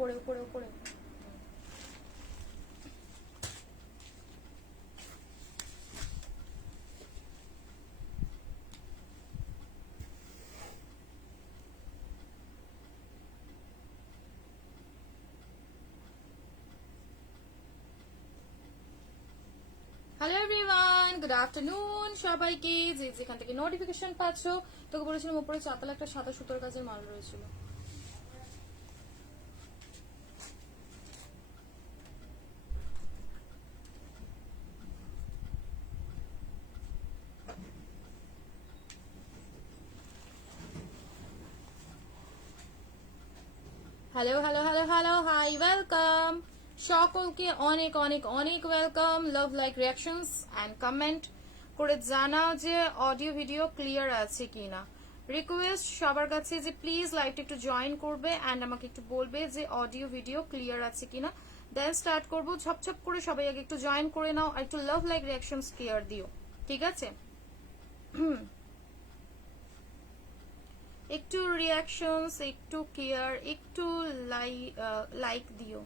উপরে উপরে উপরে। হ্যালো এভরিওয়ান, গুড আফটারনুন সবাইকে। যে যেখান থেকে নোটিফিকেশন পাচ্ছ, তোকে বলেছিলাম উপরে চাতালে একটা সাদা সুতোর কাজের মাল রয়েছিল। Hello hello hello hello, hi, welcome সকলকে, অনেক অনেক অনেক welcome. Love, like, reactions and comment করে জানাও যে অডিও ভিডিও ক্লিয়ার আছে কিনা। রিকোয়েস্ট সবার কাছে যে প্লিজ লাইভটা একটু জয়েন করবে অ্যান্ড আমাকে একটু বলবে যে অডিও ভিডিও ক্লিয়ার আছে কিনা, দেন স্টার্ট করবো। ঝপঝপ করে সবাই আগে একটু জয়েন করে নাও আর একটু লাভ, লাইক, রিয়াকশনস ক্লিয়ার দিও, ঠিক আছে? একটু রিয়াকশনস, একটু কেয়ার, একটু লাইক দিও।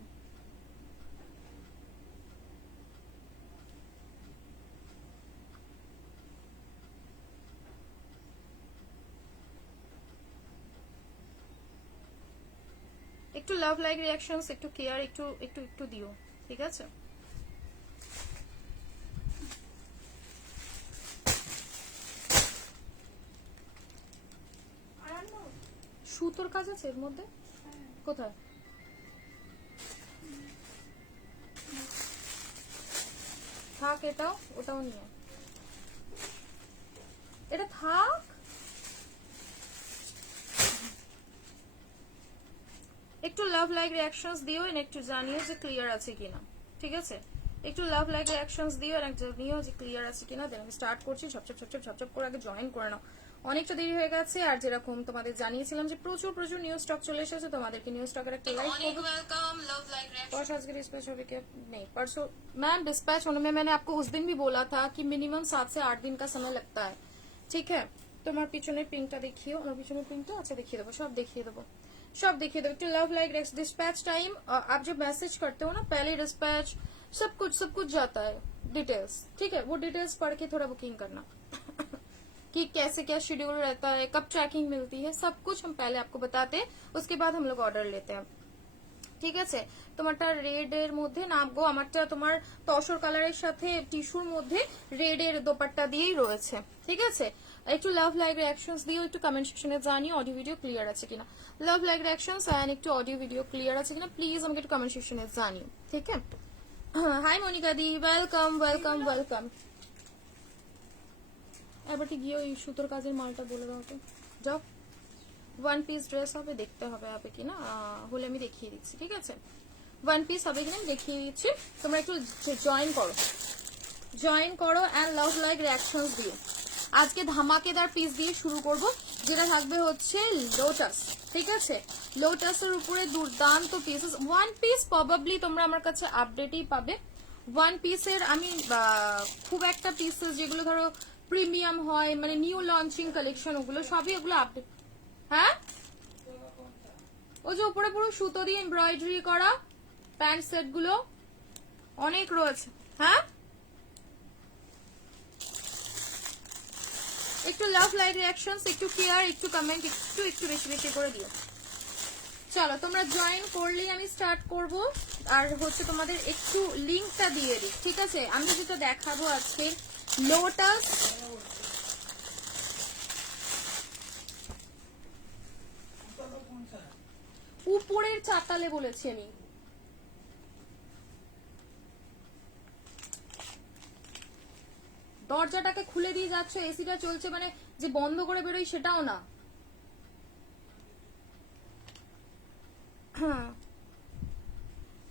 একটু লাভ, লাইক, রিয়াকশনস, একটু কেয়ার, একটু একটু একটু দিও, ঠিক আছে? সুতোর কাজ আছে এর মধ্যে? কোথায়? থাক, এটাও ওটাও নিয়ে, এটা থাক। একটু লাভ, লাইক, রিয়াকশনস দিও আর একটু জানিও যে ক্লিয়ার আছে কিনা, ঠিক আছে? একটু লাভ, লাইক, রিয়াকশনস দিও আর জানিও যে ক্লিয়ার আছে কিনা। দেন আমি স্টার্ট করছি। ঝপঝপ ঝপঝপ ঝপঝপ করে আগে জয়েন করে নাও, অনেকটা দেরি হয়ে গেছে। আর যেরকম তোমাদের জানিয়েছিলাম যে প্রচুর প্রচুর নিউ স্টক চলে এসেছে, তোমাদেরকে নিউ স্টকের একটা লাইক করব। परसों आज के डिस्पैच होने के नहीं, परसों मैम डिस्पैच होने में मैंने आपको उस दिन भी बोला था कि मिनिमम 7 से 8 दिन का समय लगता है, ठीक है? তোমার পিছনের প্রিন্টটা দেখিও, আমার পিছনের প্রিন্টটা আচ্ছা দেখিয়ে দেবো, সব দেখিয়ে দেবো, सब देखिए दो। To love like dispatch time, आप जब मैसेज करते हो ना पहले डिस्पैच सब कुछ जाता है डिटेल्स, ठीक है? वो डिटेल्स पढ़ के थोड़ा बुकिंग करना कि कैसे क्या शेड्यूल रहता है, कब ट्रैकिंग मिलती है, सब कुछ हम पहले आपको बताते हैं, उसके बाद हम लोग ऑर्डर लेते हैं, ঠিক আছে? তোমারটা রেড এর মধ্যে নাম গো, আমারটা তোমার তসর কালারের সাথে টিস্যুর মধ্যে রেড এর দোপাট্টা দিয়েই রয়েছে, ঠিক আছে? একটু লাভ, লাইক, রিয়াকশনস দিও, একটু কমেন্ট সেকশনে জানিও অডিও ভিডিও ক্লিয়ার আছে কিনা। লাভ, লাইক, রিয়াকশনস এন্ড একটু অডিও ভিডিও ক্লিয়ার আছে কিনা প্লিজ আমাকে একটু কমেন্ট সেকশনে জানিও, ঠিক আছে? হাই মনিকা দি, ওয়েলকাম ওয়েলকাম ওয়েলকাম। এবার কি গিয়ে ওই সুতোর কাজের মালটা বলে দাও তো, যাও। ওয়ান পিস ড্রেস হবে, দেখতে হবে হবে কিনা, হলে আমি দেখিয়ে দিচ্ছি, ঠিক আছে? ওয়ান পিস হবে কিনা আমি দেখিয়ে দিচ্ছি, তোমরা একটু জয়েন করো অ্যান্ড লাভ, লাইক, রিয়াকশনস দিয়ে। আজকে ধামাকেদার পিস দিয়ে শুরু করব, যেটা থাকবে হচ্ছে লোটাস, ঠিক আছে? লোটাসের উপরে দুর্দান্ত পিসেস। ওয়ান পিস প্রবাবলি তোমরা আমার কাছে আপডেটই পাবে। ওয়ান পিসের আমি খুব একটা পিসেস যেগুলো ধরো প্রিমিয়াম হয়, মানে নিউ লঞ্চিং কালেকশন, ওগুলো সবই ওগুলো আপডেট। হ্যাঁ, ওই যে উপরে পুরো সুতো দিয়ে এমব্রয়ডারি করা প্যান্ট সেট গুলো অনেক রয়েছে। হ্যাঁ, একটু লাভ, লাইক, রিয়াকশনস, একটু কেয়ার, একটু কমেন্ট, একটু একটু বেশি বেশি করে দিও। চলো তোমরা জয়েন করলেই আমি স্টার্ট করব। আর হচ্ছে তোমাদের একটু লিংকটা দিয়ে দিই, ঠিক আছে? আমি যেটা দেখাবো আজকে লোটাস, উপরের চাতালে বলেছি আমি। দরজাটাকে খুলে দিয়ে যাচ্ছ, এসিটা চলছে, মানে যে বন্ধ করে বেরোই সেটাও না। হ্যাঁ,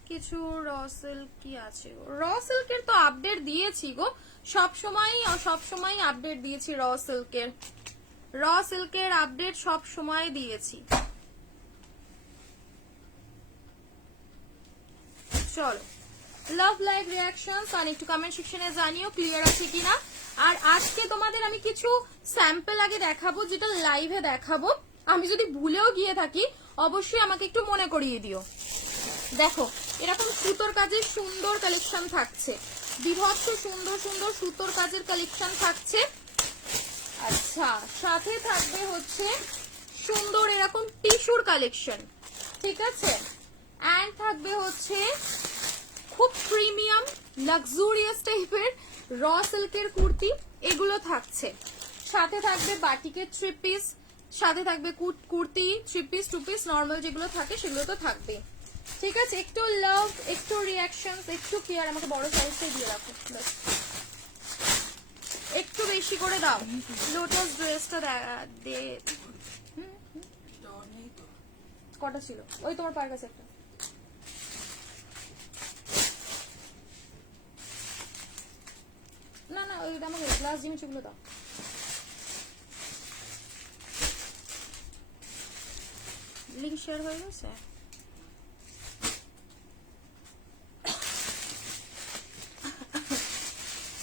কিছু র সিল্ক কি আছে? র সিল্কের তো আপডেট দিয়েছি গো, সব সময় আপডেট দিয়েছি। র সিল্কের আপডেট সব সময় দিয়েছি। চলো লাভ, লাইক, রিয়াকশনস আর একটু কমেন্ট সেকশনে জানিও ক্লিয়ার আছে কিনা। আর আজকে তোমাদের আমি কিছু স্যাম্পল আগে দেখাবো, যেটা লাইভে দেখাবো। আমি যদি ভুলেও গিয়ে থাকি অবশ্যই আমাকে একটু মনে করিয়ে দিও, দেখো এরকম সুতোর কাজের সুন্দর কালেকশন থাকছে, বিভৎস সুন্দর সুন্দর সুতোর কাজের কালেকশন থাকছে। আচ্ছা সাথে থাকবে হচ্ছে সুন্দর এরকম টিস্যুর কালেকশন, ঠিক আছে। এন্ড থাকবে হচ্ছে খুব প্রিমিয়াম লাক্সুরিয়াস টাইপের র সিল্কের কুর্তি, এগুলো থাকছে। সাথে থাকবে বাটিকের থ্রি পিস, সাথে থাকবে kurti, three piece, two piece, normal যেগুলো থাকে সেগুলো তো থাকবে, ঠিক আছে। একটু লাভ, একটু রিয়াকশন, একটু কেয়ার, আমাকে বড় সাইজটাই দিয়ে রাখো, একটু বেশি করে দাও। লোটাস ড্রেসটা দে, কটা ছিল ওই তোমার পার কাছে একটা, না না ওইটা আমাকে গ্লাস জিনিসগুলো দাও। লিঙ্ক শেয়ার হয়ে গেছে।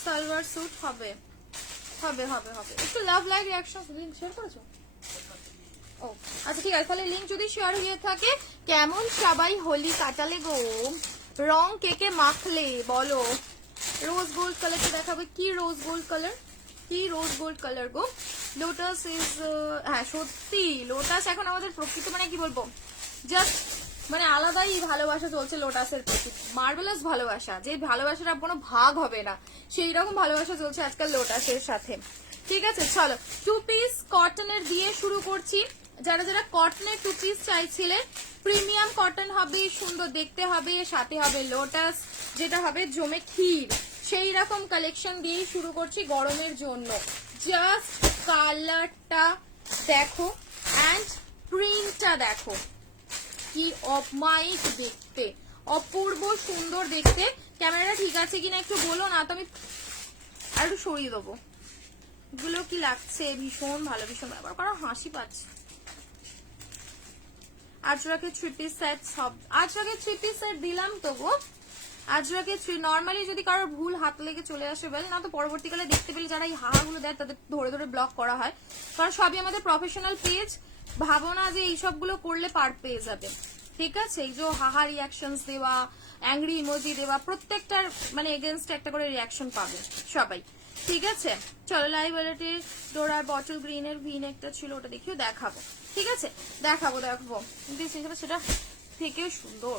সালোয়ার স্যুট হবে হবে হবে হবে। একটু love like reaction, link share করেছো? ও আচ্ছা ঠিক আছে, তাহলে লিংক যদি শেয়ার হয়ে থাকে, কেমন সবাই হোলি কাটালে গো, রং কে কে মাখলে বলো। রোজ গোল্ড কালারটা দেখাবে, কি রোজ গোল্ড কালার, কি rose gold colour go. Lotus is, হ্যাঁ সত্যি লোটাস এখন আমাদের প্রকৃত মানে কি বলবো, জাস্ট মানে আলাদাই ভালোবাসা চলছে লোটাসের প্রতি, মার্ভেলাস ভালোবাসা, যে ভালোবাসাটা কোনো ভাগ হবে না সেই রকম ভালোবাসা চলছে আজকাল লোটাসের সাথে, ঠিক আছে। চলো টু পিস কটনের দিয়ে শুরু করছি। যারা যারা কটনের টু পিস চাইছিলে, প্রিমিয়াম কটন হবে, সুন্দর দেখতে হবে, সাথে হবে লোটাস, যেটা হবে জমে ক্ষীর, সেই রকম কালেকশন দিয়েই শুরু করছি গরমের জন্য। জাস্ট কালারটা দেখো অ্যান্ড প্রিন্টটা দেখো, কি অমাইক দেখতে, অপূর্ব সুন্দর দেখতে। ক্যামেরাটা ঠিক আছে কিনা একটু বলো না, তো আমি আর একটু সরিয়ে দেবো। এগুলো কি লাগছে, ভীষণ ভালো, ভীষণ ব্যাপার করা, হাসি পাচ্ছে। আজরাকে থ্রি পিস সেট, সব আজরাকে থ্রি পিস সেট দিলাম তো গো। আজরাকে নর্মালি যদি কারোর ভুল হাত লেগে চলে আসে বেল, না তো পরবর্তীকালে দেখতে পেলে যারা এই হাহাগুলো দেয় তাদের ধরে ধরে ব্লক করা হয়, কারণ সবই আমাদের প্রফেশনাল পেজ। ভাবো না যে এইসবগুলো করলে পার পেয়ে যাবে, ঠিক আছে। এই যে হাহা রিয়াকশনস দেওয়া, অ্যাংরি ইমোজি দেওয়া, প্রত্যেকটার মানে এগেনস্ট একটা করে রিয়াকশন পাবে সবাই, ঠিক আছে। চলো লাইভ ওয়ালেটের ডোরা বটল গ্রিনের ভিন একটা ছিল, ওটা দেখিও দেখাবো, ঠিক আছে। দেখাবো দেখাবো কিন্তু সেটা থেকেও সুন্দর,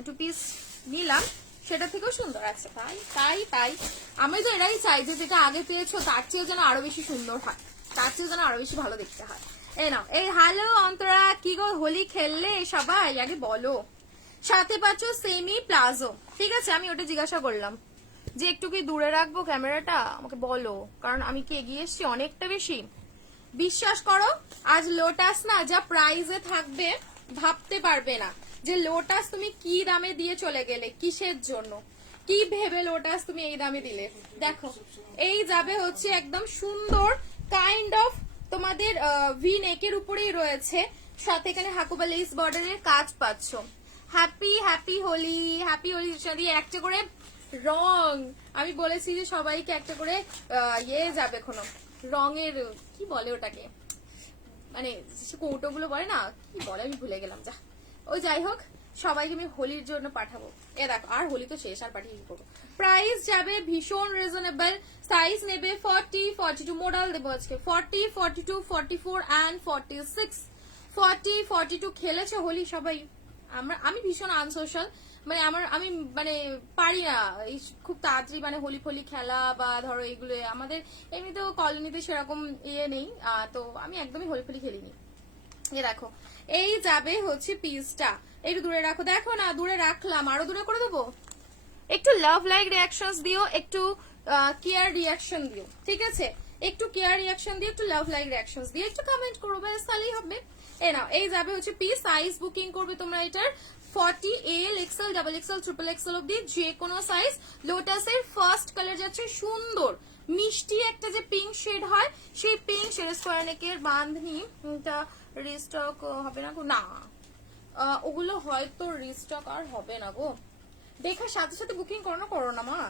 একটু পিস নিলাম সেটা থেকেও সুন্দর আছে। তাই তাই তাই আমি তো এটাই চাই যে যেটা আগে পেয়েছো তার চেয়েও যেন আরো বেশি সুন্দর হয়, তার চেয়েও যেন আরো বেশি ভালো দেখতে হয়। এই নাও, এই হ্যালো অন্তরা, কি গো হোলি খেললে সবাই আগে বলো। সাথে পাচ্ছ সেমি প্লাজো, ঠিক আছে। আমি ওটা জিজ্ঞাসা করলাম যে একটু কি দূরে রাখবো ক্যামেরাটা, আমাকে বলো, কারণ আমি কি এগিয়ে এসছি অনেকটা বেশি। বিশ্বাস করো আজ লোটাস না যা প্রাইজে থাকবে ভাবতে পারবে না, যে লোটাস তুমি কি দামে দিয়ে চলে গেলে, কিসের জন্য, কি ভেবে লোটাস তুমি এই দামে দিলে। দেখো এই যাবে হচ্ছে একদম সুন্দর কাইন্ড অফ তোমাদের ভি নেকের উপরেই রয়েছে, সাথে এখানে হাকুবা লেস বর্ডারের কাজ পাচ্ছ। Happy happy Holi, happy Holi. দিয়ে একটা করে রং, আমি বলেছি যে সবাইকে একটা করে ইয়ে যাবে কোনো রঙের, কি বলে ওটাকে, মানে কৌটোগুলো বলে না, কি বলে আমি ভুলে গেলাম, যা ওই যাই হোক, সবাইকে আমি হোলির জন্য পাঠাবো। এ দেখো আর হোলি তো শেষ, আর পাঠিয়ে কি করবো। প্রাইস যাবে ভীষণ রিজনেবল, সাইজ নেবে 40, 42 মডেল দেবো আজকে 40, 42, 44 অ্যান্ড 46। 40, 42 খেলেছে হোলি সবাই। আমি ভীষণ আনসোশ্যাল, মানে আমি মানে পারি না এই খুব তাড়াতাড়ি মানে হোলি ফলি খেলা, বা ধরো এগুলো আমাদের এমনিতেও কলোনিতে সেরকম ইয়ে নেই, তো আমি একদমই হোলি ফলি খেলিনি। এ দেখো এই যাবে হচ্ছে পিসটা, একটু দূরে রাখো, দেখো না দূরে রাখলাম, আরো দূরে করে দেবো। একটু লাভ লাইক রিয়াকশনস দিও, একটু কেয়ার রিয়াকশন দিও, ঠিক আছে। একটু কেয়ার রিয়াকশন দিয়ে, একটু লাভ লাইক রিয়াকশনস দিয়ে একটু কমেন্ট করো, ব্যাস তাহলেই হবে। এ নাও, এই যাবে হচ্ছে পিস, সাইজ বুকিং করবে তোমরা এটার 40, এল XL, double XL, triple XL অব্দি যে কোনো সাইজ। লোটাসের ফার্স্ট কালার যাচ্ছে সুন্দর মিষ্টি একটা যে পিঙ্ক শেড হয়, সেই পিঙ্ক শেড, স্কোয়ার নেকের বাঁধনি, এটা রিস্টক হবে না গো, না ওগুলো হয়তো রিস্টক আর হবে না গো, দেখার সাথে সাথে বুকিং করো না মা।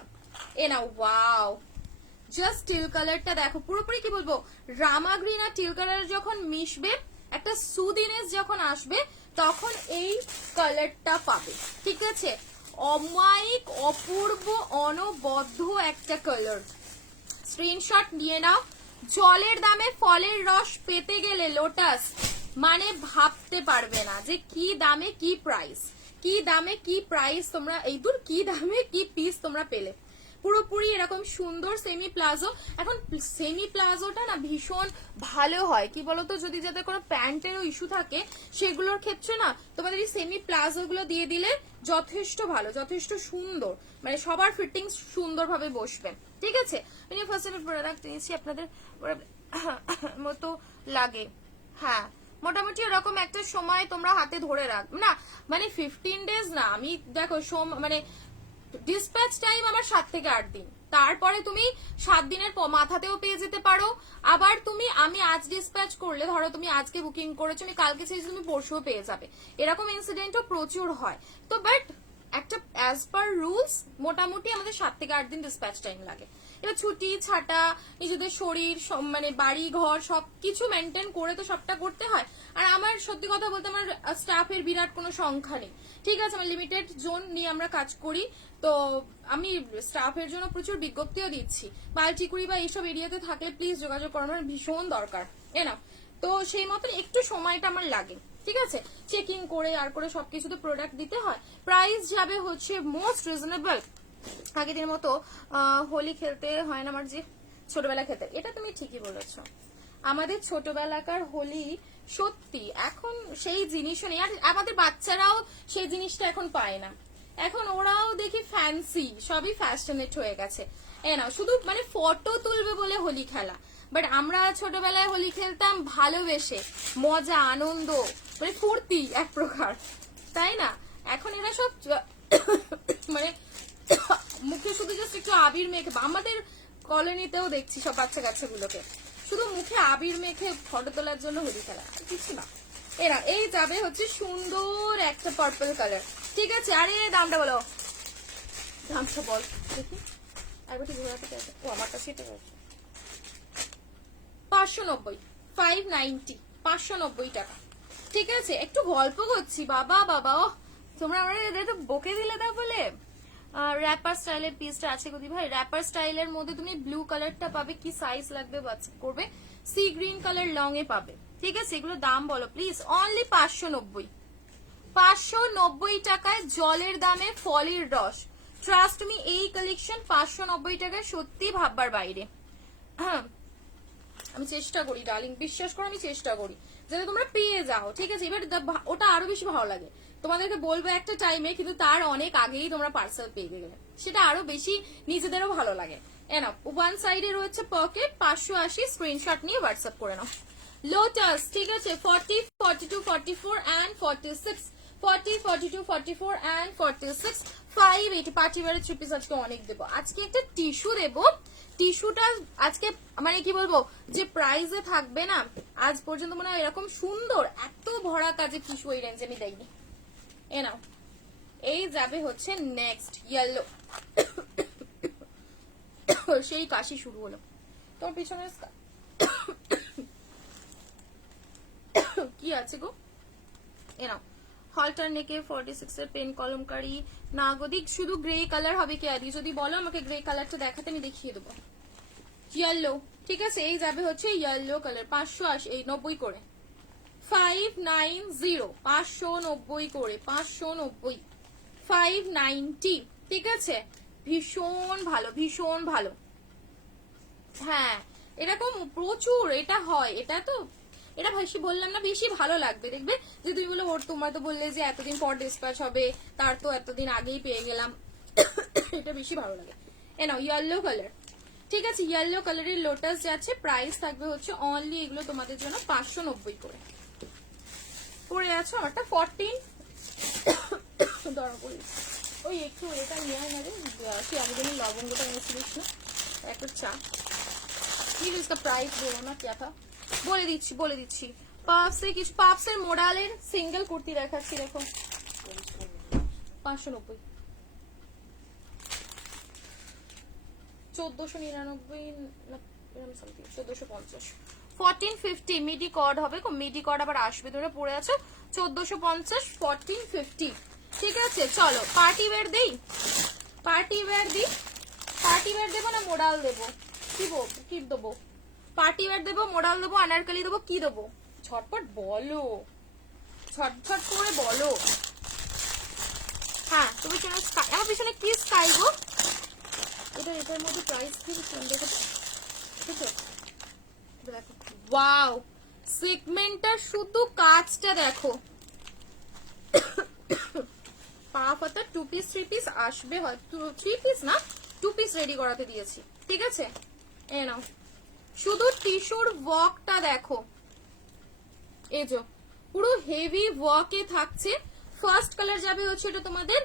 এ নাও, ওয়াও জাস্ট টিল কালারটা দেখো, পুরোপুরি কি বলবো রামা গ্রিন আর টিল কালার যখন মিশবে, একটা সুদিনেস যখন আসবে, তখন এই কালারটা পাবে, ঠিক আছে? অমায়িক, অপূর্ব, অনবদ্য একটা কালার। স্ক্রিনশট নিয়ে নাও। জলের দামে ফলের রস পেতে গেলে লোটাস মানে ভাবতে পারবে না যে কি দামে কি প্রাইস, কি দামে কি প্রাইস তোমরা, এই দূর কি দামে কি পিস তোমরা পেলে। পুরোপুরি এরকম সুন্দর সেমি প্লাজো। এখন সেমি প্লাজোটা না ভীষণ ভালো হয়, কি বলতো, যদি যাদের কোনো প্যান্টেরও ইস্যু থাকে সেগুলোর ক্ষেত্রে না তোমাদের এই সেমি প্লাজো গুলো দিয়ে দিলে যথেষ্ট ভালো, যথেষ্ট সুন্দর, মানে সবার ফিটিংস সুন্দরভাবে বসবে, ঠিক আছে? আমি ফার্স্ট টাইম প্রোডাক্ট নিয়েছি, আপনাদের মতো লাগে। হ্যাঁ, মোটামুটি এরকম একটা সময় তোমরা হাতে ধরে রাখ না, মানে 15 ডেজ না, আমি দেখো মানে ডিসপ্যাচ টাইম আমার 7 থেকে 8 দিন, তারপরে তুমি 7 দিনের মাথাতেও পেয়ে যেতে পারো। আবার তুমি, আমি আজ ডিসপ্যাচ করলে, ধরো তুমি আজকে বুকিং করেছো, আমি কালকে চাইছি তুমি পরশুও পেয়ে যাবে, এরকম ইনসিডেন্টও প্রচুর হয়। তো বাট একটা অ্যাজ পার রুলস মোটামুটি আমাদের 7 থেকে 8 দিন ডিসপ্যাচ টাইম লাগে। এবার ছুটি ছাটা, নিজেদের শরীর, মানে বাড়ি ঘর সবকিছু মেনটেন করে তো সবটা করতে হয়। আর আমার সত্যি কথা বলতে আমার স্টাফের বিরাট কোনো সংখ্যা নেই, ঠিক আছে? আমার লিমিটেড জোন নিয়ে আমরা কাজ করি, তো আমি স্টাফের জন্য প্রচুর বিজ্ঞপ্তিও দিচ্ছি। বালচিকুড়ি বা এইসব এরিয়াতে থাকলে প্লিজ যোগাযোগ করার আমার ভীষণ দরকার, না? তো সেই মতন একটু সময়টা আমার লাগে, ঠিক আছে? চেকিং করে আর করে সবকিছুতে প্রোডাক্ট দিতে হয়। প্রাইস যাবে হচ্ছে মোস্ট রিজনেবল। আগের দিনের মতো হোলি খেলতে হয় না আমার, যে ছোটবেলা খেতে, এটা তুমি ঠিকই বলেছো। আমাদের ছোটবেলাকার হোলি সত্যি এখন সেই জিনিসও নেই, আর আমাদের বাচ্চারাও সেই জিনিসটা এখন পায় না। এখন ওরাও দেখি ফ্যান্সি, সবই ফ্যাশনেট হয়ে গেছে। না শুধু মানে ফটো তুলবে বলে হোলি খেলা, বাট আমরা ছোটবেলায় হোলি খেলতাম ভালোবেসে, মজা আনন্দ, মানে ফুর্তি এক প্রকার, তাই না? এখন এরা সব মানে মুখে শুধু জাস্ট একটু আবির মেখে, আমাদের কলোনিতেও দেখছি সব বাচ্চা কাচ্চাগুলোকে শুধু মুখে আবির মেখে ফটো তোলার জন্য হোলি খেলা, কিছু না। এরা এই যাবে হচ্ছে সুন্দর একটা পার্পল কালার, ঠিক আছে? আরে দামটা বলো, দামটা বল দেখি, একবার ঠিক ঘোরাতে চাইছে, ও আমার কাছে এটা 590, 590, 590 টাকা, ঠিক আছে? একটু গল্প করছি বাবা বাবা, ও তোমরা আমার এটা বকে দিলে তা বলে। র্যাপার স্টাইলের পিসটা আছে গদি ভাই, র্যাপার স্টাইলের মধ্যে তুমি ব্লু কালারটা পাবে, কি সাইজ লাগবে হোয়াটসঅ্যাপ করবে, সি গ্রিন কালার লং এ পাবে, ঠিক আছে? এগুলো দাম বলো প্লিজ। অনলি 590, 590 টাকায় জলের দামে ফলের রস। ট্রাস্ট মি, এই কালেকশন 590 টাকায় সত্যি ভাববার বাইরে। হ্যাঁ, আমি চেষ্টা করি ডার্লিং, বিশ্বাস করো আমি চেষ্টা করি যাতে তোমরা পেয়ে যাও, ঠিক আছে? এবার ওটা আরো বেশি ভালো লাগে, তোমাদেরকে বলবো একটা টাইমে, কিন্তু তার অনেক আগেই তোমরা পার্সেল পেয়ে গেলে সেটা আরো বেশি নিজেদেরও ভালো লাগে। এনাফ, ওয়ান সাইডে রয়েছে পকেট, 580, স্ক্রিনশট নিয়ে হোয়াটসঅ্যাপ করে নাও। লোটাস, ঠিক আছে? 40, 42, 44 and 46, 40, 42, 44 and 46, 580 party wear 3 piece আজকে অনেক দেবো। আজকে একটা টিস্যু দেবো, টিস্যুটা আজকে মানে কি বলবো, যে প্রাইসে থাকবে না আজ পর্যন্ত মনে হয় এরকম সুন্দর এত ভরা কাজে টিস্যু এই রেঞ্জে আমি দেয়নি। এ নাও, এই যাবে হচ্ছে নেক্সট ইয়েলো। সেই কাশি শুরু হলো তোমার পিছনে, কি আছে গো? এ নাও, হলটার নেকে 46 এর পেন কলমকারি না গদিক, শুধু গ্রে কালার হবে কি আদি? যদি বলো আমাকে গ্রে কালারটা দেখাতে আমি দেখিয়ে দেবো। ইয়েলো, ঠিক আছে? এই যাবে হচ্ছে ইয়েলো কালার, 580, এই 90 করে, 590, 590 করে, 590, 590, ঠিক আছে? ভীষণ ভালো, ভীষণ ভালো। হ্যাঁ, এরকম প্রচুর এটা হয়, এটা তো এটা বেশি বললাম না, বেশি ভালো লাগবে দেখবে। যে তুমি বলো ওর, তোমরা তো বললে যে এতদিন পর ডিসপ্যাচ হবে, তার তো এতদিন আগেই পেয়ে গেলাম, এটা বেশি ভালো লাগে। এ নাও ইয়েলো কালার, ঠিক আছে? ইয়েলো কালারের লোটাস যাচ্ছে, প্রাইস থাকবে হচ্ছে অনলি এগুলো তোমাদের জন্য 590 করে। পরে আছো আমারটা 14 দরকার করি, ওই একটু এটা নিয়ে আয় না রে, সে আমি যেন লবঙ্গটা নিয়েছিলিস না, একটা চা প্লিজ। इसका প্রাইস বলো না क्या था, বলে দিচ্ছি বলে দিচ্ছি। পাপসে কিছু, পাপসের মোডালের সিঙ্গেল কুর্তি দেখাচ্ছি, দেখো 590, 1499 না 1450, 1450 মিডি কর্ড হবে, মিডি কর্ড আবার আসবে, ধরে পড়ে আছো 1450 1450। ঠিক আছে চলো পার্টি ওয়্যার দেই, পার্টি ওয়্যার দিই, পার্টি ওয়্যার দেবো না মোডাল দেবো, কি দেবো? পার্টি ওয়্যার দেবো, মোডাল দেবো, আনারকলি দেবো, কি দেবো? ঝটপট বলো, ঝটঝট করে বলো। হ্যাঁ তুমি কেন স্কাই, আমার পিছনে কি স্কাই গো? এটার মধ্যে প্রাইস কি দেখো, ঠিক আছে দেখো, ওয়াও সেগমেন্টটা শুধু কাজটা দেখো। পা পাতা 2 পিস 3 পিস আসবে, হয়তো 3 পিস না 2 পিস রেডি করাতে দিয়েছি। ঠিক আছে এ নাও, শুধু টিস্যুর ওয়ার্কটা দেখো, এই যে পুরো হেভি ওয়ার্কে থাকছে। ফার্স্ট কালার যাবে হচ্ছে এটা তোমাদের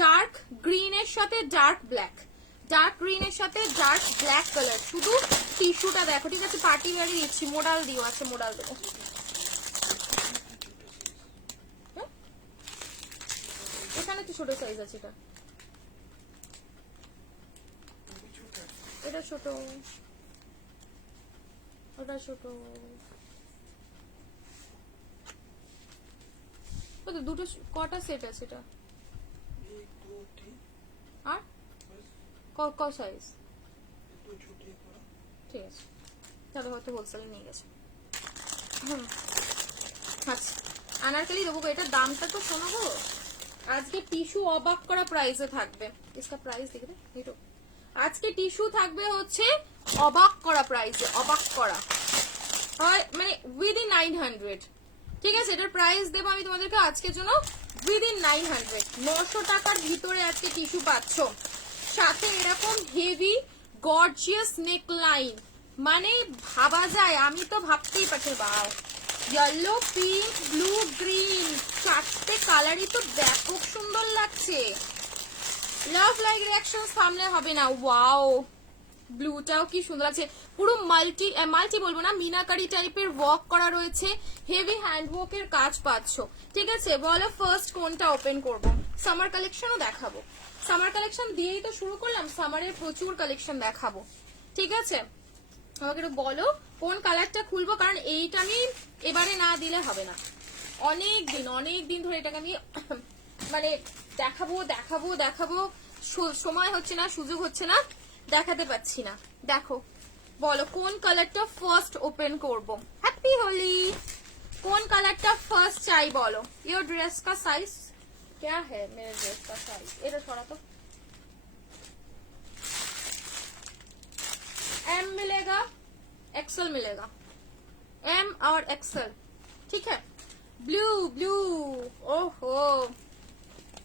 ডার্ক গ্রিনের সাথে ডার্ক ব্ল্যাক, ডার্ক গ্রিনের সাথে ডার্ক ব্ল্যাক কালার। শুধু টিস্যুটা দেখো। ঠিক আছে পার্টি ওয়্যারে দিচ্ছি, মোডাল দিও, আছে মোডাল দেবো। এখানে তো ছোট সাইজ আছে, এটা ছোট, ওটা ছোট, দুটো কটা সেট আছে এটা? আর ক সাইজ? ঠিক আছে তাহলে হয়তো হোলসেলে নিয়ে গেছে। আচ্ছা আনারকলি দেবো, এটার দামটা তো শোনো গো, আজকে টিস্যু অবাক করা প্রাইসে থাকবে। इसका প্রাইস দেখে দে হিরো, আজকে টিস্যু থাকবে হচ্ছে অবাক করা প্রাইসে, অবাক করা হয় মানে উইদিন 900। ঠিক আছে এটার প্রাইস দেবো আমি তোমাদেরকে আজকের জন্য উইদিন 900, 900 টাকার ভিতরে আজকে টিস্যু পাচ্ছ, সাথে এরকম হেভি গর্জিয়াস নেক লাইন, মানে ভাবা যায়, আমি তো ভাবতেই পারছি। বাও ইয়েলো পিঙ্ক ব্লু গ্রিন চারটে কালারই তো ব্যাপক সুন্দর লাগছে। লাভ লাইক রিঅ্যাকশন সামনে হবে না। ওয়াও ব্লুটাও কি সুন্দর আছে, পুরো মাল্টি বলবো না, মিনাকারি টাইপের ওয়ার্ক করা রয়েছে, হেভি হ্যান্ড ওয়ার্কের কাজ পাচ্ছ। ঠিক আছে বলো ফার্স্ট কোনটা ওপেন করব? সামার কালেকশনও দেখাবো, সামার কালেকশন দিয়েই তো শুরু করলাম, সামারের প্রচুর কালেকশন দেখাবো। ঠিক আছে আমাকে একটু বলো কোন কালারটা খুলবো, কারণ এইটা আমি এবারে না দিলে হবে না, অনেক দিন ধরে এটাকে আমি মানে দেখাবো দেখাবো দেখাবো, সময় হচ্ছে না, সুযোগ হচ্ছে না, দেখাতে পাচ্ছি না। দেখো বলো কোন কালারটা ফার্স্ট ওপেন করব? হ্যাপি হোলি, কোন কালারটা ফার্স্ট চাই বলো? योर ड्रेस का साइज क्या है? मेरे ड्रेस का साइज এটা সরা তো, एम मिलेगा एक्सेल मिलेगा, एम और एक्सेल। ठीक है ब्लू ब्लू, ओहो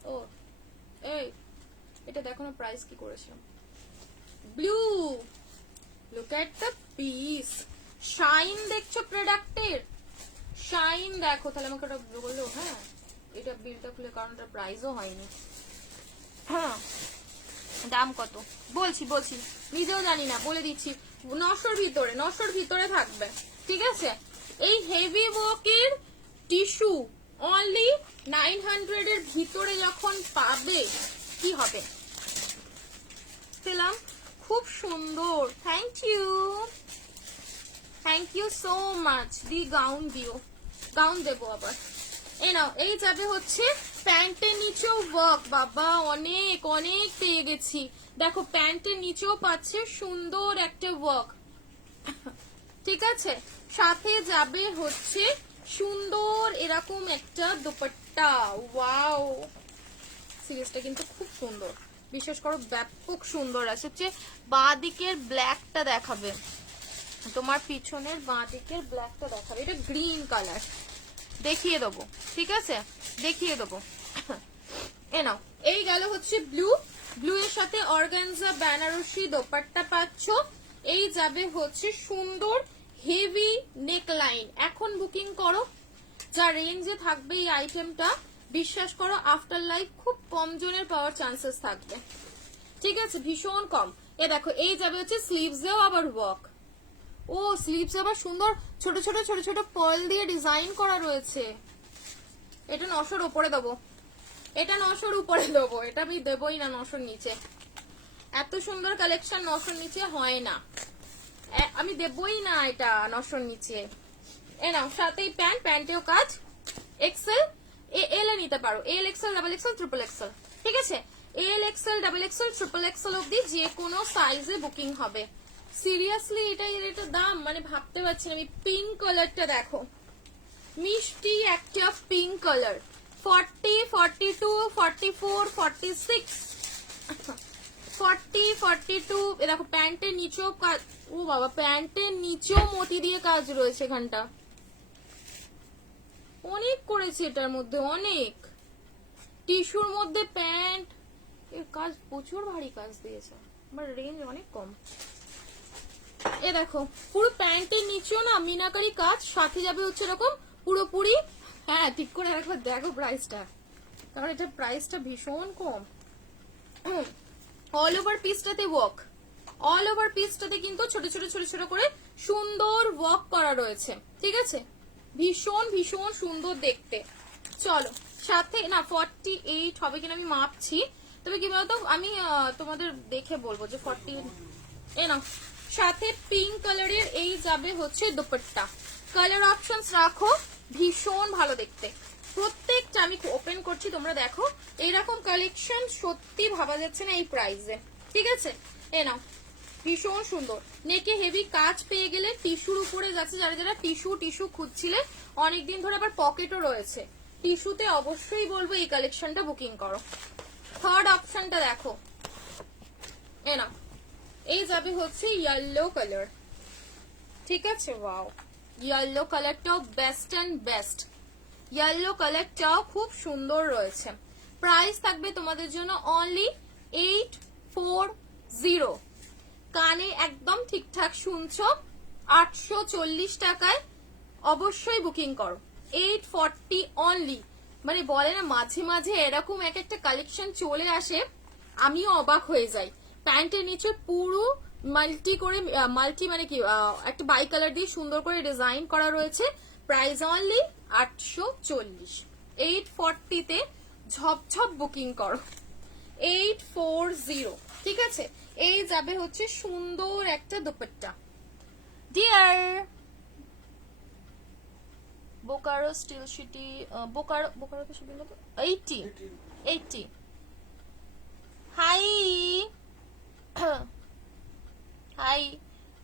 ও এই এটা দেখো না প্রাইস কি করেছিলাম। Blue look at the piece, shine দেখছো প্রোডাক্টের, শাইন দেখো। তাহলে আমাকে ওটা বললো, হ্যাঁ এটা বিলটা খুলে, কারণ ওটা প্রাইসও হয়নি। হ্যাঁ দাম কত বলছি নিজেও জানি না, বলে দিচ্ছি 900 ভিতরে, 900 ভিতরে থাকবে। ঠিক আছে এই হেভি ওয়ার্কের টিস্যু অনলি 900 এর ভিতরে যখন পাবে কি হবে? পেলাম, খুব সুন্দর, থ্যাংক ইউ সো মাচ। দি গাউন দিও, গাউন দেবো আবার। এই নাও, এই যাবে হচ্ছে প্যান্টের নিচেও ওয়ার্ক, বাবা অনেক পেয়ে গেছি। দেখো প্যান্টের নিচেও পাচ্ছে সুন্দর একটা ওয়ার্ক। ঠিক আছে সাথে যাবে হচ্ছে সুন্দর এরকম একটা দুপাট্টা। ওয়াও সিরিজটা কিন্তু খুব সুন্দর, বিশেষ করে ব্যাপক সুন্দর আছে। হচ্ছে বাঁ দিকের ব্ল্যাকটা দেখাবে, তোমার পিছনের বাঁ দিকের ব্ল্যাকটা দেখাবে, এটা গ্রিন কালার দেখিয়ে দেবো। ঠিক আছে দেখিয়ে দেবো। এ নাও, এই গেল হচ্ছে ব্লু এর সাথে অর্গানজা বেনারসি দোপাট্টা পাচ্ছ। এই যাবে হচ্ছে সুন্দর হেভি নেক লাইন। এখন বুকিং করো, যা রেঞ্জে থাকবে এই আইটেমটা, বিশ্বাস করো আফটার লাইফ খুব কম জনের পাওয়ার চান্সেস থাকবে। ঠিক আছে ভীষণ কম। এ দেখো এই যাবে হচ্ছে স্লিভসেও আবার ওয়ার্ক, ও স্লিভস আবার সুন্দর ছোট ছোট ছোট ছোট পার্ল দিয়ে ডিজাইন করা রয়েছে। এটা 900 উপরে দেবো, এটা 900 উপরে দেবো, এটা আমি দেবই না 900 নিচে। এত সুন্দর কালেকশন 900 নিচে হয় না। আমি দেবই না এটা 900 নিচে। এ নাও, সাথেই প্যান্টেও কাজ। এক্সেল এল এ নিতে পারো, এল XL double XL triple Excel, ঠিক আছে? এল XL double XL triple XL অব্দি যে কোনো সাইজে বুকিং হবে। সিরিয়াসলি এটা দাম মানে ভাবতে পারছি না। আমি পিঙ্ক কালারটা দেখো, মিষ্টি একটা পিঙ্ক কালার, 40, 42, 44, 46, 40, 42। এ দেখো প্যান্টের নিচেও কাজ। ও বাবা, প্যান্টের নিচেও মতি দিয়ে কাজ রয়েছে এখানটা। অনেক করেছে এটার মধ্যে, অনেক। টিস্যুর মধ্যে প্যান্ট এর কাজ প্রচুর ভারী কাজ দিয়েছে, বাট রেঞ্জ অনেক কম। এ দেখো পুরো প্যান্টের নিচেও না মিনাকারি কাজ, সাথে যাবে হচ্ছে এরকম পুরোপুরি। হ্যাঁ ঠিক করে একবার দেখো প্রাইসটা, কারণ এটা প্রাইসটা ভীষণ কম। অল ওভার পিসটাতে ওয়ার্ক, অল ওভার পিসটাতে কিন্তু ছোট ছোট ছোট ছোট করে সুন্দর ওয়ার্ক করা রয়েছে, ঠিক আছে? ভীষণ ভীষণ সুন্দর দেখতে। চলো সাথে না 48 হবে কিনা আমি মাপছি, তবে কি বলতো আমি তোমাদের দেখে বলবো যে 40। এ না, সাথে পিঙ্ক কালারের এই যাবে হচ্ছে দুপাট্টা। কালার অপশনস রাখো, ভীষণ ভালো দেখতে প্রত্যেকটা। আমি ওপেন করছি, তোমরা দেখো এইরকম কালেকশন সত্যি ভাবা যাচ্ছে না এই প্রাইসে, ঠিক আছে? এ নাও, ভীষণ সুন্দর। নেকে হেভি কাজ পেয়ে গেলে, টিস্যুর উপরে যাচ্ছে, যারা যারা টিস্যু খুঁজছিলে অনেকদিন ধরে, আবার পকেটও রয়েছে টিস্যুতে, অবশ্যই বলবো এই কালেকশনটা বুকিং করো। থার্ড অপশনটা দেখো, এ না, এই যাবে হচ্ছে ইয়েলো কালার, ঠিক আছে? ওয়াও, ইয়েলো কালারটাও বেস্ট অ্যান্ড বেস্ট। ইয়েলো কালারটাও খুব সুন্দর রয়েছে। প্রাইস থাকবে তোমাদের জন্য অনলি 840। কানে একদম ঠিকঠাক শুনছো, 840 টাকায় অবশ্যই বুকিং করো। 840 অনলি। মানে বলে না মাঝে মাঝে এরকম এক একটা কালেকশন চলে আসে, আমিও অবাক হয়ে যাই। প্যান্টের নিচে পুরো মাল্টি মানে কি একটা বাই কালার দিয়ে সুন্দর করে ডিজাইন করা রয়েছে। Price only 840। 840 তে ঝপঝপ বুকিং করো। 840, ঠিক আছে? এই যাবে হচ্ছে সুন্দর একটা dupatta. Dear Bokaro steel city, Bokaro তো সুবিধা তো 80। হাই হাই,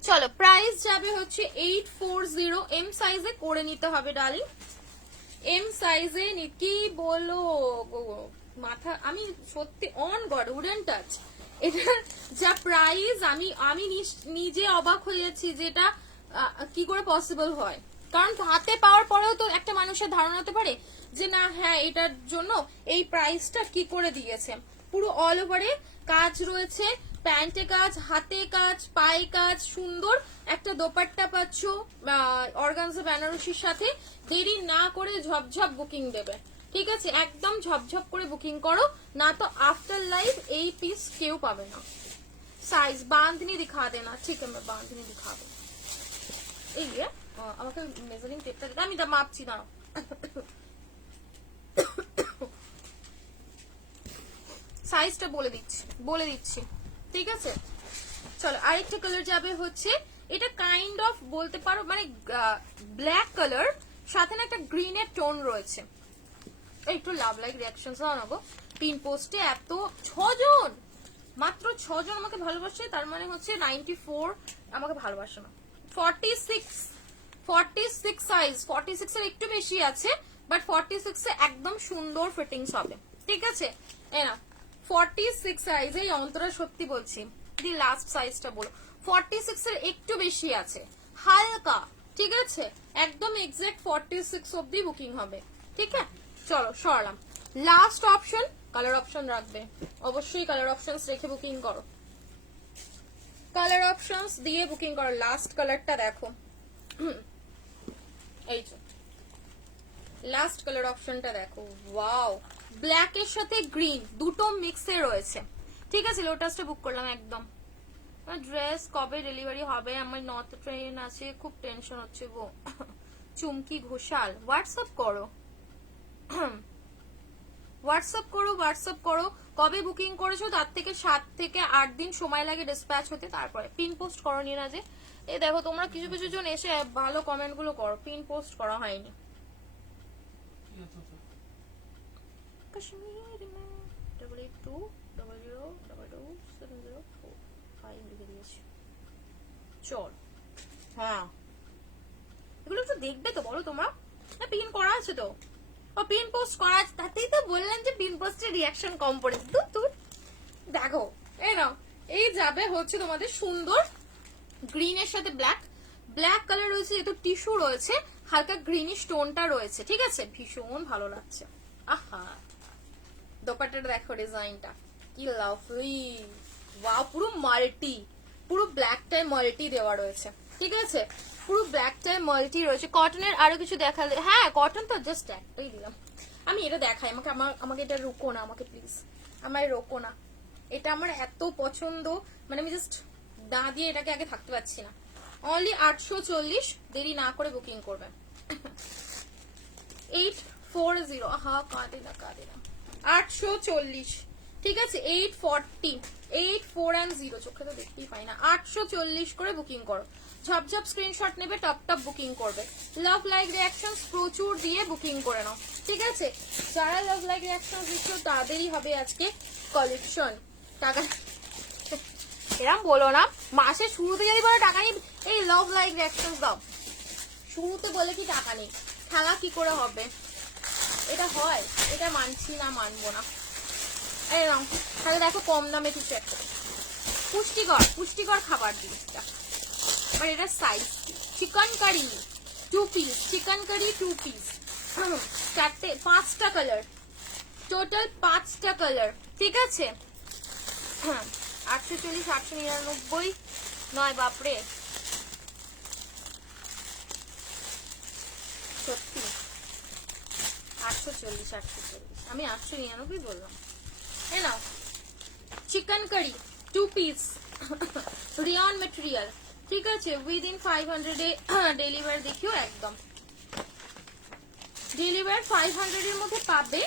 চলো প্রাইস যাবে হচ্ছে 840। এম সাইজে করে নিতে হবে ডার্লিং, এম সাইজে। কি বলো মাথা, আমি সত্যি অন গড উডেন টাচ। এটার যা প্রাইস, আমি নিজে অবাক হয়ে যাচ্ছি যে এটা কি করে পসিবল হয়। কারণ হাতে পাওয়ার পরেও তো একটা মানুষের ধারণা হতে পারে যে না হ্যাঁ এটার জন্য এই প্রাইসটা কি করে দিয়েছে। পুরো অল ওভারে কাজ রয়েছে, প্যান্টে কাজ, হাতে কাজ, পায়ে কাজ, সুন্দর একটা দোপাট্টা পাচ্ছ অর্গানজা বেনারসির সাথে। দেরি না করে ঝপঝপ বুকিং দেবে, ঠিক আছে? একদম ঝপঝপ করে বুকিং করো, না তো আফটার লাইফ এই পিস কেউ পাবে না। साइज बांधनी दिखा देना, ठीक है? मैं बांधनी दिखा दूँ। ये আমাকে মেজারিং টেপটা দিতে, আমি মাপছি না। সাইজটা বলে দিচ্ছি, ঠিক আছে? চলো আরেকটা কালার যাবে হচ্ছে, এটা কাইন্ড অফ বলতে পারো মানে ব্ল্যাক কালার, সাথে না একটা গ্রিনের টোন রয়েছে। একটু লাভ লাইক রিয়াকশন জানাবো। পিন পোস্টে এত 6 জন, মাত্র 6 জন আমাকে ভালোবাসে, তার মানে হচ্ছে 94 আমাকে ভালোবাসে না। 46 সাইজ, 46 এর একটু বেশি আছে, বাট 46 এ একদম সুন্দর ফিটিংস হবে, ঠিক আছে? এনা 46 সাইজ, এই অন্তরা সত্যি বলছি, দি লাস্ট সাইজটা বলো। 46 এর একটু বেশি আছে, হালকা, ঠিক আছে? একদম এক্সাক্ট 46 অব্দি বুকিং হবে, ঠিক আছে? চলো সরলাম। লাস্ট অপশন, কালার অপশন রাখবে অবশ্যই, কালার অপশনস রেখে বুকিং করো, কালার অপশনস দিয়ে বুকিং করো। লাস্ট কালারটা দেখো, এই যে লাস্ট কালার অপশনটা দেখো, ওয়াও, ব্ল্যাক এর সাথে গ্রিন দুটো মিক্সে রয়েছে, ঠিক আছে? লোটাসটা বুক করলাম একদম। ড্রেস কবে ডেলিভারি হবে? আমার নর্থ ট্রেন আছে, খুব টেনশন হচ্ছে গো। চুমকি ঘোষাল, হোয়াটসঅ্যাপ করো, হোয়াটসঅ্যাপ করো। কবে বুকিং করেছো তার থেকে 7 থেকে 8 দিন সময় লাগে ডিসপ্যাচ হতে। তারপরে পিন পোস্ট করনি না যে, এই দেখো তোমরা কিছু কিছু জন এসে ভালো কমেন্ট গুলো করো, পিন পোস্ট করা হয়নি। কাশ্মীর মে 8820022704 লিখে দিয়েছি। চল হ্যাঁ এগুলো একটু দেখবে তো বলো তোমরা, না পিন করা আছে তো, ও পিন পোস্ট করা আছে, তাতেই তো বললাম যে পিন পোস্টের রিয়াকশন কম পড়েছে। দূর দেখো এই নাও, এই যাবে হচ্ছে তোমাদের সুন্দর গ্রিনের সাথে ব্ল্যাক, ব্ল্যাক কালার রয়েছে, যেহেতু টিস্যু রয়েছে, হালকা গ্রিনিশ টোনটা রয়েছে, ঠিক আছে, ভীষণ ভালো লাগছে। আহা দোপাট্টাটা দেখো, ডিজাইনটা কি লাভলি, ওয়াও, পুরো মাল্টি, পুরো ব্ল্যাকটায় মাল্টি দেওয়া রয়েছে, ঠিক আছে, পুরো ব্ল্যাকটায় মাল্টি রয়েছে। কটনের আরো কিছু দেখালে, হ্যাঁ কটন তো জাস্ট একটাই দিলাম। আমি এটা দেখাই, আমাকে এটা রোকো না, আমাকে প্লিজ, আমায় রোকো না, এটা আমার এত পছন্দ, মানে আমি জাস্ট দা দিয়ে এটাকে আগে থাকতে পারছি না। অনলি 840, দেরি না করে বুকিং করবেন। 840, হা কাঁদে না 840, ঠিক আছে, 840, 8410, চোখে তো দেখতেই পাই না, 840 করে বুকিং করো। ঝপঝপ স্ক্রিনশট নেবে, টপ টপ বুকিং করবে। লাভ লাইক রিঅ্যাকশনস প্রচুর দিয়ে বুকিং করে নাও, ঠিক আছে, যারা লাভ লাইক রিঅ্যাকশনস দিচ্ছ তাদেরই হবে আজকে কালেকশন। টাকা এরম বলো না, মাসের শুরুতে যদি বলে টাকা নেই, এই লাভ লাইক রিঅ্যাকশনস দাও, শুরুতে বলে কি টাকা নেই, খেলা কি করে হবে, এটা হয়, এটা মানছি না, মানবো না। এরকম তাহলে দেখো কম দামে কিছু একটা পুষ্টিকর খাবার জিনিসটা, বাট এটা size chicken curry 2 piece, chicken curry 2 piece, 5টা কালার, টোটাল 5টা কালার, ঠিক আছে। 840, 899 নয়, বাপরে সত্যি 840, আমি 899 বললাম। এই নাও চিকেন কারি 2 পিস, রিয়ন মেটেরিয়াল, ঠিক আছে, উইদিন 500 এ ডেলিভারি দেখিও, একদম ডেলিভার 500 এর মধ্যে পাবে।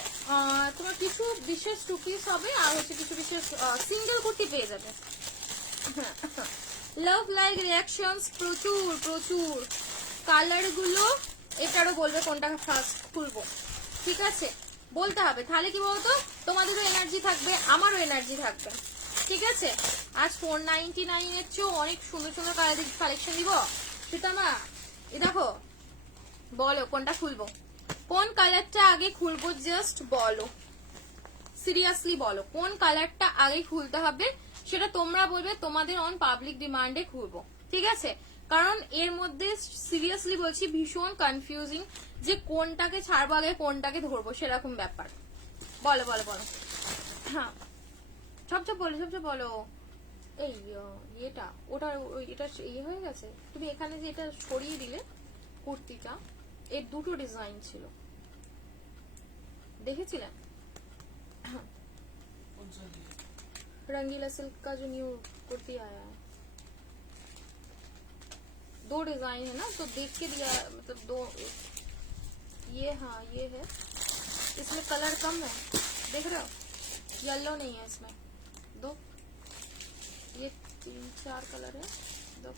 তোমার কিছু বিশেষ 2 পিস হবে, আর হচ্ছে কিছু বিশেষ সিঙ্গেল কুর্তি পেয়ে যাবে। লাভ লাইক রিঅ্যাকশনস প্রচুর প্রচুর, কালার গুলো এটারও বলবে কোনটা ফার্স্ট খুলবো, ঠিক আছে, বলতে হবে, তাহলে কি বলতো তোমাদেরও এনার্জি থাকবে, আমারও এনার্জি থাকবে, ঠিক আছে। আজ 499 এর চেয়েও অনেক সুন্দর সুন্দর কালেকশন দিব। প্রীতমা এ দেখো, বলো কোনটা খুলবো, কোন কালারটা আগে খুলবো, জাস্ট বলো, সিরিয়াসলি বলো কোন কালারটা আগে খুলতে হবে, সেটা তোমরা বলবে, তোমাদের অন পাবলিক ডিমান্ডে খুলবো, ঠিক আছে, কারণ এর মধ্যে সিরিয়াসলি বলছি ভীষণ কনফিউজিং, যে কোনটাকে ছাড়বো আগে কোনটাকে ধরবো, সেরকম ব্যাপার। বলো বলো বলো, হ্যাঁ সবচেয়ে বলো। এই এটা ওটা এটা ইয়ে হয়ে গেছে, তুমি এখানে যে এটা সরিয়ে দিলে কুর্তিটা, এর দুটো ডিজাইন ছিল, দেখেছিলেন? रंगीला सिल्क का जो न्यू कुर्ती आया है, 2 डिजाइन है ना, तो देख के दिया, मतलब 2 ये, हाँ ये है, इसमें कलर कम है, देख रहे हो, येलो नहीं है इसमें, 2 ये 3-4 कलर है, 2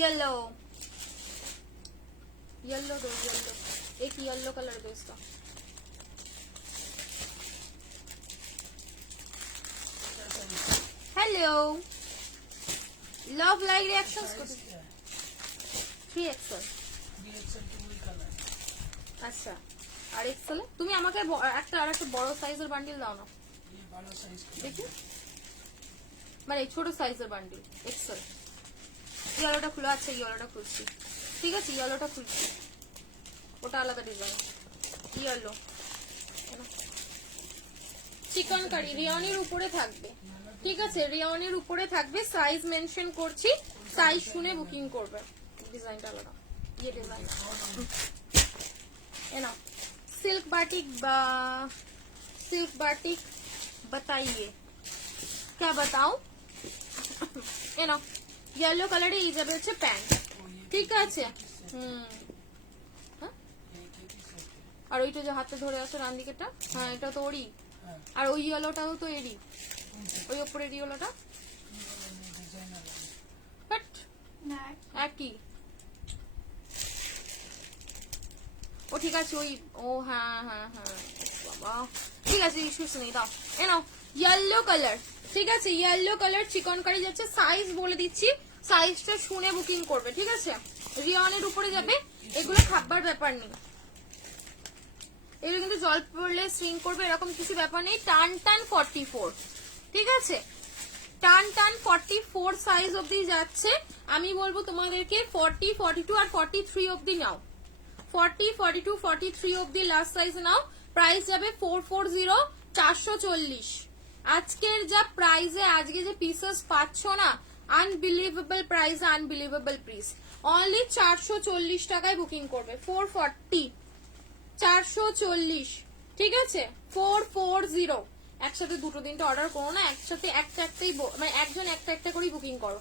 येलो येलो 2, येलो एक येलो कलर दो इसका। हेलो लव लाइक रिएक्शंस को 3XL, আচ্ছা আর এক্সেল তুমি আমাকে একটা আর একটা বড় সাইজের বান্ডিল দাও না, দেখি, মানে ছোট সাইজের বান্ডিল এক্সেল। ইয়েলোটা খুলো, আচ্ছা ইয়েলোটা খুলছি, ঠিক আছে, ইয়েলোটা খুলছি, ওটা আলাদা ডিজাইন, ইয়েলো চিকেন কারি রিয়নের উপরে থাকবে, ঠিক আছে, রিয়নের উপরে থাকবে, সাইজ মেনশন করছি, সাইজ শুনে বুকিং করবে। ডিজাইনটা আলাদা, ये डिजाइन है ना, सिल्क बाटिक बताइए क्या बताऊं, है ना, येलो कलर এই যাবে হচ্ছে প্যান্ট, ঠিক আছে, আর ওইটা যে হাতে ধরে আছে ডান দিকেটা, হ্যাঁ এটা তো ওরই, আর ওই ইয়েলোটাও তো এরই, ওই উপরের ইয়েলোটা, বাট একই। ও ঠিক আছে, ওই ও হ্যাঁ হ্যাঁ হ্যাঁ বাবা ঠিক আছে, ইস্যুস নেই, দাও এ নাও। ইয়েলো কালার, ঠিক আছে, ইয়েলো কালার চিকনকারি যাচ্ছে। সাইজ বলে দিচ্ছি, সাইজটা শুনে বুকিং করবে, ঠিক আছে। রিয়নের উপরে যাবে, এগুলো খাবার ব্যাপার নেই, এগুলো কিন্তু জল পড়লে স্ট্রিং করবে এরকম কিছু ব্যাপার নেই। টান টান 44, ঠিক আছে, টান টান 44 সাইজ অবধি যাচ্ছে। আমি বলবো তোমাদেরকে 40, 42 আর 43 অবধি নাও। 40, 42, 43 অবধি লাস্ট সাইজ নাও। প্রাইস যাবে 440, 440। আজকের যা প্রাইসে আজকে যে পিসেস পাচ্ছ না, unbelievable price, unbelievable price. Only 440 টাকায় বুকিং করবে। 440, 440, ঠিক আছে, 440। একসাথে দুটো তিনটে অর্ডার করো না, একসাথে একটা একটাই, মানে একজন একটা একটা করেই বুকিং করো।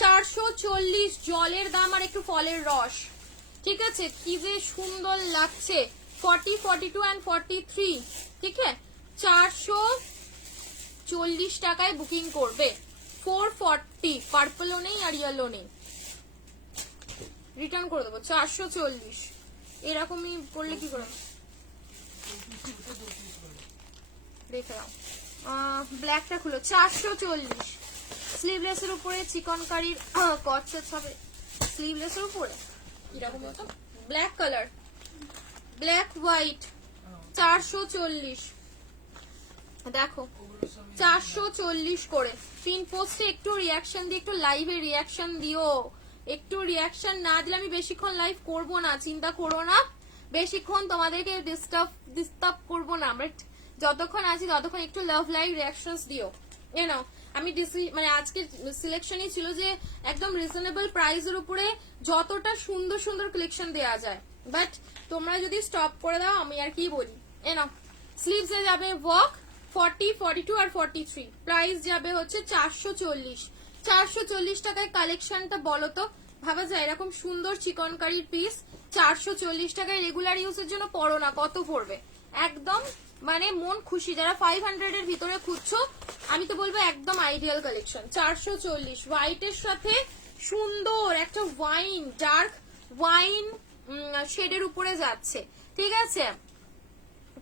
440, জলের দাম আর একটু ফলের রস, ঠিক আছে, কি যে সুন্দর লাগছে। 40, 42 and 43, ঠিক আছে, 440 টাকায় বুকিং করবে। 440, পার্পলও নেই আর ইয়েলো নেই, রিটার্ন করে দেবো। 440 এরকমই করলে কি করে দেখে নাও। ব্ল্যাকটা খুলো, 440। স্লিভলেসের উপরে চিকনকারির কট সেট হবে, স্লিভলেসের উপরে এরকম মতো ব্ল্যাক কালার, ব্ল্যাক হোয়াইট, 440। দেখো 440 করে। পিন পোস্টে একটু রিয়াকশন দিয়ে, একটু লাইভে রিয়াকশন দিও। একটু রিয়াকশন না দিলে আমি বেশিক্ষণ লাইভ করব না, চিন্তা করো না, বেশিক্ষণ তোমাদেরকে ডিস্টার্ব করব না। বাট যতক্ষণ আছি ততক্ষণ একটু লাভ লাইভ রিয়াকশনস দিও। নাও আমি মানে আজকে সিলেকশনই ছিল যে একদম রিজনেবল প্রাইসের উপরে যতটা সুন্দর সুন্দর কালেকশন দেওয়া যায়, বাট তোমরা যদি স্টপ করে দাও আমি আর কি বলি। নাও স্লিভসে যাবে ওয়ার্ক 40, 42 আর 43, প্রাইস যাবে হচ্ছে 440। 440 টাকায় কালেকশনটা বলো তো, ভাবা যায় এরকম সুন্দর চিকনকারির পিস 440 টাকায় রেগুলার ইউজের জন্য পড়ো না, কত পড়বে একদম মানে মন খুশি। যারা 500 এর ভিতরে খুঁজছো আমি তো বলবো একদম আইডিয়াল কালেকশন। 440 হোয়াইটের সাথে সুন্দর একটা ওয়াইন, ডার্ক ওয়াইন শেডের উপরে যাচ্ছে, ঠিক আছে।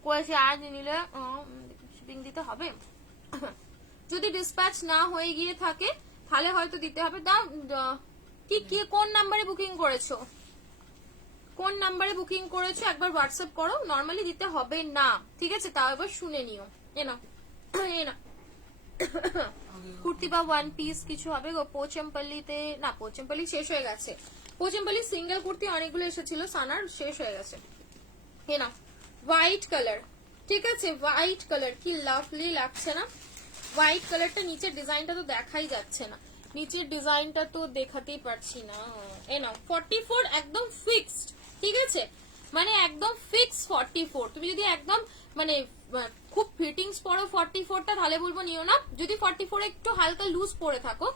কয়েছে আজ নিলে শিপিং দিতে হবে, যদি ডিসপ্যাচ না হয়ে গিয়ে থাকে তাহলে হয়তো দিতে হবে। দাও কি কি কোন নাম্বারে বুকিং করেছো, কোন নাম্বারে বুকিং করেছো একবার হোয়াটসঅ্যাপ করো, নরমালি দিতে হবে না, ঠিক আছে, তাও এবার শুনে নিও। এনা এনা কুর্তি বা ওয়ান পিস কিছু হবে গো। পোচেমপল্লিতে না, পোচেমপল্লি শেষ হয়ে গেছে। পোচেমপল্লি সিঙ্গেল কুর্তি অনেকগুলো এসেছিল, সানার শেষ হয়ে গেছে। এনা হোয়াইট কালার, ঠিক আছে, হোয়াইট কালার কি লাভলি লাগছে না। হোয়াইট কালারটা নিচের ডিজাইনটা তো দেখাই যাচ্ছে না, নিচের ডিজাইনটা তো দেখাতেই পারছি না। নাও 44 একদম ফিক্সড, ঠিক আছে, মানে একদম ফিক্স 44। তুমি যদি একদম মানে খুব ফিটিংস পরো 44টা তাহলে বলবো নিও না, যদি 44 একটু হালকা লুজ পরে থাকো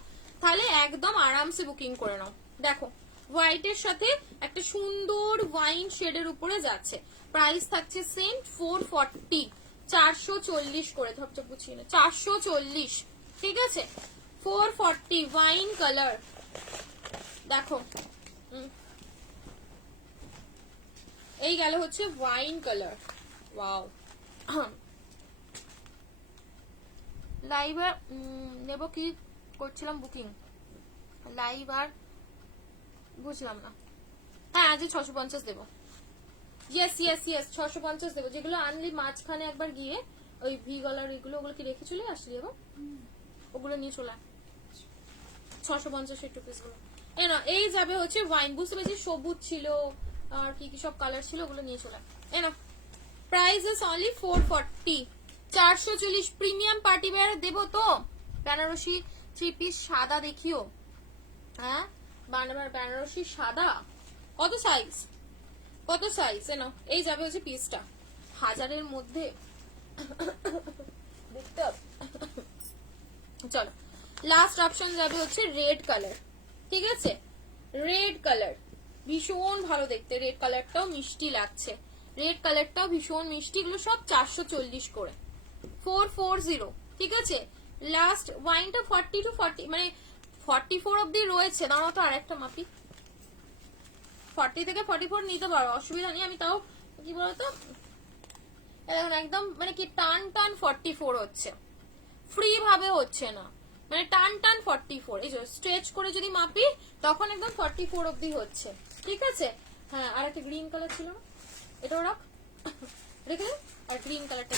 তাহলে একদম আরামসে বুকিং করে নাও। দেখো হোয়াইটের সাথে একটা সুন্দর ওয়াইন শেডের উপরে যাচ্ছে, প্রাইস থাকছে সেম 440, 440 করে, ধপচপ বুঝিয়ে না 440, ঠিক আছে, 440 ওয়াইন কালার। দেখো এই গেল হচ্ছে ওয়াইন কালার, ওয়াও। লাইভ আর নেব কি করছিলাম বুকিং, লাইভ আর বুঝলাম না। হ্যাঁ আজই 650 দেবো, ইয়েস ইয়েস ইয়েস 650 দেবো। যেগুলো আনলি মাঝখানে একবার গিয়ে ওই ভি গলার এগুলো, ওগুলো কি রেখে চলে আসলি এবং ওগুলো নিয়ে চলে 650 একটু পিস গুলো। এই যাবে হচ্ছে ওয়াইন, বুঝতে পেরেছি, সবুজ ছিল আর কি কি সব কালার ছিল, ওগুলো নিয়ে চলে। Price is only 440, 440। Premium party wear দেবো তো, বেনারসি 3 পিস সাদা দেখিও, হ্যাঁ বেনারসি সাদা, কত সাইজ, কত সাইজ, এই যাবে হচ্ছে পিসটা 1000-এর মধ্যে দেখতে হবে। চলো লাস্ট অপশন যাবে হচ্ছে রেড কালার, ঠিক আছে, রেড কালার ভীষণ ভালো দেখতে, রেড কালারটাও মিষ্টি লাগছে, রেড কালারটাও ভীষণ মিষ্টি, এগুলো সব 440 করে, 440, ঠিক আছে। লাস্ট ওয়াইনটা 40 to 40 মানে 44 অবধি রয়েছে, দাঁড়াও তো আরেকটা মাপি। 40 থেকে 44 নিতে পারো, অসুবিধা নেই। আমি তাও কি বলতো একদম মানে কি টান টান 44 হচ্ছে, ফ্রি ভাবে হচ্ছে না, মানে টান টান 44। এই যে স্ট্রেচ করে যদি মাপি তখন একদম 44 অবধি হচ্ছে, ঠিক আছে। হ্যাঁ, আর একটা গ্রিন কালার ছিল না, এটাও রাখ, রেখে। আর গ্রিন কালারটা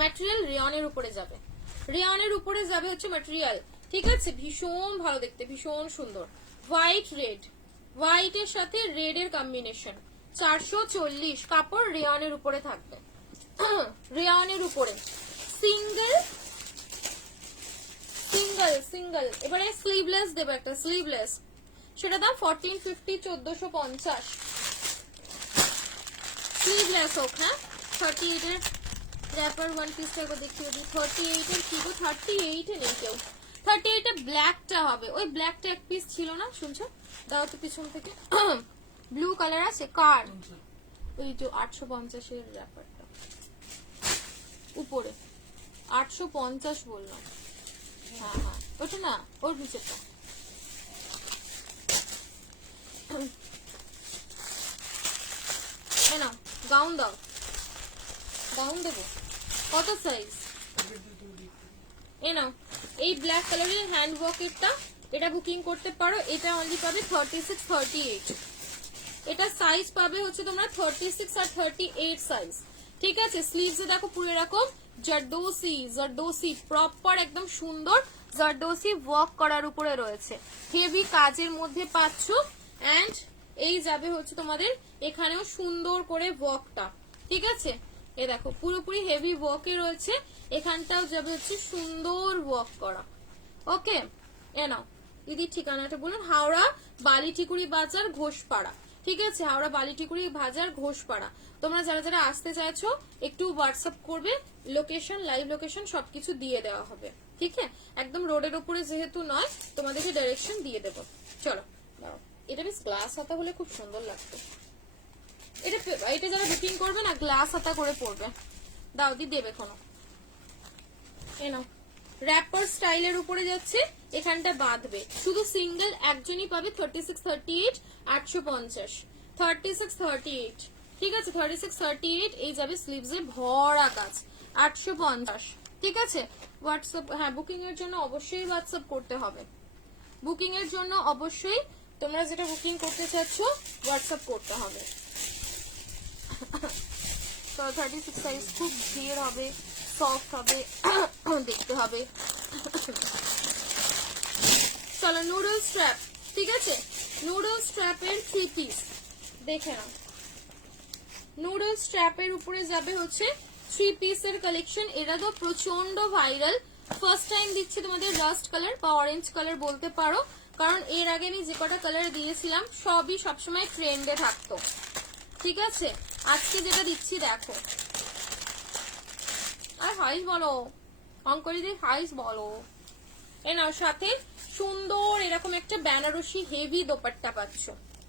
ম্যাটেরিয়াল রেয়নের উপরে যাবে, রেয়নের উপরে যাবে হচ্ছে ম্যাটেরিয়াল, ঠিক আছে। ভীষণ ভালো দেখতে, ভীষণ সুন্দর। হোয়াইট রেড, হোয়াইটের সাথে রেড এর কম্বিনেশন। 440 কাপড় রেয়নের উপরে থাকবে, রেয়নের উপরে সিঙ্গেল সিঙ্গেল সিঙ্গেল। এবারে স্লিভলেস দেবে একটা, স্লিভলেস, সেটা দাম 1450, 1450 স্লিভলেস হোক। হ্যাঁ, 38 এর র্যাপার ওয়ান পিসটা একবার দেখিয়ে দিই। 38 এর কি গো, 38 এ নেই কেউ। 38 এ ব্ল্যাকটা হবে, ওই ব্ল্যাকটা এক পিস ছিল না, শুনছো? দাও তো পিছন থেকে। ব্লু কালার আছে কার, ওই যে 850 এর র্যাপারটা উপরে 850 বললাম। হ্যাঁ হ্যাঁ, ওটা না, ওর নিচেটা। না গাউন দাও, গাউন দেবো। কত সাইজ? এ নাও, এই ব্ল্যাক কালারের হ্যান্ড ওয়ার্কেরটা, এটা বুকিং করতে পারো। এটা অনলি পাবে 36, 38। এটা সাইজ পাবে হচ্ছে তোমরা 36 আর 38 সাইজ, ঠিক আছে। স্লিভসে দেখো পুরো এরকম জারদোসি, জারদোসি প্রপার একদম সুন্দর জারদোসি ওয়ার্ক করার উপরে রয়েছে, হেভি কাজের মধ্যে পাচ্ছ। এন্ড এই যাবে হচ্ছে তোমাদের এখানেও সুন্দর করে ওয়ার্কটা, ঠিক আছে। এ দেখো পুরোপুরি হেভি ওয়ার্কে রয়েছে, এখানটাও যাবে হচ্ছে সুন্দর ওয়ার্ক করা। ওকে, এ নাও দিদি ঠিকানাটা বলুন। হাওড়া বালিটিকুড়ি বাজার, ঘোষপাড়া, ঠিক আছে। হাওড়া বালিটিকুড়ি বাজার, ঘোষপাড়া। তোমরা যারা যারা আসতে চাইছো একটু হোয়াটসঅ্যাপ করবে, লোকেশন, লাইভ লোকেশন সবকিছু দিয়ে দেওয়া হবে, ঠিক আছে। একদম রোডের উপরে যেহেতু নয়, তোমাদেরকে ডাইরেকশন দিয়ে দেবো। চলো দাঁড়াও, এটা বেশ গ্লাস হাতা হলে খুব সুন্দর লাগতো। এটা যারা বুকিং করবে না, গ্লাস হাতা করে পরবে। দাও দি দেবে কোনো। এ নাও, র্যাপার স্টাইলের উপরে যাচ্ছে, এখানটা বাঁধবে, শুধু সিঙ্গেল একজনই পাবে। 36, 38 850, 36, 38, ঠিক আছে। 36, 38 এই যাবে স্লিভসে ভরা কাজ, 850, ঠিক আছে। হোয়াটসঅ্যাপ, হ্যাঁ বুকিং এর জন্য অবশ্যই হোয়াটসঅ্যাপ করতে হবে। বুকিং এর জন্য অবশ্যই তোমরা যেটা বুকিং করতে চাচ্ছ হোয়াটসঅ্যাপ করতে হবে। তো 36 সাইজ খুব ভিড় হবে, সফট হবে, দেখতে হবে। চলো নুডল স্ট্র্যাপ, ঠিক আছে। নুডল স্ট্র্যাপের 3 পিস দেখে নাও। নুডল স্ট্র্যাপের উপরে যাবে হচ্ছে 3 পিসের কালেকশন। এরা তো প্রচন্ড ভাইরাল, ফার্স্ট টাইম দিচ্ছি তোমাদের রাস্ট কালার বা অরেঞ্জ কালার বলতে পারো, কারণ এর আগে আমি যে কটা কালার দিয়েছিলাম সবই সবসময় ট্রেন্ডে থাকতো, ঠিক আছে। আজকে যেটা দিচ্ছি দেখো, আর হাইস বলো অঙ্করিদি, হাইস বলো। এ নাও, সাথে সুন্দর এরকম একটা বেনারসি হেভি দোপাট্টা পাচ্ছ,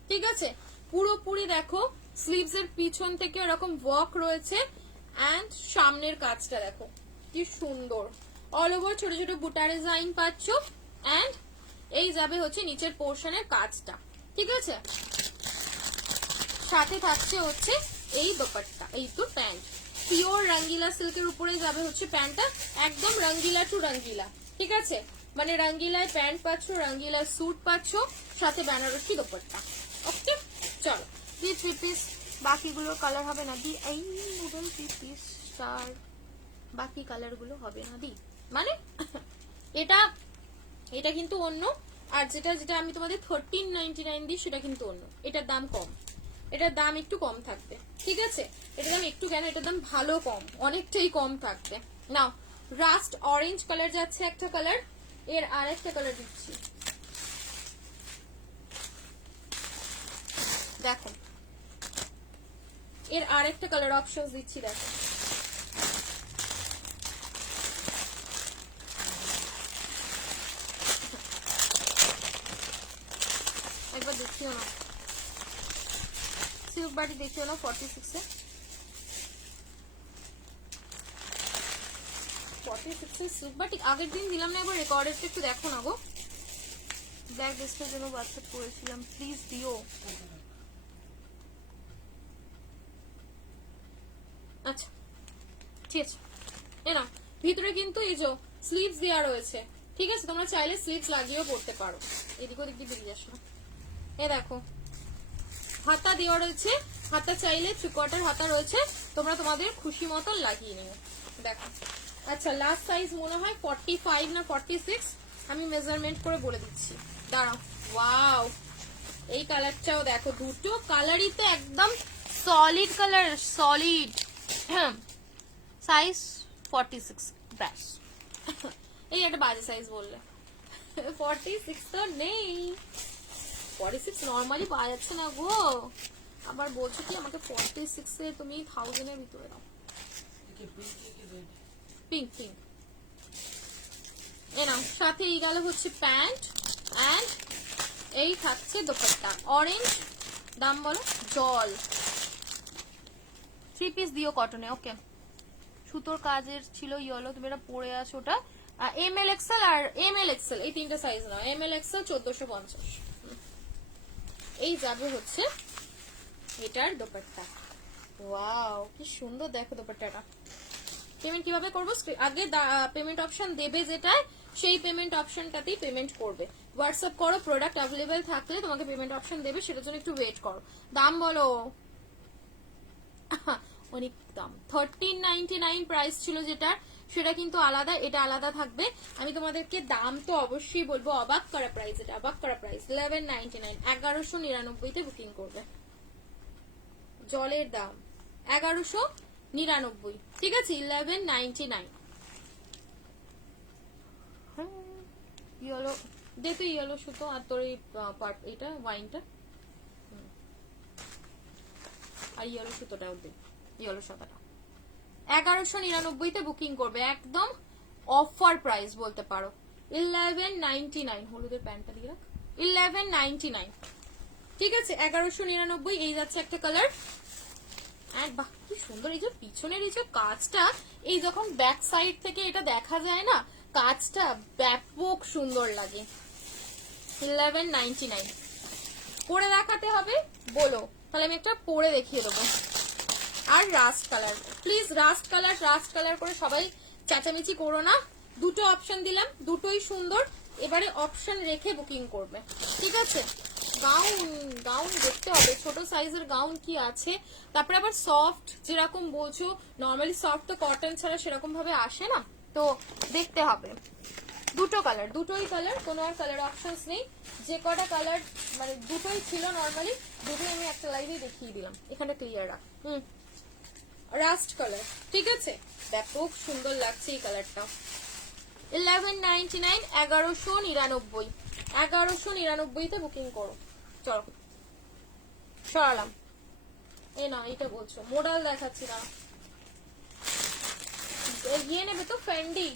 ঠিক আছে। পুরোপুরি দেখো স্লিভস এর পিছন থেকে এরকম ওয়ার্ক রয়েছে, এন্ড সামনের কাজটা দেখো কি সুন্দর, অল ওভার ছোট ছোট বুটা ডিজাইন পাচ্ছ। এন্ড এই যাবে হচ্ছে নিচের পোর্শনের কাজটা, ঠিক আছে। সাথে থাকছে হচ্ছে এই দোপাট্টা, এই তো প্যান্ট, পিওর রঙ্গিলা সিল্কের উপরে যাবে হচ্ছে প্যান্টটা, একদম রঙ্গিলা টু রঙ্গিলা, ঠিক আছে। মানে রঙ্গিলায় প্যান্ট পাচ্ছ, রঙ্গিলা স্যুট পাচ্ছ, সাথে বেনারসি দোপাট্টা। ওকে, চলো দি 3 পিস, বাকিগুলো কালার হবে না দি। এই নুডল 3 পিস স্টার, বাকি কালার গুলো হবে না দি, মানে এটা এটা কিন্তু অন্য। আর যেটা যেটা আমি তোমাদের 1399 দিই সেটা কিন্তু অন্য, এটার দাম কম, এটার দাম একটু কম থাকবে, ঠিক আছে। এটার দাম একটু কেন, এটার দাম ভালো কম, অনেকটাই কম থাকবে। নাও রাস্ট অরেঞ্জ কালার যাচ্ছে একটা কালার, এর আরেকটা কালার দিচ্ছি দেখো, এর আরেকটা কালার অপশন দিচ্ছি দেখো। একবার দেখিও না, সিল্ক বাটি দেখিও না 46 এ, 46 এর সিল্ক বাটি আগের দিন দিলাম না, একবার রেকর্ডেরটা একটু দেখো না গো। ব্ল্যাক ড্রেসটার জন্য হোয়াটসঅ্যাপ করেছিলাম, প্লিজ দিও। আচ্ছা ঠিক আছে, এ না ভিতরে কিন্তু এই যে স্লিভস দেওয়া রয়েছে, ঠিক আছে, তোমরা চাইলে স্লিভস লাগিয়েও পড়তে পারো। এদিক ওদিক দিয়ে বেরিয়ে যাস না। এ দেখো হাতা দেওয়া রয়েছে, হাতা চাইলে 3/4 হাতা রয়েছে, তোমরা তোমাদের খুশি মতন লাগিয়ে নিও। দেখো আচ্ছা লাস্ট সাইজ মনে হয় 45 না 46, আমি মেজারমেন্ট করে বলে দিচ্ছি, দাঁড়াও। ওয়াও, এই কালারটাও দেখো, দুটো কালারই তো একদম সলিড কালার, সলিড। সাইজ 46 ব্যাস। এই একটা বাজে সাইজ বললে, 46 তো নেই, 46 নর্মালি পাওয়া যাচ্ছে না গো, আবার বলছো কি আমাকে 46 এ তুমি 1000 এর ভিতরে দাও। পিঙ্ক পিঙ্ক, এ নাও, সাথে এই গেল হচ্ছে প্যান্ট এন্ড এই থাকছে দোপাট্টা অরেঞ্জ, দাম বলো জল। 3 পিস দিও কটনে, ওকে। সুতোর কাজের ছিল ইয়েলো, তুমি এটা পরে আছো, ওটা এমএল এক্সেল আর এমএল এক্সেল এই তিনটা সাইজ নাও, এমএল এক্সেল 1450। এই যাবে হচ্ছে এটার দোপাট্টা, ওয়াও কি সুন্দর দেখো দোপাট্টাটা। পেমেন্ট কিভাবে করবো, আগে পেমেন্ট অপশন দেবে যেটায়, সেই পেমেন্ট অপশনটাতেই পেমেন্ট করবে। হোয়াটসঅ্যাপ করো, প্রোডাক্ট অ্যাভেলেবেল থাকলে তোমাকে পেমেন্ট অপশন দেবে, সেটার জন্য একটু ওয়েট করো। দাম বলো, অনেক দাম, 1399 প্রাইস ছিল যেটা, সেটা কিন্তু আলাদা, এটা আলাদা থাকবে। আমি তোমাদেরকে দাম তো অবশ্যই বলবো, অবাক করা প্রাইস, এটা অবাক করা প্রাইস 1199, 1199 তে বুকিং করবে। জলের দাম 1199, ঠিক আছে, 1199। ইয়েলো দে তো, ইয়েলো সুতো, আর তোর এটা ওয়াইনটা আর ইয়েলো সুতোটাও দে, ইয়েলো সুতোটা 1199 তে বুকিং করবে, একদম অফার প্রাইস বলতে পারো, 1199। হলুদের প্যান্টটা দিয়ে রাখ, 1199, ঠিক আছে, 1199। এই যাচ্ছে একটা কালার, এন্ড বাহ কি সুন্দর, এই যে পিছনের এই যে কাজটা, এই যখন ব্যাক সাইড থেকে এটা দেখা যায় না, কাজটা ব্যাপক সুন্দর লাগে। 1199 পরে দেখাতে হবে বলো, তাহলে আমি একটা পরে দেখিয়ে দেবো। আর rust colour, please rust colour করে সবাই চেঁচামেচি করো না। দুটো অপশন দিলাম, দুটোই সুন্দর, এবারে অপশন রেখে বুকিং করবে, ঠিক আছে। গাউন দেখতে হবে, ছোট সাইজের গাউন কি আছে, তারপরে আবার সফট যেরকম বলছো, নর্মালি সফট তো কটন ছাড়া সেরকম ভাবে আসে না, তো দেখতে হবে। দুটো কালার, দুটোই কালার, কোনো আর কালার অপশনস নেই, যে কটা কালার মানে দুটোই ছিল নর্মালি, দুটোই আমি একটা লাইভে দেখিয়ে দিলাম, এখানে ক্লিয়ার রাখ। রাস্ট কালার, ঠিক আছে, ব্যাপক সুন্দর লাগছে এই কালারটা। 1199, 1199, 1199 তে বুকিং করো। চলো সরালাম, এ না এটা বলছো মোডাল দেখাচ্ছি না, ইয়ে নেবে তো, ফেন্ডি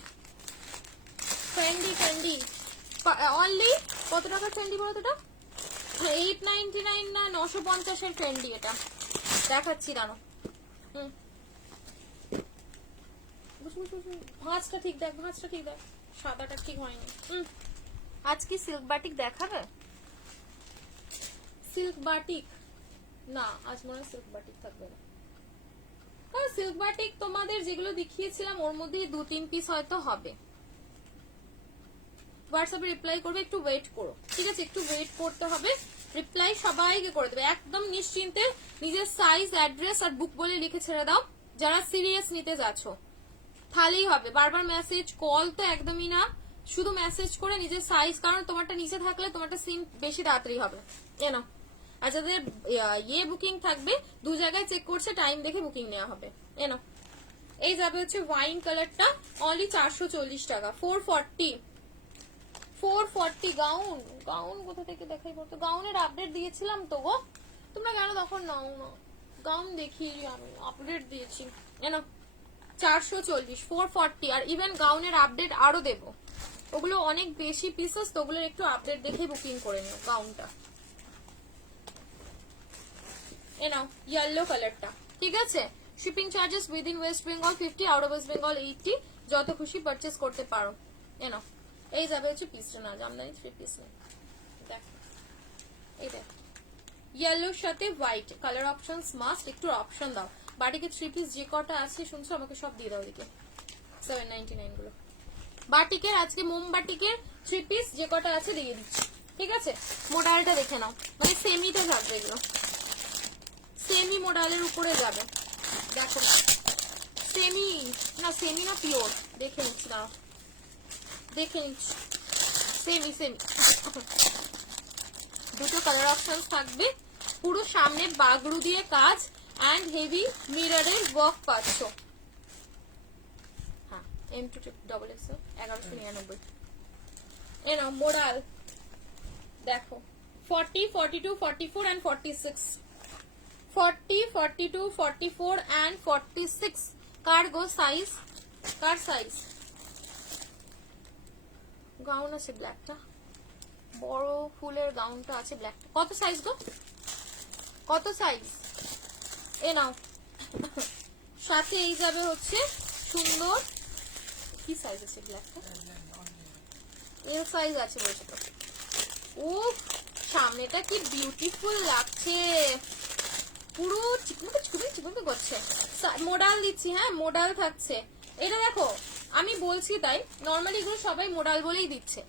অনলি কত টাকার ফেন্ডি বলো তো, এটা 899 না 950 এর ফেন্ডি, এটা দেখাচ্ছি দাঁড়ো। ভাঁজটা ঠিক দেখ, সাদাটা ঠিক হয়নি। আজ কি সিল্ক বাটিক দেখাবে? সিল্ক বাটিক না, আজ মনে হয় সিল্ক বাটিক থাকবে না, কারণ সিল্ক বাটিক তোমাদের যেগুলো দেখিয়েছিলাম ওর মধ্যে 2-3 পিস হয়তো হবে। হোয়াটসঅ্যাপে রিপ্লাই করবে, একটু ওয়েট করো, ঠিক আছে, একটু ওয়েট করতে হবে, রিপ্লাই সবাইকে করে দেবে, একদম নিশ্চিন্তে নিজের সাইজ, অ্যাড্রেস আর বুক বলে লিখে ছেড়ে দাও, যারা সিরিয়াস নিতে যাচ্ছ তাহলেই হবে। বারবার মেসেজ কল তো একদমই না, শুধু মেসেজ করে নিজের সাইজ, কারণ তোমারটা নিচে থাকলে তোমারটা সিন বেশি তাড়াতাড়ি হবে, এনো। আর যাদের ইয়ে বুকিং থাকবে, দু জায়গায় চেক করছে, টাইম দেখে বুকিং নেওয়া হবে, এনো। এই যাবে হচ্ছে ওয়াইন কালারটা, অনলি 440 টাকা, 440 গাউন কোথা থেকে দেখাই বলতো, গাউনের আপডেট দিয়েছিলাম তো গো, তোমরা কেন তখন নাও না, গাউন দেখিয়ে আমি আপডেট দিয়েছি, এনো 440, 440। আর ইভেন গাউনের আপডেট আরো দেব, ওগুলো অনেক বেশি পিসেস, তো ওগুলোর একটু আপডেট দেখে বুকিং করে নিও গাউনটা। এ নাও ইয়েলো কালারটা, ঠিক আছে, shipping charges within West Bengal 50, out of West Bengal 80, যত খুশি পারচেস করতে পারো। এ নাও, এই যাবে হচ্ছে পিসটা, না জামদানি 3 পিস নেই, দেখো এটা ইয়েলোর সাথে হোয়াইট কালার অপশনস মাস্ট, একটু অপশন দাও। বাটিকে 3 পিস যে কটা আছে শুনছো আমাকে সব দিয়ে দাও এদিকে। 799 গুলো বাটিকের, আজকে মোমবাটিকের 3 পিস যে কটা আছে দিয়ে দিচ্ছি, ঠিক আছে? মডেলটা দেখে নাও, মানে সেমিতে থাকবে এগুলো, সেমি মডেলের উপরে যাবে। দেখো সেমি না, সেমি না পিওর, দেখে নিচ্ছি না, দেখে নিচ্ছি। সেমি সেমি দুটো কালার অপশন থাকবে, পুরো সামনে বাগড়ু দিয়ে কাজ অ্যান্ড হেভি মিররের ওয়ার্ক পাচ্ছ। হ্যাঁ M2 ডবল এক্সেল 1199। এনাও মোডাল দেখো 40, 42, 44 and 46, 40, 42, 44 and 46 car go size, car size? Gown আছে ব্ল্যাকটা, বড় ফুলের গাউনটা আছে ব্ল্যাকটা, কত সাইজ গো, কত সাইজ? এ নাও সাথে এই যাবে হচ্ছে সুন্দর, কি সাইজ আছে ব্ল্যাকটা? এর সাইজ আছে বলছে তো। ও সামনেটা কি বিউটিফুল লাগছে, পুরো চিকমুকে চিকমুকে চিকমুকে করছে। মোডাল দিচ্ছি, হ্যাঁ মোডাল থাকছে। এটা দেখো আমি বলছি তাই, নর্মালি এগুলো সবাই মোডাল বলেই দিচ্ছে,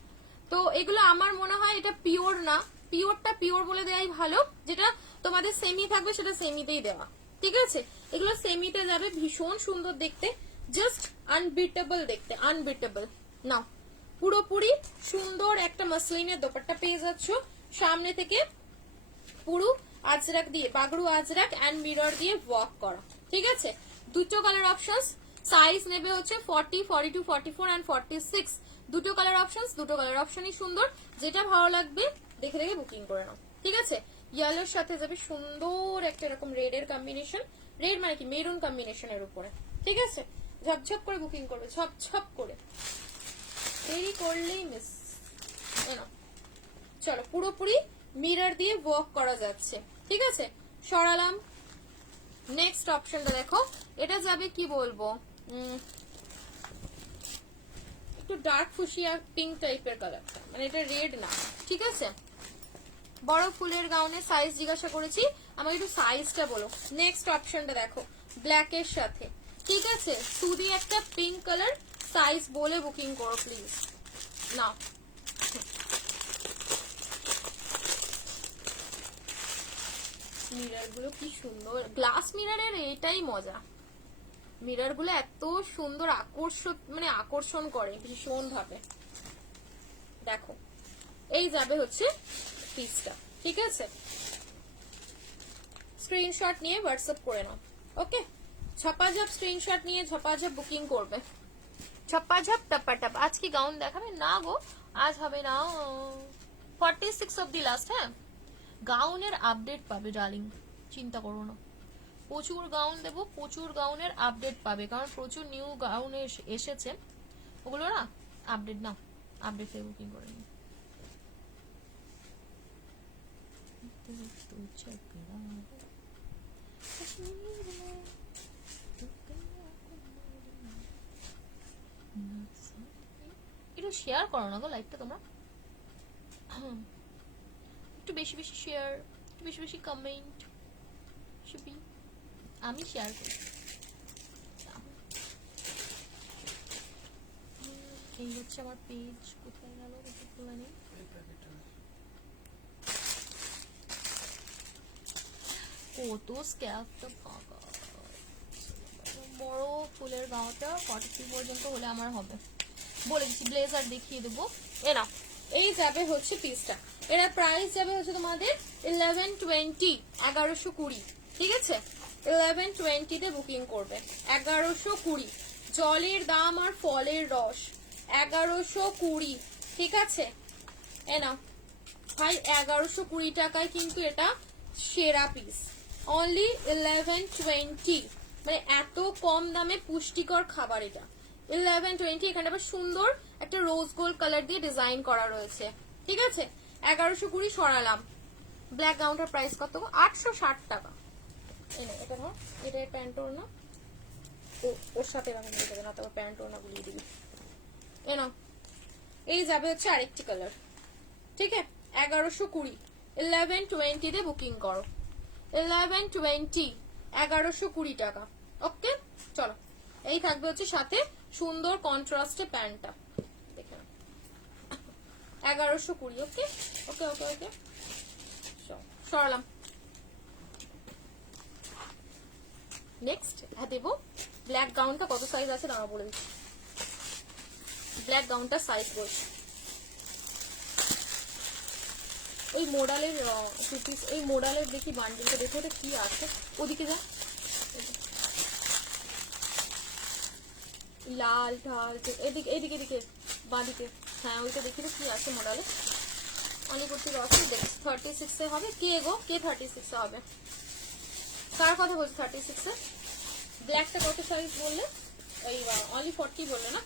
তো এগুলো আমার মনে হয় এটা পিওর না, পিওরটা পিওর বলে দেওয়াই ভালো, যেটা তোমাদের সেমি থাকবে সেটা সেমিতেই দেওয়া, ঠিক আছে? এগুলো সেমিতে যাবে, ভীষণ সুন্দর দেখতে, জাস্ট আনবিটেবল দেখতে, আনবিটেবল। নাও পুরোপুরি সুন্দর একটা মাসলিনের দোপাট্টা পেয়ে যাচ্ছ, সামনে থেকে পুরো আজরাক দিয়ে বাগড়ু আজরাক এন্ড মিরর দিয়ে ওয়ার্ক করা, ঠিক আছে? দুটো কালার অপশনস, সাইজ নেবে হচ্ছে 40, 42, 44 এন্ড 46, দুটো কালার অপশনস, দুটো কালার অপশনই সুন্দর, যেটা ভালো লাগবে দেখে দেখে বুকিং করে নাও, ঠিক আছে? ইয়েলোর সাথে যাবে সুন্দর একটা এরকম রেড এর কম্বিনেশন, রেড মানে কি মেরুন কম্বিনেশনের উপরে, ঠিক আছে? ঝপঝপ করে বুকিং করবে, ঝপঝপ করে, দেরি করলেই মিস। চলো পুরোপুরি মিরর দিয়ে ওয়ার্ক করা যাচ্ছে, ঠিক আছে? সরালাম। নেক্সট অপশনটা দেখো, এটা যাবে কি বলবো, একটু ডার্ক ফুশিয়া পিঙ্ক টাইপের কালারটা, মানে এটা রেড না, ঠিক আছে? বড় ফুলের গাউনের সাইজ জিজ্ঞাসা করেছি, আমাকে একটু সাইজটা বলো। নেক্সট অপশনটা দেখো ব্ল্যাক এর সাথে, ঠিক আছে? সুদি একটা পিঙ্ক কালার, সাইজ বলে বুকিং করো প্লিজ। নাও মিরর গুলো কি সুন্দর, গ্লাস মিররের এটাই মজা, মিরর গুলো এত সুন্দর মানে আকর্ষণ করে ভীষণ ভাবে। দেখো এই যাবে হচ্ছে পিসটা, ঠিক আছে? স্ক্রিনশট নিয়ে হোয়াটসঅ্যাপ করে নাও, ওকে? ঝপাঝপ স্ক্রিনশট নিয়ে ঝপাঝপ বুকিং করবে, ঝপাঝপ টপাটপ। আজ কি গাউন দেখাবে না গো? আজ হবে না, 46 অব্দি লাস্ট। হ্যাঁ গাউনের আপডেট পাবে ডার্লিং, চিন্তা করো না, প্রচুর গাউন দেবো, প্রচুর গাউনের আপডেট পাবে, কারণ প্রচুর নিউ গাউন এসেছে, ওগুলো না আপডেট না, আপডেট থেকে বুকিং করে নিই। একটু শেয়ার করো না গো লাইভটা তোমরা, একটু বেশি বেশি শেয়ার, একটু বেশি বেশি কমেন্ট, আমি শেয়ার করি। এই হচ্ছে আমার পেজ, কোথায় গেল মানে কত স্ক্যাপটা ফাঁকা, বড় ফুলের গাউনটা 43 পর্যন্ত হলে আমার হবে, বলে দিচ্ছি। ব্লেজার দেখিয়ে দেবো, এরা এই যাবে হচ্ছে পিসটা, এরা প্রাইস যাবে হচ্ছে তোমাদের 1120, 1120, ঠিক আছে? 1120 তে বুকিং করবে, 1120, জলের দাম আর ফলের রস, 1120, ঠিক আছে? এনা ভাই 1120 টাকায় কিন্তু এটা সেরা পিস, অনলি 1120, মানে এত কম দামে পুষ্টিকর খাবার এটা 1120। এখানে আবার সুন্দর একটা রোজ গোল্ড কালার দিয়ে ডিজাইন করা রয়েছে, ঠিক আছে? 1120 সরালাম। ব্ল্যাক গাউনটার প্রাইস কত? 860 টাকা। এটা ধর, এটা প্যান্টোর না, ওর সাথে বানানো যাবে না, তবে প্যান্টোর না গুলিয়ে দিবি। এই যাবে হচ্ছে আরেকটি কালার, ঠিক আছে? 1120 1120 তে বুকিং করো 1120 1120 টাকা। ওকে চলো, এই থাকবে হচ্ছে সাথে সুন্দর কন্ট্রাস্টে প্যান্টটা, দেখে নাও 1120। ওকে ওকে ওকে ওকে সরালাম। নেক্সট হ্যাঁ দেবো ব্ল্যাক গাউনটা কত সাইজ আছে দাঁড়া বলে দিচ্ছি। ব্ল্যাক গাউনটা সাইজ বলছি ওই মোডালের টু পিস, এই মোডালের দেখি বান্ডেলটা দেখো ওটা কি আছে, ওদিকে যা লাল ঢাল এদিকে এদিকে এদিকে বাঁদিকে, হ্যাঁ ওইটা দেখি তো কি আছে মোডালে। অনেক কুর্তি আছে দেখ 36 এ হবে। কে গো কে 36 এ হবে, কার কথা বলছি 36 এ? ব্ল্যাকটা কত সাইজ বললে? ওই অনলি 40 বললে না?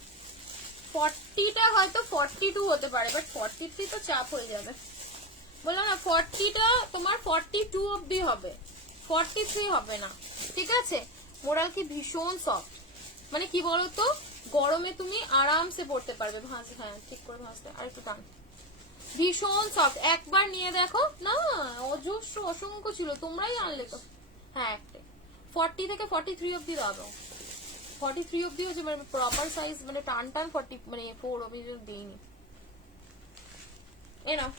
40টা হয়তো 42 হতে পারে, বাট 43 তো চাপ হয়ে যাবে। বললাম না 40টা তোমার 42 অবধি হবে, 43 হবে না, ঠিক আছে? মোরাল কি ভীষণ সফট, মানে কি বলতো গরমে তুমি আরামসে পড়তে পারবে। ভাঁজ, হ্যাঁ ঠিক করে ভাঁজতে, আর একটু টান, ভীষণ সফট। একবার নিয়ে দেখো না, অজস্র অসংখ্য ছিল, তোমরাই আনলে তো। হ্যাঁ একটাই 40 থেকে 43 অবধি দাও, 43 অবধি হচ্ছে মানে প্রপার সাইজ, মানে টান টান 40 মানে 4 অবধি দিইনি। এ নাও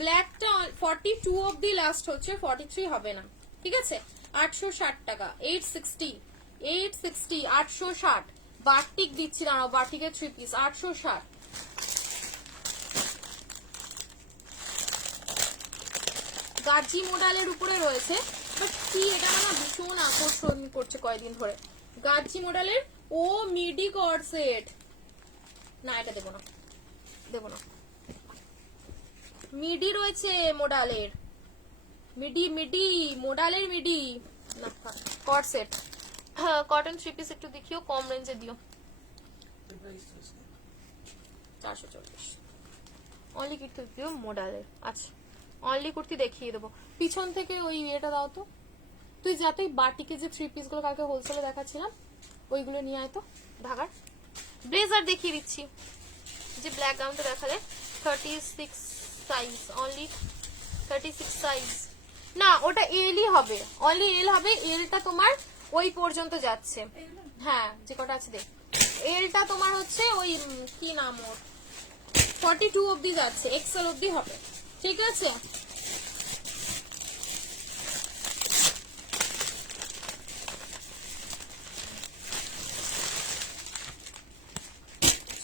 ব্ল্যাকটা 42 অবধি লাস্ট হচ্ছে, 43 হবে না, ঠিক আছে? 860 টাকা, 860 860। বাটিক দিচ্ছি না, বাটিকের 3 পিস 860। গাজি মডেলের উপরে রয়েছে, বাট কি এটা না ভীষণ আকর্ষণ করছে কয়েকদিন ধরে। গাজি মডেলের ও মিডি কর্সেট, না এটা দেবো না, দেবো না। মিডি রয়েছে মডেলের, মিডি মিডি মডেলের মিডি না কর্সেট। হ্যাঁ কটন 3 পিস একটু দেখিও, কম রেঞ্জে দিও। 440 অনলি কুর্তি দিও মডেলের। আচ্ছা অনলি কুর্তি দেখিয়ে দেবো, পিছন থেকে ওই এটা দাও তো। তুই যাতে বাটিকে যে 3 পিস গুলো কালকে হোলসেলে দেখাচ্ছিলাম ওইগুলো নিয়ে আয় তো। ঢাকার ব্লেজার দেখিয়ে দিচ্ছি, যে ব্ল্যাক গাউনটা দেখালে 36 সাইজ, অনলি 36 সাইজ। না ওটা এলই হবে, অনলি এল হবে। এলটা তোমার ওই পর্যন্ত যাচ্ছে, হ্যাঁ যে কটা আছে দেখ। এলটা তোমার হচ্ছে ওই কি নাম ওর 42 অবধি যাচ্ছে, এক্সেল অবধি হবে, ঠিক আছে?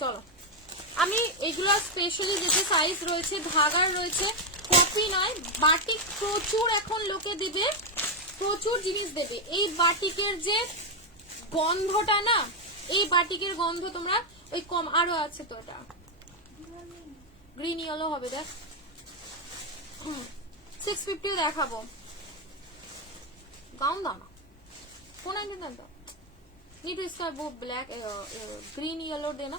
চলো আমি এগুলো স্পেশালি যেটা সাইজ রয়েছে, ধাগার রয়েছে, কপি নয় বাটিক প্রচুর এখন লোকে দিবে, প্রচুর জিনিস দেবে। এই বাটিকের যে গন্ধটা না, এই বাটিকের গন্ধ তোমরা ওই কম আরো আছে তো, এটা গ্রিন ইয়েলো হবে দেখ, 650 দেখাবো। गाउन दाओ ना 499 दो, नहीं तो इसका वो ब्लैक ग्रीन येलो देना।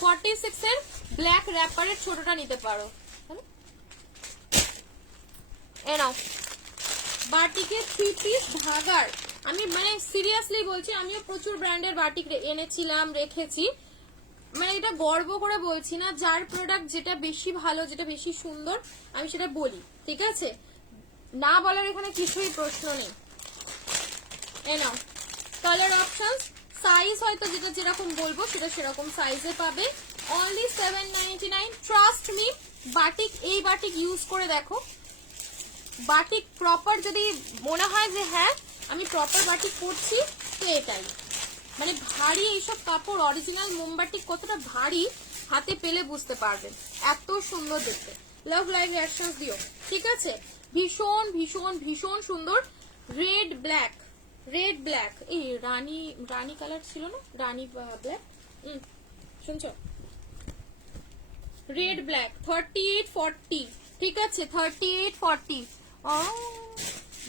46 এর ব্ল্যাক র‍্যাপারের ছোটটা নিতে পারো, এ নাও বাটিকে 3 পিস ধাগার। আমি মানে সিরিয়াসলি বলছি, আমিও প্রচুর ব্র্যান্ডের বাটিক এনেছিলাম, রেখেছি, মানে এটা গর্ব করে বলছি না, যার প্রোডাক্ট যেটা বেশি ভালো, যেটা বেশি সুন্দর আমি সেটা বলি, ঠিক আছে? না বলার এখানে কিছুই প্রশ্ন নেই। এ নাও কালার অপশনস, সাইজ হয়তো যেটা যেরকম বলবো সেটা সেরকম সাইজে পাবে, অনলি 799। ট্রাস্ট মি, বাটিক এই বাটিক ইউজ করে দেখো, বাটিক প্রপার যদি মনে হয় যে হ্যাঁ আমি প্রপার বাটিক পরছি, তো এটাই মানে ভারী এইসব কাপড় অরিজিনাল মোমবাটিক কতটা ভারী হাতে পেলে বুঝতে পারবেন, এত সুন্দর দেখতে। লাভ লাইভ রিঅ্যাকশনস দিও, ঠিক আছে? ভীষণ ভীষণ ভীষণ সুন্দর। রেড ব্ল্যাক, রেড ব্ল্যাক, এই রানী রানী কালার ছিল না, রানী ব্ল্যাক, শুনছো? রেড ব্ল্যাক 3840, ঠিক আছে? 3840।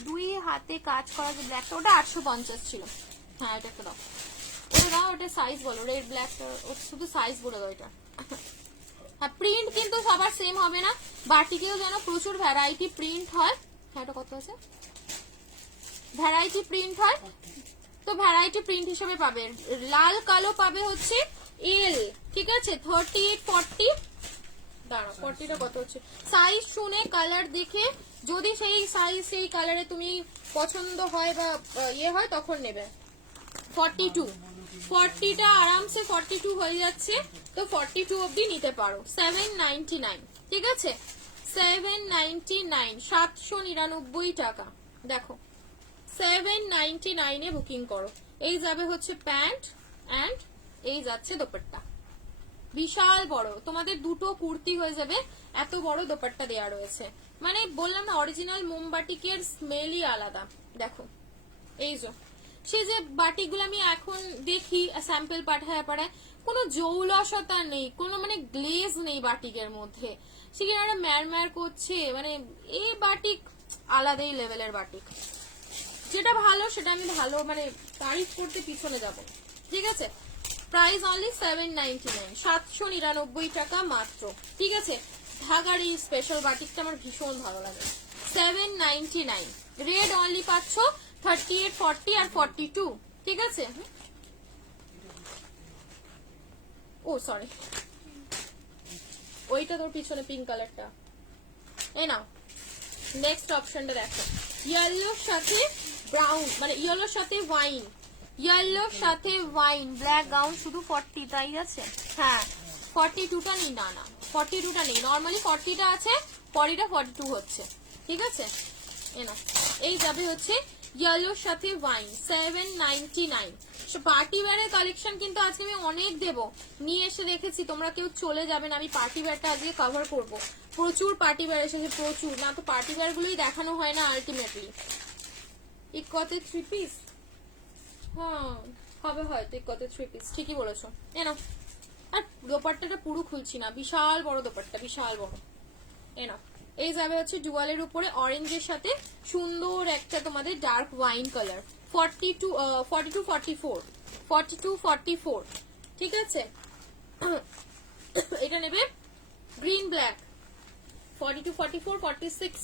দুই হাতে কাজ করা যে ব্ল্যাকটা, ওটা 850 ছিল। হ্যাঁ এটা একটা দাও, ওটা দাও, ওটা সাইজ বলো। রেড ব্ল্যাকটা শুধু সাইজ বলে দাও এটা। হ্যাঁ প্রিন্ট কিন্তু সবার সেম হবে না, বাটিকেও যেন প্রচুর ভ্যারাইটি প্রিন্ট হয়। হ্যাঁ এটা কত আছে? ভ্যারাইটি প্রিন্ট হয়, তো ভ্যারাইটি প্রিন্ট হিসেবে পাবে। লাল কালো পাবে হচ্ছে এল, ঠিক আছে? 3840 দাঁড়া 40টা কত হচ্ছে, সাইজ শুনে কালার দেখে যদি সেই সাইজ সেই কালারে তুমি পছন্দ হয় বা ইয়ে হয় তখন নেবে। 42, 40টা আরামসে 42 হয়ে যাচ্ছে, তো 42 অবধি নিতে পারো। 799, ঠিক আছে 799, 799 টাকা। দেখো 799 এ বুকিং করো। এই যাবে হচ্ছে প্যান্ট অ্যান্ড এই যাচ্ছে দোপাট্টা, বিশাল বড়, তোমাদের দুটো কুর্তি হয়ে যাবে, এত বড় দোপাট্টা দেয়া রয়েছে। মানে বললাম না অরিজিনাল মোমবাটিকের স্মেলই আলাদা। দেখো এই যে সে যে বাটিকগুলো আমি এখন দেখি স্যাম্পল পাঠায় পাঠায়, কোনো জৌলসতা নেই, কোনো মানে গ্লেজ নেই বাটিকের মধ্যে, সেখানে ম্যার করছে, মানে এই বাটিক আলাদাই লেভেলের বাটিক। যেটা ভালো সেটা আমি ভালো মানে তারিফ করতে পিছনে যাব, ঠিক আছে। প্রাইস অনলি 799, 799 টাকা মাত্র, ঠিক আছে। ঢাকার এই স্পেশাল বাটিকটা আমার ভীষণ ভালো লাগে। 799, রেড অনলি পাচ্ছ 38, 40 আর 42, ঠিক আছে। ও সরি, ওইটা তোর পিছনে পিঙ্ক কালারটা। এই নাও নেক্সট অপশনটা দেখো, ইয়েলোর সাথে ব্রাউন, মানে ইয়েলোর সাথে ওয়াইন, ইয়েলোর সাথে ওয়াইন ব্ল্যাক গাউন, শুধু 40 তাই আছে। হ্যাঁ 42টা নেই, না না 42টা নেই, নর্মালি 40টা আছে, 40টা 42 হচ্ছে, ঠিক আছে। এই যাবে হচ্ছে ইয়েলোর সাথে ওয়াইন 799। পার্টি ওয়্যারের কালেকশন কিন্তু আজকে আমি অনেক দেব, নিয়ে এসে রেখেছি, তোমরা কেউ চলে যাবেন, আমি পার্টি ওয়্যারটা আজকে কভার করব। প্রচুর পার্টি ওয়্যার এসেছে, প্রচুর, না তো পার্টি ওয়্যার গুলোই দেখানো হয় না আলটিমেটলি। ইকতে 3 পিস, হ্যাঁ হবে হয়তো ইকতে 3 পিস, ঠিকই বলেছো। আর দোপাট্টাটা পুরো খুলছি না, বিশাল বড় দোপাট্টা, বিশাল বড়। এই যাবে হচ্ছে ডুয়ালের উপরে অরেঞ্জের সাথে সুন্দর একটা তোমাদের ডার্ক ওয়াইন কালার, 42, 44, 44, ঠিক আছে। এটা নেবে গ্রিন ব্ল্যাক, 42, 44, 46,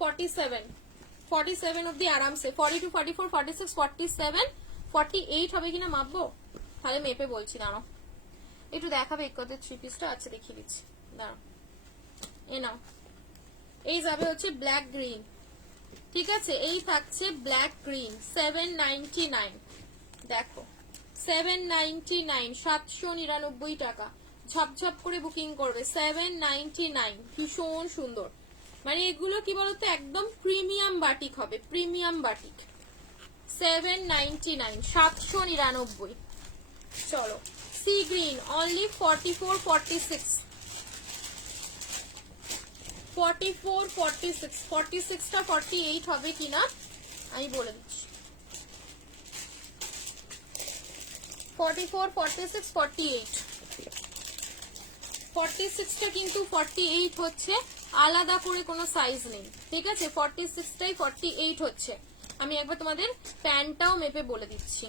47, 47 অব্দি আরামসে, 42, 44, 46, 47, 48 হবে কিনা মাপবো, তাহলে মেপে বলছি। দাঁড়াও একটু দেখাবে ইকতে 3 পিসটা, আছে দেখিয়ে দিচ্ছি, দাঁড়াও। নাও এই যাবে হচ্ছে ব্ল্যাক গ্রিন, ঠিক আছে। এই থাকছে ব্ল্যাক গ্রিন 799, দেখো 799, 799 টাকা, ঝপঝপ করে বুকিং করবে। 799, ভীষণ সুন্দর, মানে এগুলো কি বলতো একদম প্রিমিয়াম বাটিক হবে, প্রিমিয়াম বাটিক। 799, 799। চলো সি গ্রিন অনলি 44, 46, 44, 46, 46টা 48 হবে কিনা আমি বলে দিচ্ছি। 44, 46, 48, 46টা কিন্তু 48 হচ্ছে, আলাদা করে কোনো সাইজ নেই, ঠিক আছে। 46টাই 48 হচ্ছে। আমি একবার তোমাদের প্যান্টটাও মেপে বলে দিচ্ছি।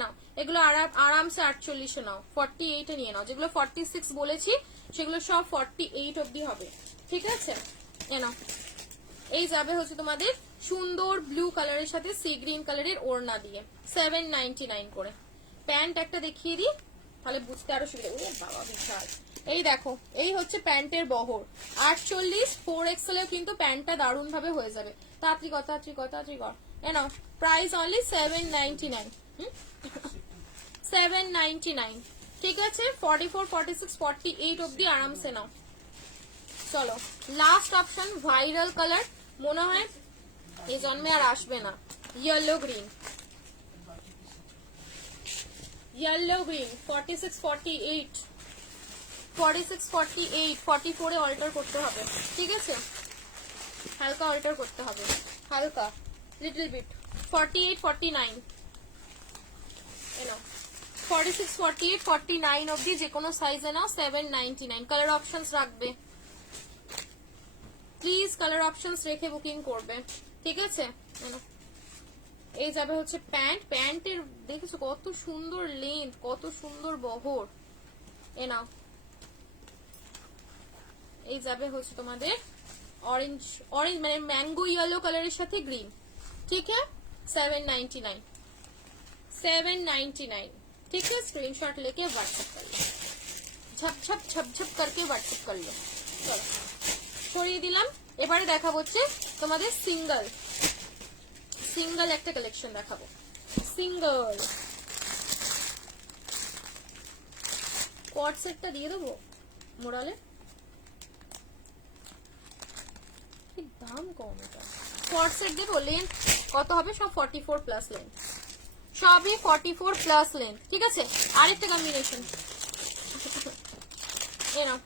নাও এগুলো আরামসে 48 নাও, 48 নিয়ে নাও, যেগুলো 46 বলেছি সেগুলো সব 48 অব্দি হবে, ঠিক আছে। নাও এই যাবে হচ্ছে তোমাদের সুন্দর ব্লু কালারের সাথে সি গ্রিন কালারের ওড়না দিয়ে, 799 করে। প্যান্ট একটা দেখিয়ে দিই তাহলে বুঝতে আরো সুবিধা। ওরে বাবা বিশাল, এই দেখো এই হচ্ছে প্যান্টের বহর, 48, 4XL এও কিন্তু প্যান্টটা দারুণ ভাবে হয়ে যাবে। তাড়াতাড়ি কর। নাও প্রাইস অনলি 799, 799, ঠিক আছে। 44, 46, 48 অব্দি আরামসে নাও। চলো লাস্ট অপশন, ভাইরাল কালার, মনে হয় এই জন্মে আর আসবে না, ইয়েলো গ্রিন, ইয়েলো গ্রিন 46, 48, 46, 48, 44 এ অল্টার করতে হবে, ঠিক আছে, হালকা অল্টার করতে হবে, হালকা লিটল বিট। 48, 49, 46, 48, 49 অবধি যে কোনো সাইজে নাও, 799। কালার অপশনস রাখবে প্লিজ, কালার অপশনস রেখে বুকিং করবে, ঠিক আছে। এই যাবে হচ্ছে প্যান্ট, প্যান্টের দেখেছো কত সুন্দর লেন্থ, কত সুন্দর বহর। নাও এই যাবে হচ্ছে তোমাদের অরেঞ্জ, অরেঞ্জ মানে ম্যাঙ্গো ইয়েলো কালারের সাথে গ্রিন, ঠিক আছে। 799, 799, ठीक है। स्क्रीनशॉट लेके व्हाट्सएप कर लो। ঝপ ঝপ ঝপ ঝপ करके व्हाट्सएप कर लो। চলো সরিয়ে দিলাম। এবারে দেখাবো হচ্ছে তোমাদের সিঙ্গেল সিঙ্গেল একটা কালেকশন দেখাবো। সিঙ্গেল কোয়াড সেটটা দিয়ে দেবো মোরালে, দাম কম এটা। কোয়াড সেট দেবো, লেন্থ কত হবে? সব 44 প্লাস লেন্থ, সবই 44 প্লাস লেন্থ, ঠিক আছে। আরেকটা কম্বিনেশন এ নাও।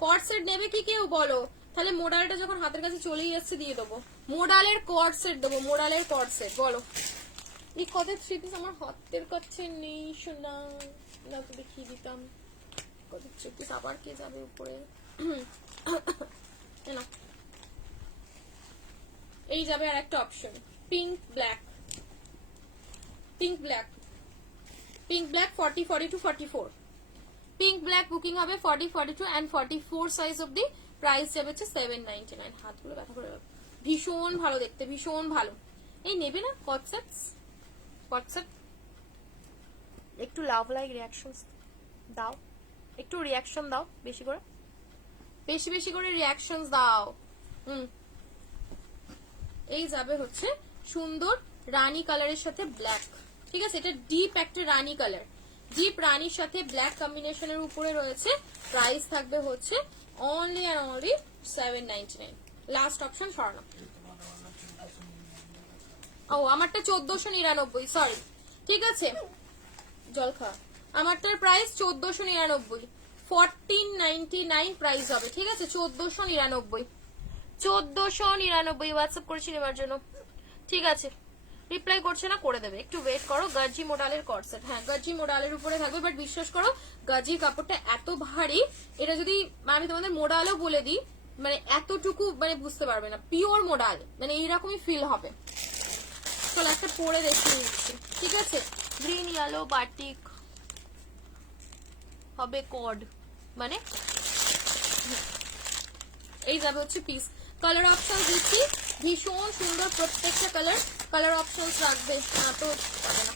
কোয়াড সেট নেবে কি কেউ বলো? তাহলে মোডালটা যখন হাতের কাছে চলেই যাচ্ছে দিয়ে দেবো। মোডালের কোয়াড সেট দেবো, মোডালের কোয়াড সেট। বলো এই কত থ্রি পিস আমার হাতের কাছে নেই শোনা, না তো দেখিয়ে দিতাম। কত থ্রি পিস আবার কে যাবে উপরে? না এই যাবে আর একটা option, pink black. Pink black, pink black 40 42 44। Pink black booking হবে 40 42 এন্ড 44 সাইজ অবধি। প্রাইস যাবে হচ্ছে 799। হাতগুলো ব্যথা করে যাবে। ভীষণ ভালো দেখতে, ভীষণ ভালো। এই নেবে না হোয়াটসঅ্যাপ? একটু লাভ লাইক রিয়াকশন দাও, একটু রিয়াকশন দাও, বেশি করে বেশি বেশি করে রিয়াকশন দাও। এই যাবে হচ্ছে সুন্দর রানী কালারের সাথে ব্ল্যাক, ঠিক আছে। এটা ডিপ একটা রানী কালার, ডিপ রানীর সাথে ব্ল্যাক কম্বিনেশনের উপরে রয়েছে। প্রাইস থাকবে হচ্ছে only and only 799। Last option সরানো। ও আমারটা 1499, সরি, ঠিক আছে। জল খা। আমারটার প্রাইস 1499, 1499 প্রাইস হবে, ঠিক আছে। 1499 হোয়াটসঅ্যাপ করেছি নেওয়ার জন্য, ঠিক আছে। রিপ্লাই করছে না, করে দেবে, একটু ওয়েট করো। গাজি মোডালের কর্সেট, হ্যাঁ গাজি মোডালের উপরে থাকবে। বাট বিশ্বাস করো গাজির কাপড়টা এত ভারী, এটা যদি আমি তোমাদের মোডালও বলে দিই মানে এতটুকু মানে বুঝতে পারবে না। পিওর মোডাল মানে এইরকমই ফিল হবে। চলো একটা পরে দেখিয়ে দিচ্ছি, ঠিক আছে। গ্রিন ইয়েলো বাটিক হবে কড, মানে এই যাবে হচ্ছে পিস। কালার অপশন দিচ্ছি ভীষণ সুন্দর, প্রত্যেকটা কালার অপশন রাখবে না তো পাবে না।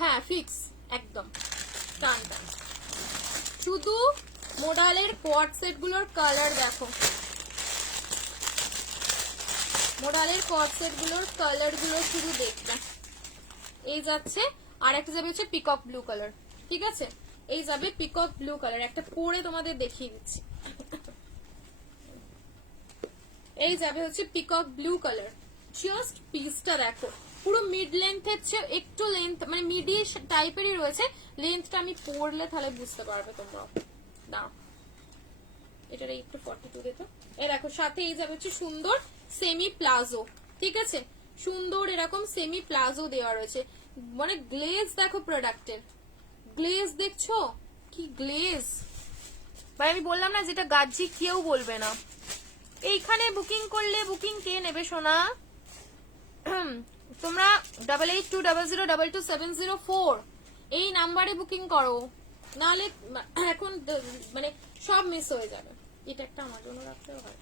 হ্যাঁ ফিক্স একদম টান টান। শুধু মোডালের কোয়াড সেট গুলোর কালার দেখো, মোডালের কোয়াড সেট গুলোর কালার গুলো শুধু দেখবে। এই যাচ্ছে আর একটা যাবে হচ্ছে পিকক ব্লু কালার, ঠিক আছে। এই যাবে পিকক ব্লু কালার, একটা পরে তোমাদের দেখিয়ে দিচ্ছি। এই যাবে হচ্ছে পিকক ব্লু কালার। জাস্ট পিসটা দেখো, পুরো মিড লেন্থের চেয়ে একটু লেন্থ মানে মিডিশ টাইপেরই রয়েছে। লেন্থটা আমি পরলে তাহলে বুঝতে পারবে তোমরা। দাও এটার একটু 42 দিতে। এই দেখো সাথে এই যাবে হচ্ছে সুন্দর সেমি প্লাজো, ঠিক আছে। সুন্দর এরকম সেমি প্লাজো দেওয়া রয়েছে। মানে গ্লেজ দেখো, প্রোডাক্টের গ্লেজ দেখছো কি গ্লেজ ভাই। আমি বললাম না যেটা গাজি কেউ বলবে না। এইখানে বুকিং করলে বুকিং কে নেবে সোনা? তোমরা 8820022704 এই নাম্বারে বুকিং করো, নাহলে এখন মানে সব মিস হয়ে যাবে। এটা একটা আমার জন্য রাখতে হয়।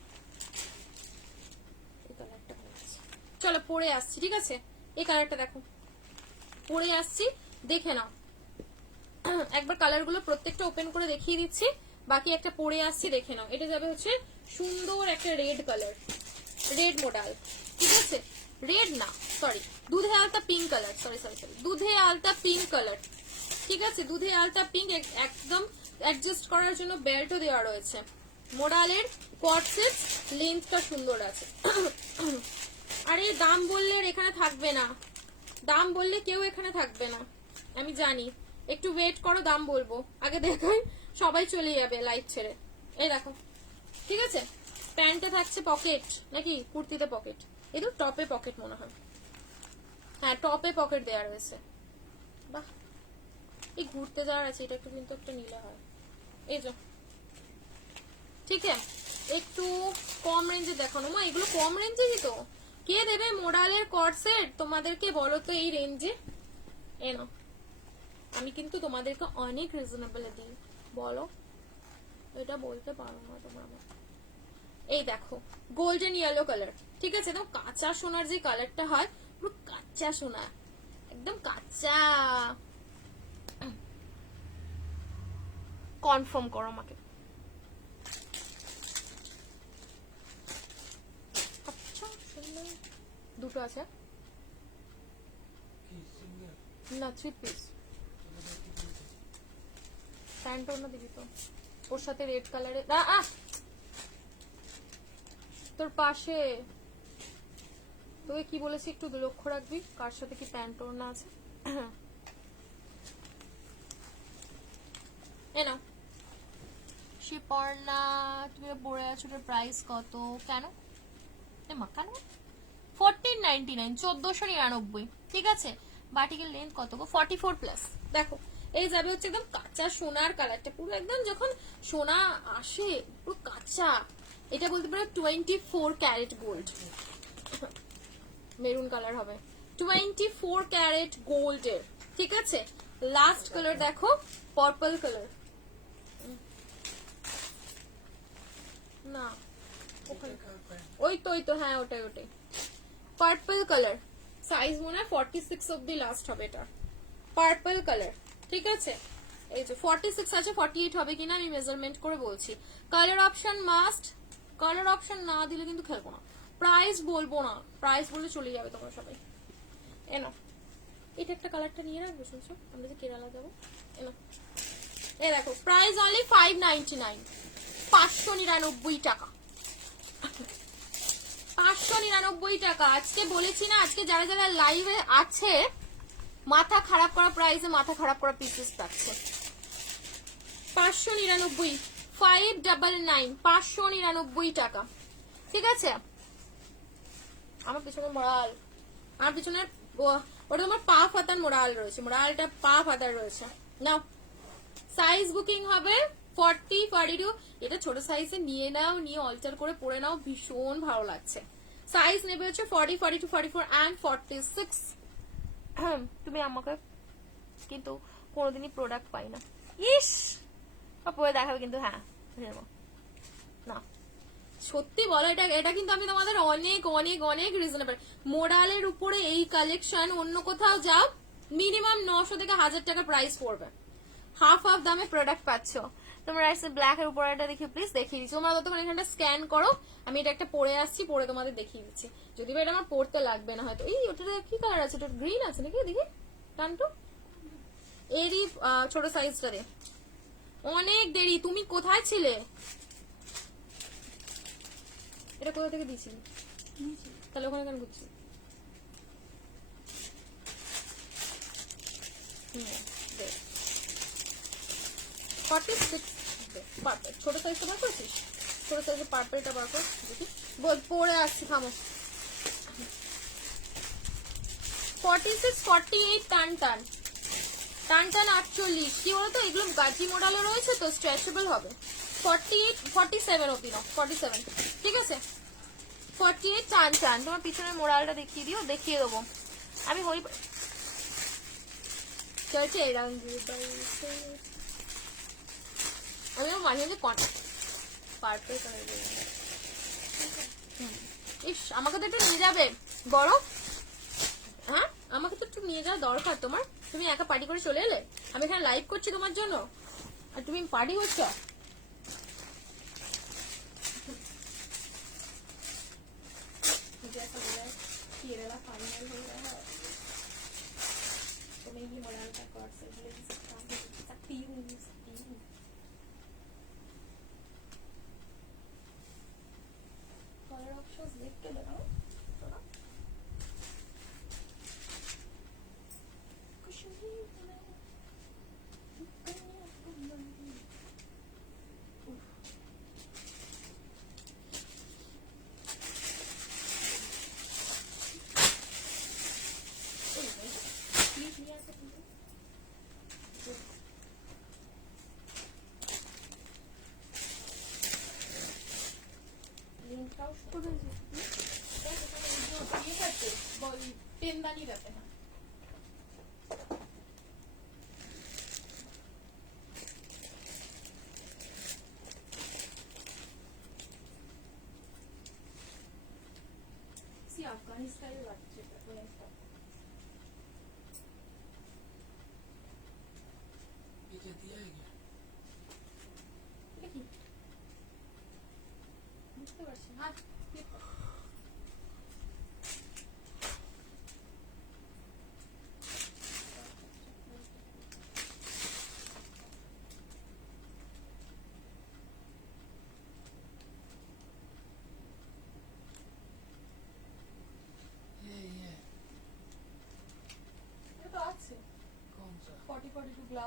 এই কালারটা চলো পরে আসছি, ঠিক আছে। এই কালারটা দেখো, পরে আসছি, দেখে নাও। একবার কালার গুলো প্রত্যেকটা ওপেন করে দেখিয়ে দিচ্ছি, বাকি একটা পরে আসছি, দেখে নাও। এটা যাবে হচ্ছে সুন্দর একটা রেড কালার, রেড মডেল, ঠিক আছে। রেড না সরি, দুধে আলতা pink colour, sorry sorry sorry, দুধে আলতা পিঙ্ক কালার, ঠিক আছে। দুধে আলতা পিঙ্ক, একদম অ্যাডজাস্ট করার জন্য বেল্টও দেওয়া রয়েছে। মডেলের কোয়াড সেট, লেন্থটা সুন্দর আছে। আর এই দাম বললে এখানে থাকবে না, দাম বললে কেউ এখানে থাকবে না, আমি জানি। একটু ওয়েট করো, দাম বলবো আগে, দেখাই সবাই চলে যাবে লাইট ছেড়ে। এই দেখো, ঠিক আছে। প্যান্টে থাকছে পকেট, নাকি কুর্তিতে পকেট? এই তো টপে পকেট মনে হয়, হ্যাঁ টপে পকেট দেওয়া রয়েছে। বাহ, এই ঘুরতে যাওয়ার আছে, এটা একটু কিন্তু একটা নিলে হয়। এই যে ঠিক আছে, একটু কম রেঞ্জে দেখানো। মা এগুলো কম রেঞ্জেরই তো, কে দেবে মোডালের কর্সেট তোমাদেরকে বলো তো এই রেঞ্জে? এনো আমি কিন্তু তোমাদেরকে অনেক রিজনেবল দিই, বলো এটা বলতে পারো না তোমরা। এই দেখো গোল্ডেন ইয়েলো কালার, ঠিক আছে। তো কাঁচা সোনার যে কালারটা হয় পুরো কাঁচা সোনা, একদম কাঁচা। কনফার্ম করো আমাকে। আচ্ছা দুটো আছে না, 3 পিস প্যান্ট ওর না দিবি তো, ওর সাথে রেড কালারের তোর পাশে তোকে কি বলেছি একটু লক্ষ্য রাখবি কার সাথে কি প্যান্ট ওর না আছে। এ নাও সে পড়না, তুমি পড়ে আছো, ওটার প্রাইস কত? কেন মা কেন 1499, 1499, ঠিক আছে। বাটিকের লেন্থ কত গো? 44 প্লাস। দেখো এই যাবে হচ্ছে একদম কাঁচা সোনার কালারটা, পুরো একদম যখন সোনা আসে পুরো কাঁচা, এটা বলতে পারো 24 ক্যারেট গোল্ড, মেরুন কালার হবে, 24 ক্যারেট গোল্ডের, ঠিক আছে। লাস্ট কালার দেখো পার্পল কালার, না ওই তো হ্যাঁ ওটাই পার্পল কালার, সাইজ মনে হয় 46 অব্দি লাস্ট হবে এটা, পার্পল কালার, ঠিক আছে। এই যে 46 আছে, 48 হবে কিনা আমি মেজারমেন্ট করে বলছি। Colour option must, colour option না দিলে কিন্তু খেলবো না। প্রাইস বলবো না, প্রাইস বললে চলে যাবে তোমরা সবাই। এনো এটা একটা কালারটা নিয়ে রাখবো, শুনছো আমরা যে কেরালা যাবো। এনো এই দেখো প্রাইস অনলি 599, 599 টাকা, 599 টাকা। আজকে বলেছি না, আজকে যারা যারা লাইভে আছে মাথা খারাপ করা প্রাইসে মাথা খারাপ করা পিসেস পাচ্ছে। 599, 599, 599 টাকা, ঠিক আছে। আমার পিছনে মোড়াল, আমার পিছনে ওটা আমার পা ফাতার মোড়াল রয়েছে, মোড়ালটা পা ফাতার রয়েছে। নাও সাইজ বুকিং হবে 40, 42, এটা ছোট সাইজে নিয়ে নাও, নিয়ে অল্টার করে পরে নাও, ভীষণ ভালো লাগছে। সাইজ নেবে হচ্ছে 40, 42, 44 and 46। তুমি আমাকে কিন্তু কোনোদিনই প্রোডাক্ট পাই না, ইস পরে দেখাবে কিন্তু, হ্যাঁ না সত্যি বলো, এটা কিন্তু আমি তোমাদের অনেক অনেক অনেক রিজনেবল, মোডালের উপরে এই কালেকশন অন্য কোথাও যাও মিনিমাম 900 থেকে 1000 টাকা প্রাইস পড়বে, হাফ দামে প্রোডাক্ট পাচ্ছ তোমরা। আসছে ব্ল্যাক এর উপর এটা দেখি প্লিজ, দেখিয়ে দিচ্ছি তোমরা, ততক্ষণ এখানটা স্ক্যান করো, আমি এটা একটা পরে আসছি, পরে তোমাদের দেখিয়ে দিচ্ছি, যদি বা এটা আমার পড়তে লাগবে না হয়তো। এই ওটা কি কালার আছে, ওটা গ্রিন আছে নাকি, দেখি টানটো, এরই ছোট সাইজটা দে, অনেক দেরি, তুমি কোথায় ছিলে? এটা কোথা থেকে দিয়েছি তাহলে, ওখানে কেন ঘুরছি? ছোট সাইজটা বার করছিস, ছোট সাইজের পার্পেলটা বার কর দেখি, বল পরে আসছি, থামো। 46, 48 টান টান টান টান 48, কি বলতো এগুলো গাজি মডেলে রয়েছে তো স্ট্রেচেবল হবে। 48, 47 অব্দি নাও, 47, ঠিক আছে। 48 টান টান, তোমার পিছনের মোড়ালটা দেখিয়ে দিও, দেখিয়ে দেবো আমি হই চলছে এরকম, আমি মাঝে মাঝে পার্পল কালার, ইস আমাকে তো একটু নিয়ে যাবে বড়, হ্যাঁ আমাকে তো একটু নিয়ে যাওয়া দরকার তোমার, তুমি একা পার্টি করে চলে এলে, আমি এখানে লাইভ করছি তোমার জন্য আর তুমি পার্টি করছো। केरला फाइनल हो रहा है तो मैं ये मॉडल का कार्ड से ले सकती हूँ। कलर ऑप्शंस देख के लगाओ थोड़ा, कुछ नहीं पेनदानी रहते हैं। अफगानिस्तान লাগছে ये क्या दिया है क्या?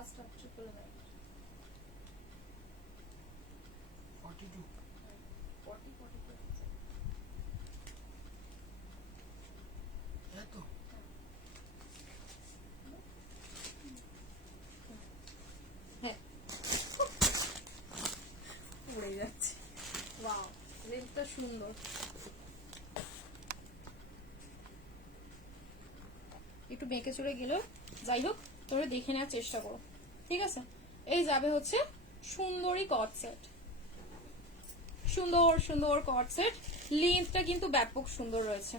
লাস্ট অফ ট্রিপল নাইন 42 40 42 এত হ্যাঁ উড়ে যাচ্ছে ওয়াও লেন্থটা সুন্দর একটু বেঁকে চড়ে গেল যাই হোক তোমরা দেখে নেওয়ার চেষ্টা করো ঠিক আছে এই যাবে হচ্ছে সুন্দরী কট সেট সুন্দর সুন্দর কট সেট লেন্থটা কিন্তু ব্যাপক সুন্দর রয়েছে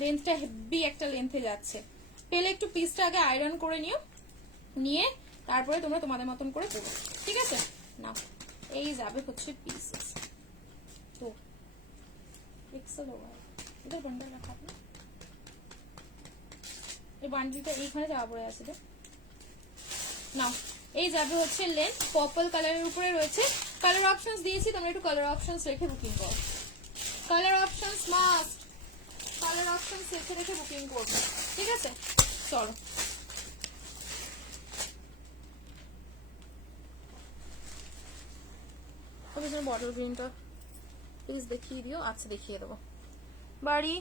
লেন্থটা হেভি একটা লেন্থে যাচ্ছে পেলে একটু পিসটা আগে আয়রন করে নিও নিয়ে তারপরে তোমরা তোমাদের মতন করে পরো ঠিক আছে না এই যাবে হচ্ছে পিসেস তো এক্সেল ওভার এটা বান্ডেল রাখা আপনি এই বান্ডেলটা এইখানে যাওয়া পড়ে আছে তো না এই যাবে হচ্ছে লেন্থ পার্পল কালারের উপরে রয়েছে কালার অপশনস দিয়েছি তোমরা একটু কালার অপশনস রেখে বুকিং করো colour options must colour options রেখে রেখে বুকিং করবে ঠিক আছে চলো বটল গ্রিনটা প্লিজ দেখিয়ে দিও আচ্ছা দেখিয়ে দেবো বাড়ি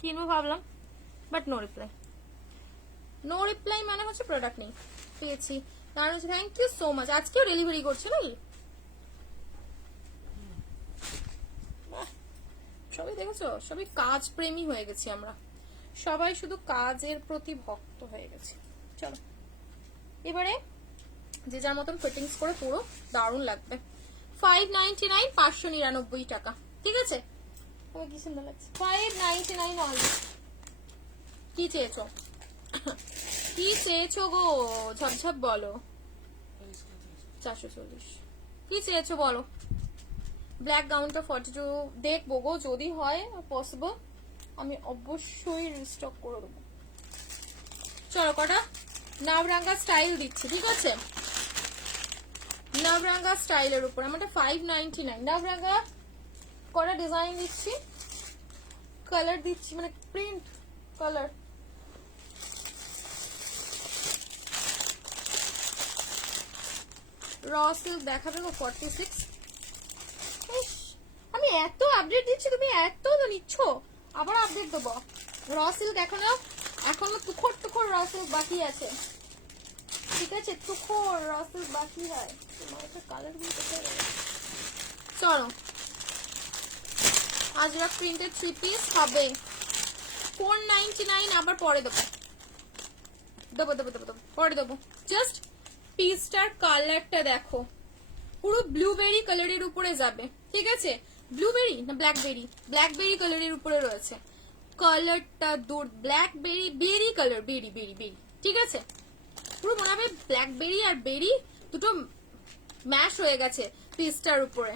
কিনবো ভাবলাম বাট নো রিপ্লাই মানে হচ্ছে প্রোডাক্ট নেই পেয়েছি তার হচ্ছে থ্যাংক ইউ সো মাচ আজকেও ডেলিভারি করছে নাকি সবাই দেখেছো সবাই কাজ প্রেমী হয়ে গেছি আমরা সবাই শুধু কাজের প্রতি ভক্ত হয়ে গেছে চলো এবারে যে যার মতন ফিটিংস করে পুরো দারুণ লাগবে 599 599 টাকা ঠিক আছে আমার কি সুন্দর লাগছে 599 অনলি কি চেয়েছো কি চেয়েছো গো ঝপঝপ বলো 440 কি চেয়েছো বলো ব্ল্যাক গাউনটা 42 দেখবো গো যদি হয় পসিবল আমি অবশ্যই রিস্টক করে দেবো চলো কটা নাভরাঙ্গা স্টাইল দিচ্ছি ঠিক আছে নাভরাঙ্গা স্টাইলের উপর আমাদের 599 নাভরাঙ্গা কটা ডিজাইন দিচ্ছি কালার দিচ্ছি মানে প্রিন্ট কালার র সিল্ক দেখাবে গো 46 আমি এত আপডেট দিচ্ছি তুমি এত নিচ্ছ আবার আপডেট দেবো র সিল্ক এখনো তুখর র সিল্ক বাকি আছে ঠিক আছে তুখর র সিল্ক বাকি হয় তোমার একটা কালার গুলো কোথায় গেল চলো আজরাক প্রিন্টেড 3 পিস হবে 499 আবার পরে দেবো পরে দেবো জাস্ট পিসটার কালারটা দেখো পুরো ব্লুবেরি কালারের উপরে যাবে ঠিক আছে ব্লুবেরি না ব্ল্যাকবেরি কালারের উপরে রয়েছে কালারটা দূর ব্ল্যাকবেরি বেরি কালার বেরি ঠিক আছে পুরো মনে হবে ব্ল্যাকবেরি আর বেরি দুটো ম্যাশ হয়ে গেছে পিসটার উপরে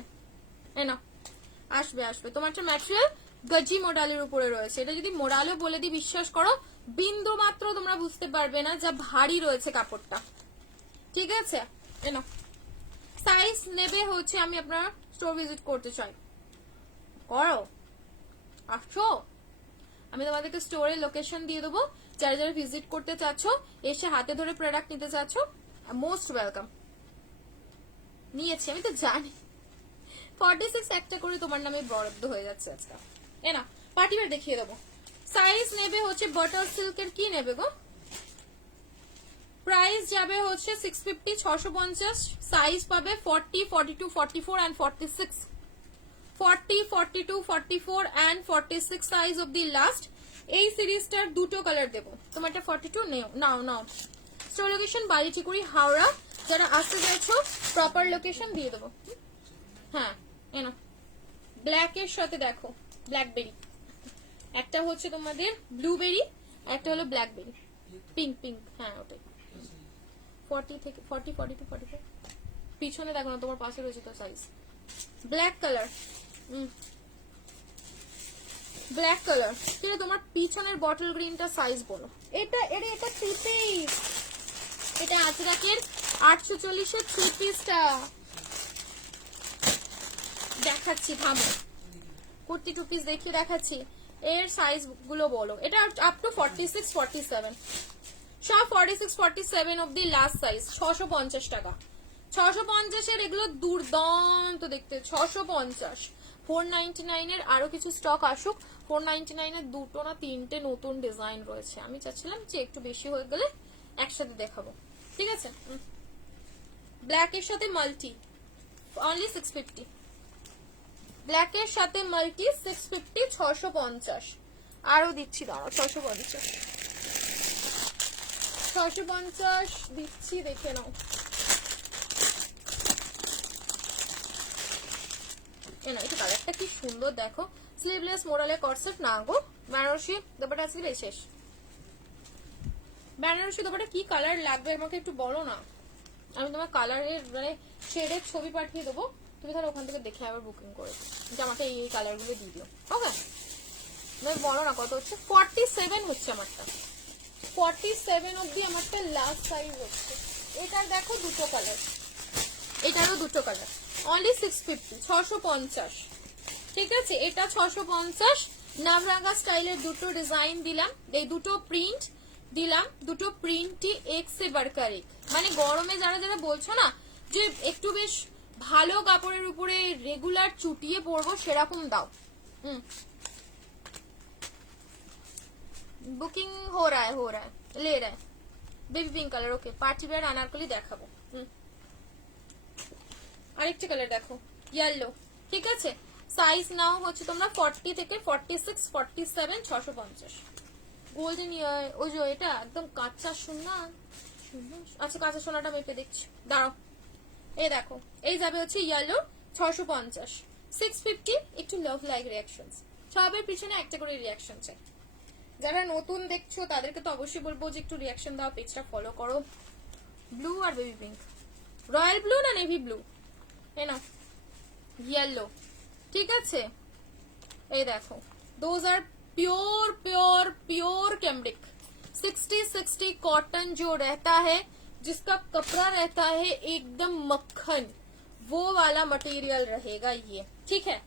না আসবে তোমার একটা ম্যাটেরিয়াল গজি মোডালের উপরে রয়েছে এটা যদি মোডালও বলে দিই বিশ্বাস করো বিন্দু মাত্র তোমরা বুঝতে পারবে না যা ভারী রয়েছে কাপড়টা ঠিক আছে এনো সাইজ নেবে হচ্ছে আমি আপনার স্টোর ভিজিট করতে চাই করো আসো আমি তোমাদেরকে স্টোরের লোকেশন দিয়ে দেবো যারা যারা ভিজিট করতে চাচ্ছ এসে হাতে ধরে প্রোডাক্ট নিতে চাচ্ছ মোস্ট ওয়েলকাম নিয়েছি আমি তো জানি 46 একটা করে তোমার নামে বরাদ্দ হয়ে যাচ্ছে আজকাল না পার্টিওয়ার দেখিয়ে দেবো সাইজ নেবে হচ্ছে বাটার সিল্কের কি নেবে গো প্রাইস যাবে হচ্ছে 650 650 সাইজ পাবে 40 42 44 and 46 40 42 44 and 46 size of the last এই সিরিজটার দুটো কালার দেবো তোমারটা 42 নাও স্টোর লোকেশন বাড়িটিকুড়ি হাওড়া যারা আসতে চাইছো প্রপার লোকেশন দিয়ে দেবো হ্যাঁ এনো ব্ল্যাক এর সাথে দেখো ব্ল্যাকবেরি একটা হচ্ছে তোমাদের ব্লুবেরি একটা হলো ব্ল্যাকবেরি পিঙ্ক হ্যাঁ ওটাই 40 থেকে 40 42 44 পিছনে দেখো না তোমার পাশে রয়েছে তো সাইজ ব্ল্যাক কালার কিন্তু তোমার পিছনের বটল গ্রিনটা সাইজ বলো এটা 3 পিস এটা আজরাকের 840 এর 3 পিসটা দেখাচ্ছি থামো কুর্তি 2 পিস দেখিয়ে দেখাচ্ছি এর সাইজ গুলো বলো এটা আপ টু 46 47 সব 46 47 অবধি লাস্ট সাইজ, 650 টাকা। 650 এর এগুলো দুর্দান্ত দেখতে, 650। 499 এর আরো কিছু স্টক আসুক। 499 এর দুটো না তিনটে নতুন ডিজাইন রয়েছে, আমি চাচ্ছিলাম যে একটু বেশি হয়ে গেলে একসাথে দেখাবো, ঠিক আছে। ব্ল্যাক এর সাথে মাল্টি অনলি 650, ব্ল্যাক এর সাথে মাল্টি 650, 650। আরো দিচ্ছি, দাঁড়াও, 650 দিচ্ছি, দেখে নাও। না, এটা কালারটা কি সুন্দর দেখো, স্লিভলেস মোরালে কটসেট না গো, বেনারসি দোপাটা আজকে শেষ। বেনারসি দোপাটা কি কালার লাগবে আমাকে একটু বলো না, আমি তোমার কালারের মানে শেডের ছবি পাঠিয়ে দেবো, তুমি তাহলে ওখান থেকে দেখে আবার বুকিং করে যে আমাকে এই কালারগুলো দিয়ে দিও, ওকে। তুমি বলো না কত হচ্ছে। 47 হচ্ছে আমারটা, 47 অবধি আমারটা লাস্ট সাইজ হচ্ছে। এটার দেখো দুটো কালার, এটারও দুটো কালার, অনলি 650, 650, ঠিক আছে। এটা 650। নাভরাঙ্গা স্টাইলের দুটো ডিজাইন দিলাম, এই দুটো প্রিন্ট দিলাম, দুটো প্রিন্টই এক সে বাড়কার এক। মানে গরমে যারা যারা বলছো না যে একটু বেশ ভালো কাপড়ের উপরে রেগুলার চুটিয়ে পরবো, সেরকম দাও। বুকিং हो रहा है ले रहा है। বেবি পিঙ্ক কালার, ওকে। পার্টি ওয়্যার আনারকলি দেখাবো। আরেকটা কালার দেখো, ইয়েলো, ঠিক আছে। সাইজ নাও হচ্ছে তোমরা 40 থেকে 46, 47, 650। গোল্ডেন ওই যে এটা একদম কাঁচা সোনা, আচ্ছা কাঁচা সোনাটা মেপে দেখছি, দাঁড়াও। এই দেখো, এই যাবে হচ্ছে ইয়েলো 650, 650। একটু লাভ লাইক রিয়াকশন, সবের পিছনে একটা করে রিয়াকশন চাই। যারা নতুন দেখছো তাদেরকে তো অবশ্যই বলবো যে একটু রিয়াকশন দাও, পেজটা ফলো করো। ব্লু আর বেবি পিঙ্ক, রয়্যাল ব্লু না নেভি ব্লু, এই না येलो, ঠিক আছে। এই দেখো, those are pure pure pure cambric 60-60 cotton जो रहता है, जिसका कपड़ा रहता है एकदम मक्खन, वो वाला मटेरियल रहेगा ये, ठीक है।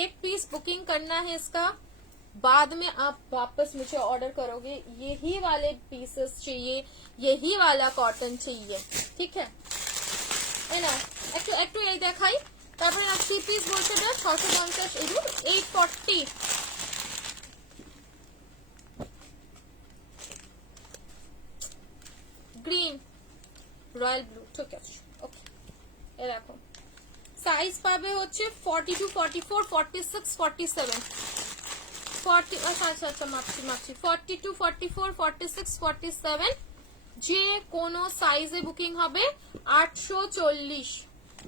एक पीस बुकिंग करना है इसका, बाद में आप वापस मुझे ऑर्डर करोगे, यही वाले पीसेस चाहिए, यही वाला कॉटन चाहिए, ठीक है ना। একটু এই দেখাই, তারপরে না 3 পিস বলছে না 650, এগুলো 840। গ্রিন রয়্যাল ব্লু, ঠিক আছে, ওকে। এই দেখো, সাইজ পাবে হচ্ছে 42, 44, 46, 47, 40, আচ্ছা মাপছি 42, 44, 46, 47। যে কোনো সাইজে বুকিং হবে 840,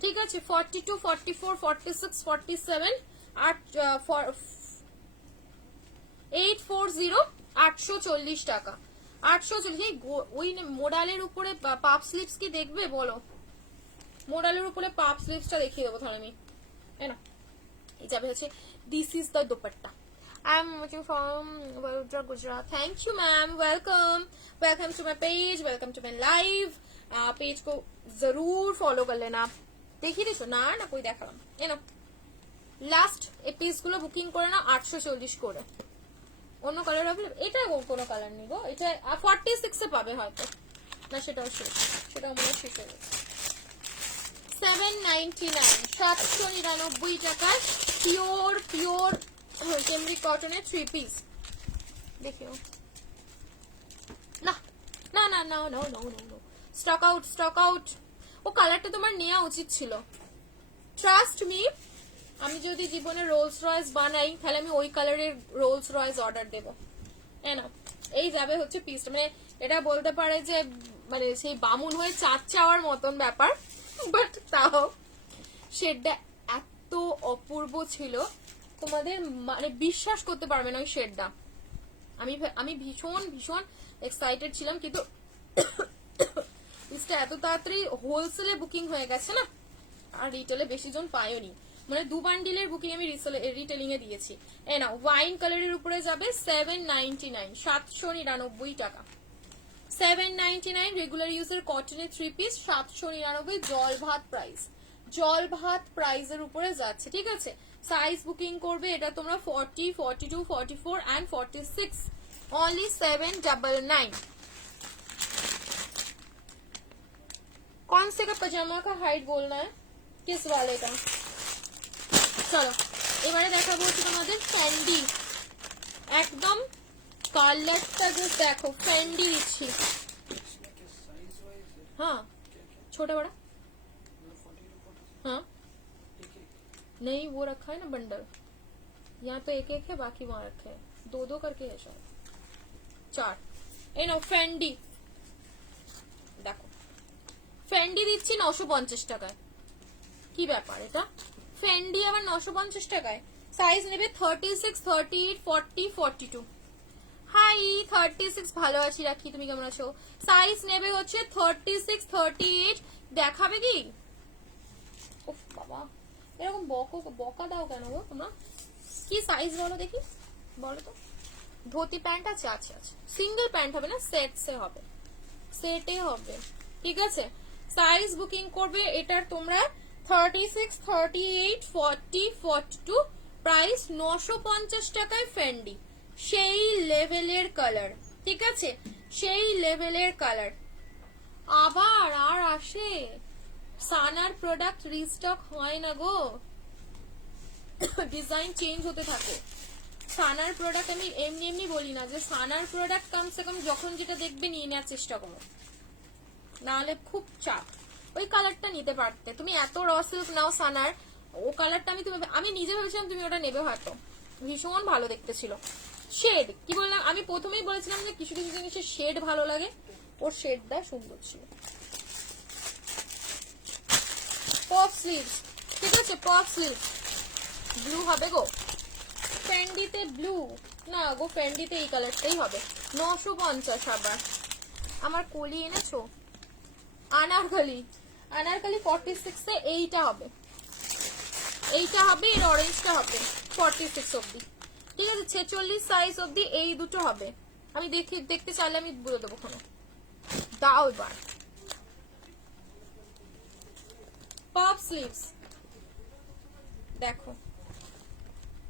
ঠিক আছে। 42, 44, 46, 47, 840, 840 টাকা, 840। ওই মোডালের উপরে পাপ স্লিপস কি দেখবে বলো, মোডালের উপরে পাপ স্লিপসটা দেখিয়ে দেবো তাহলে আমি, তাই না। এই যাবে হচ্ছে, this is the dupatta. I'm watching from Vadodara, Gujarat. Thank you, ma'am. Welcome to my page. Welcome to my live. Page को जरूर फॉलो कर लेना। देखिए देखो ना ना कोई দেখালাম, এনো লাস্ট এই পিস গুলো বুকিং করে না 840 করে। অন্য কালার হবে, এটা কোনো কালার নেই গো, এটা 46 এ পাবে হয়তো না, সেটাও শেষ, সেটাও মনে শেষ হয়ে গেছে। 799, 799 টাকায় পিওর পিওর কেমব্রিক কটনের 3 পিস। দেখিও না না না না no no no no, stock out. ও কালারটা তোমার নেওয়া উচিত ছিল, ট্রাস্ট মি। আমি যদি জীবনে রোলস রয়েস বানাই তাহলে আমি ওই কালারের রোলস রয়েস অর্ডার দেবো, না। এই যাবে হচ্ছে পিসটা, মানে এটা বলতে পারে যে মানে সেই বামুন হয়ে চাঁদ চাওয়ার মতন ব্যাপার, বাট তাও শেডটা এত অপূর্ব ছিল, তোমাদের মানে বিশ্বাস করতে পারবে না ওই শেডটা। আমি ভীষণ ভীষণ এক্সাইটেড ছিলাম, কিন্তু পিসটা এত তাড়াতাড়ি হোলসেলে বুকিং হয়ে গেছে না, আর রিটেলে বেশি জন পায়নি, মানে 2 বান্ডিলের বুকিং আমি রিটেলিং এ দিয়েছি। এই না ওয়াইন কালারের উপরে যাবে 799, 799 টাকা, 799 রেগুলার ইউজের কটনের 3 পিস, 799 জল ভাত প্রাইসের উপরে যাচ্ছে, ঠিক আছে। সাইজ বুকিং করবে এটা তোমরা 40, 42, 44 and 46, only 799। कौन से का पजामा का हाइट बोलना है, किस वाले का। চলো এবারে দেখাবো হচ্ছে তোমাদের ফ্যান্ডি, একদম কালারটা জাস্ট দেখো, ফ্যান্ডি দিচ্ছি। इसमें क्या साइज वाइज है? हाँ क्या क्या छोटा बड़ा, मतलब 40 to 40 हाँ एक एक नहीं वो रखा है ना बंडल, यहाँ तो एक एक है, बाकी वहां रखे हैं, दो दो करके है शायद, 4। এই নাও ফ্যান্ডি, দেখো ফ্যান্ডি দিচ্ছি 950 টাকায়। কি ব্যাপার এটা, ফ্যান্ডি আবার 950 টাকায়। সাইজ নেবে 36, 38, 40, 42। হাই 36, ভালো আছি রাখি, তুমি কেমন আছো? সাইজ নেবে হচ্ছে 36, 38। দেখাবে কি? উফ বাবা, এরকম বকা দাও কেন গো তোমরা? কি সাইজ বলো দেখি, বলো তো। ধুতি প্যান্ট আছে? আছে আছে, সিঙ্গেল প্যান্ট হবে না, সেট সে হবে, সেটে হবে, ঠিক আছে। সাইজ বুকিং করবে এটার তোমরা 36, 38, 40, 42। প্রাইস 950 টাকায় ফ্যান্ডি, সেই লেভেলের কালার, ঠিক আছে, সেই লেভেলের কালার। আবার আর আসে, সানার প্রোডাক্ট রিস্টক হয় না গো, ডিজাইন চেঞ্জ হতে থাকে। সানার প্রোডাক্ট আমি এমনি এমনি বলি না, যে সানার প্রোডাক্ট কমসে কম যখন যেটা দেখবে নিয়ে নেওয়ার চেষ্টা করো, নাহলে খুব চাপ। ওই কালারটা নিতে পারতে তুমি, এত র সিল্ক নাও সানার, ও কালারটা আমি নিজে ভেবেছিলাম তুমি ওটা নেবে, হয়তো ভীষণ ভালো দেখতে ছিল। শেড কি বললাম, আমি প্রথমেই বলেছিলাম যে কিছু কিছু জিনিসের শেড ভালো লাগে, ওর শেডটা সুন্দর ছিল। পপ স্লিভস, ঠিক আছে, পপ স্লিভস ব্লু হবে গো, ফ্যান্ডিতে ব্লু না গো, ফ্যান্ডিতে এই কালারটাই হবে। 950 আবার। আমার কলি এনেছো? আনারকলি, আনারকলি 46 এ এইটা হবে, এইটা হবে, এর অরেঞ্জটা হবে 46 অবধি, ঠিক আছে। 46 সাইজ অবধি এই দুটো হবে। আমি দেখতে চাইলে আমি বলে দেবো, কোনো দাও এবার। পপ স্লিভস দেখো,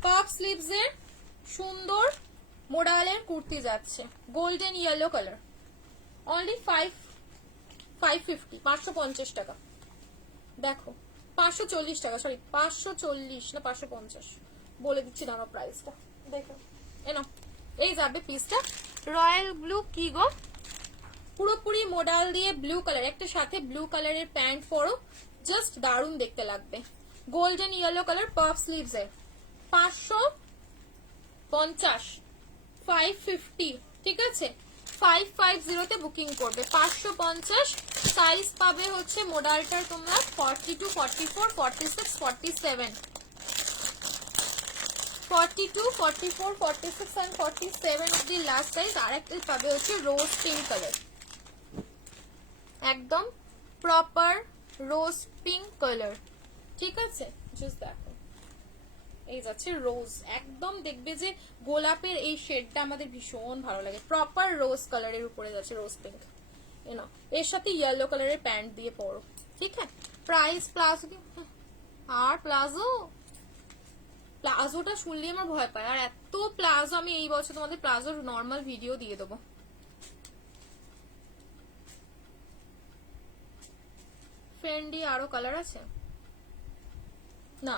পপ স্লিভস এর সুন্দর মোডালের কুর্তি যাচ্ছে, গোল্ডেন ইয়েলো কালার, অনলি 550, 550 টাকা। দেখো 540 টাকা, সরি 540 না 550, বলে দিচ্ছি দাঁড়াও প্রাইসটা দেখো। এনো এই যাবে পিসটা, রয়্যাল ব্লু কি গো, পুরোপুরি মোডাল দিয়ে ব্লু কালার, একটা সাথে ব্লু কালারের প্যান্ট পরো, জাস্ট দারুণ দেখতে লাগবে। Golden yellow colour, puff sleeves এর 550, 550, ঠিক আছে। 550 তে বুকিং করবে, 550। সাইজ পাবে হচ্ছে মোডালটার তোমরা 42, 44, 46, 47, 42, 44, 46 and 47 of the last size. আর একটা পাবে হচ্ছে রোজ পিঙ্ক কালার, একদম প্রপার রোজ পিঙ্ক কালার, ঠিক আছে। জাস্ট দেখো এই যাচ্ছে রোজ, একদম দেখবে যে গোলাপের এই শেডটা আমাদের ভীষণ ভালো লাগে, প্রপার রোজ কালারের উপরে যাচ্ছে রোজ পিঙ্ক, এর সাথে ইয়েলো কালারের প্যান্ট দিয়ে পরো, ঠিক আছে। প্রাইস প্লাজো, আর প্লাজোটা শুনলে আমার ভয় পায়, আর এত প্লাজো আমি এই বছর তোমাদের প্লাজোর নর্মাল ভিডিও দিয়ে দেবো। ফেন্ডি আরো কালার আছে না,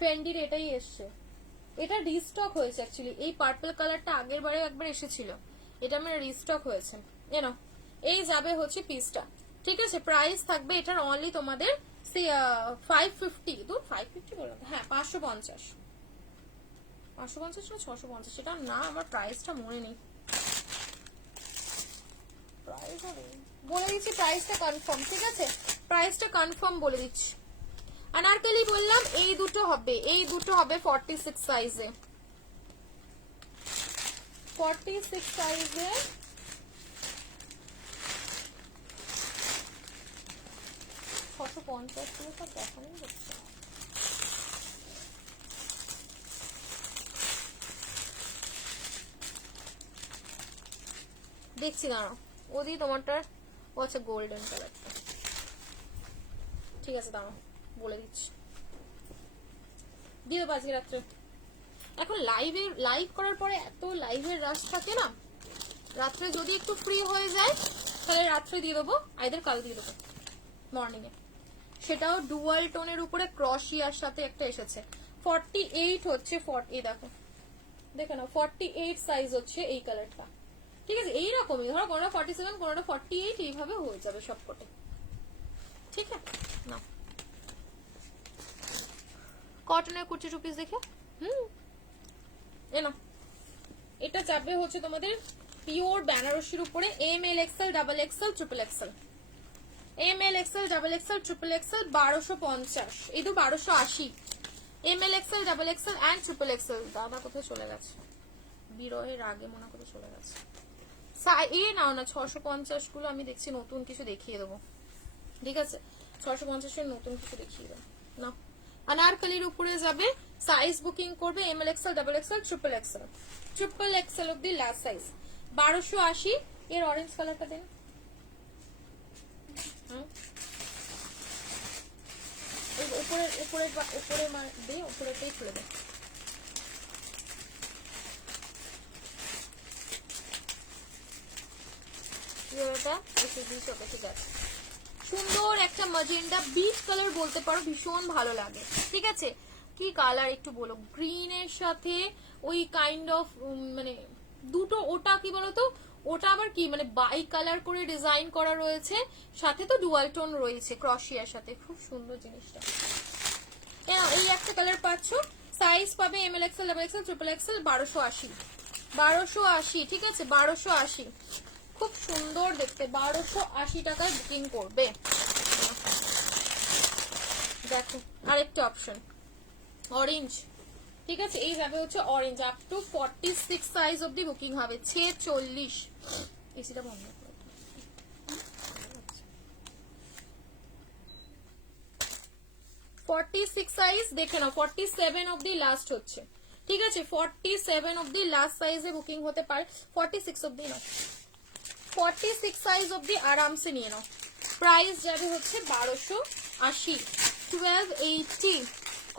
ফেন্ডির এটাই এসছে, এটা রিস্টক হয়েছে অ্যাকচুয়ালি, এই পার্পল কালারটা আগের বারে একবার এসেছিল, এটা আমার রিস্টক হয়েছে। এনো এই যাবে হচ্ছে পিসটা, ঠিক আছে। প্রাইস থাকবে এটার অনলি তোমাদের 550, দূর 550 বললাম, হ্যাঁ 550, 550 না 650, সেটা না, আমার প্রাইসটা মনে নেই, প্রাইস বলে দিচ্ছি, প্রাইসটা কনফার্ম, ঠিক আছে, প্রাইসটা কনফার্ম বলে দিচ্ছি। আনারকলি বললাম এই দুটো হবে, এই দুটো হবে 46 সাইজে, 46 সাইজে। দেখছি দাঁড়াও, ওদি তোমারটা ও আচ্ছা গোল্ডেন কালারটা, ঠিক আছে দাঁড়াও বলে দিচ্ছি, দিয়ে দেবো আজকে রাত্রে। এখন লাইভ করার পরে এত লাইভের রাশ থাকে না, রাত্রে যদি একটু ফ্রি হয়ে যায় তাহলে রাত্রে দিয়ে দেবো, আইদার কাল দিয়ে দেবো, মর্নিং এ, সেটাও ডুয়াল টোনের উপরে ক্রশিয়ার সাথে একটা এসেছে। 48 হচ্ছে, এই দেখো দেখে নাও 48 সাইজ হচ্ছে এই কালারটা। ঠিক আছে, এইরকমই ধরো কোনোটা 47 কোনোটা 48 এইভাবে হয়ে যাবে সবকটে। ঠিক আছে না, কটনের কুর্তি 2 পিস দেখে এ না, এটা যাবে হচ্ছে তোমাদের পিওর বেনারসির উপরে M L XL double XL triple XL. M L XL double XL triple XL 1250, এই তো 1280। M L XL double XL and triple XL. দাদা কোথায় চলে গেছে, বিরহের আগে মনে করে চলে গেছে। এ নাও না 650 গুলো আমি দেখছি নতুন কিছু দেখিয়ে দেবো। ঠিক আছে 650 এর নতুন কিছু দেখিয়ে দেবো না। আনারকলির উপরে যাবে, সাইজ বুকিং করবে M L XL double XL triple XL. Triple XL অব্দি লাস্ট সাইজ 1280। এর অরেঞ্জ কালারটা দেন, উপরেরটাই খুলে দে। ঠিক আছে, সুন্দর একটা ম্যাজেন্ডা বিচ কালার বলতে পারো, ভীষণ ভালো লাগে। ঠিক আছে, কি কালার একটু বলো, গ্রিনের সাথে ওই কাইন্ড অফ মানে দুটো, ওটা কি বলতো, ওটা আবার কি মানে বাই কালার করে ডিজাইন করা রয়েছে, সাথে তো ডুয়াল টোন রয়েছে ক্রশিয়ার সাথে, খুব সুন্দর জিনিসটা। এই একটা কালার পাচ্ছ, সাইজ পাবে M L XL double XL triple XL 1280। 1280 ঠিক আছে, 1280 খুব সুন্দর দেখতে, 1280 টাকায় বুকিং করবে। দেখো আরেকটা অপশন অরেঞ্জ। ঠিক আছে, এই যাবে হচ্ছে অরেঞ্জ, আপ টু 46 সাইজ অবধি বুকিং হবে। 46, এসিটা বন্ধ করে 46 সাইজ দেখে নাও, 47 অবধি লাস্ট হচ্ছে। ঠিক আছে 47 অবধি লাস্ট সাইজে বুকিং হতে পারে, 46 অবধি নাও, 46 সাইজ অবধি আরামসে নিয়ে নাও। প্রাইস যাবে হচ্ছে 1280, 1280।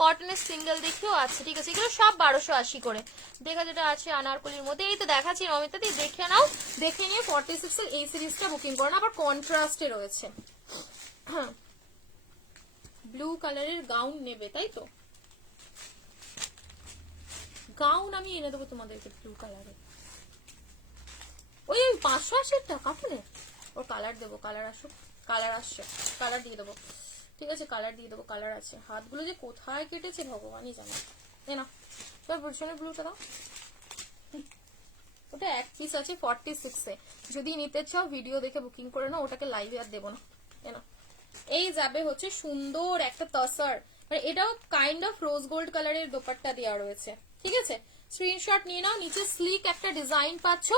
কটনের সিঙ্গেল দেখেও আছে। ঠিক আছে, এগুলো সব 1280 করে। দেখা যেটা আছে আনারকলির মধ্যে, এই তো দেখাচ্ছি অমিতা দি, দেখে নাও, দেখে নিয়ে 46 এর এই সিরিজটা বুকিং করো না। আবার কন্ট্রাস্টে রয়েছে। ব্লু কালারের গাউন নেবে তাই তো, গাউন আমি এনে দেবো তোমাদেরকে ব্লু কালারের, ওই 580 টাকা পড়ে। ওর কালার দেবো, কালার আসুক, কালার আসছে, কালার দিয়ে দেবো। ঠিক আছে কালার দিয়ে দেবো, কালার আছে। হাতগুলো যে কোথায় কেটেছে ভগবানই জানে। না তোর বুঝছনের ব্লুটা দাও, ওটা এক পিস আছে 46 এ। যদি নিতে চাও ভিডিও দেখে বুকিং করে নাও, ওটাকে লাইভে আর দেবো না। না এই যাবে হচ্ছে সুন্দর একটা তসার, মানে এটাও কাইন্ড অফ রোজ গোল্ড কালারের দোপাট্টা দেওয়া রয়েছে। ঠিক আছে স্ক্রিনশট নিয়ে নাও, নিচে স্লিক একটা ডিজাইন পাচ্ছ।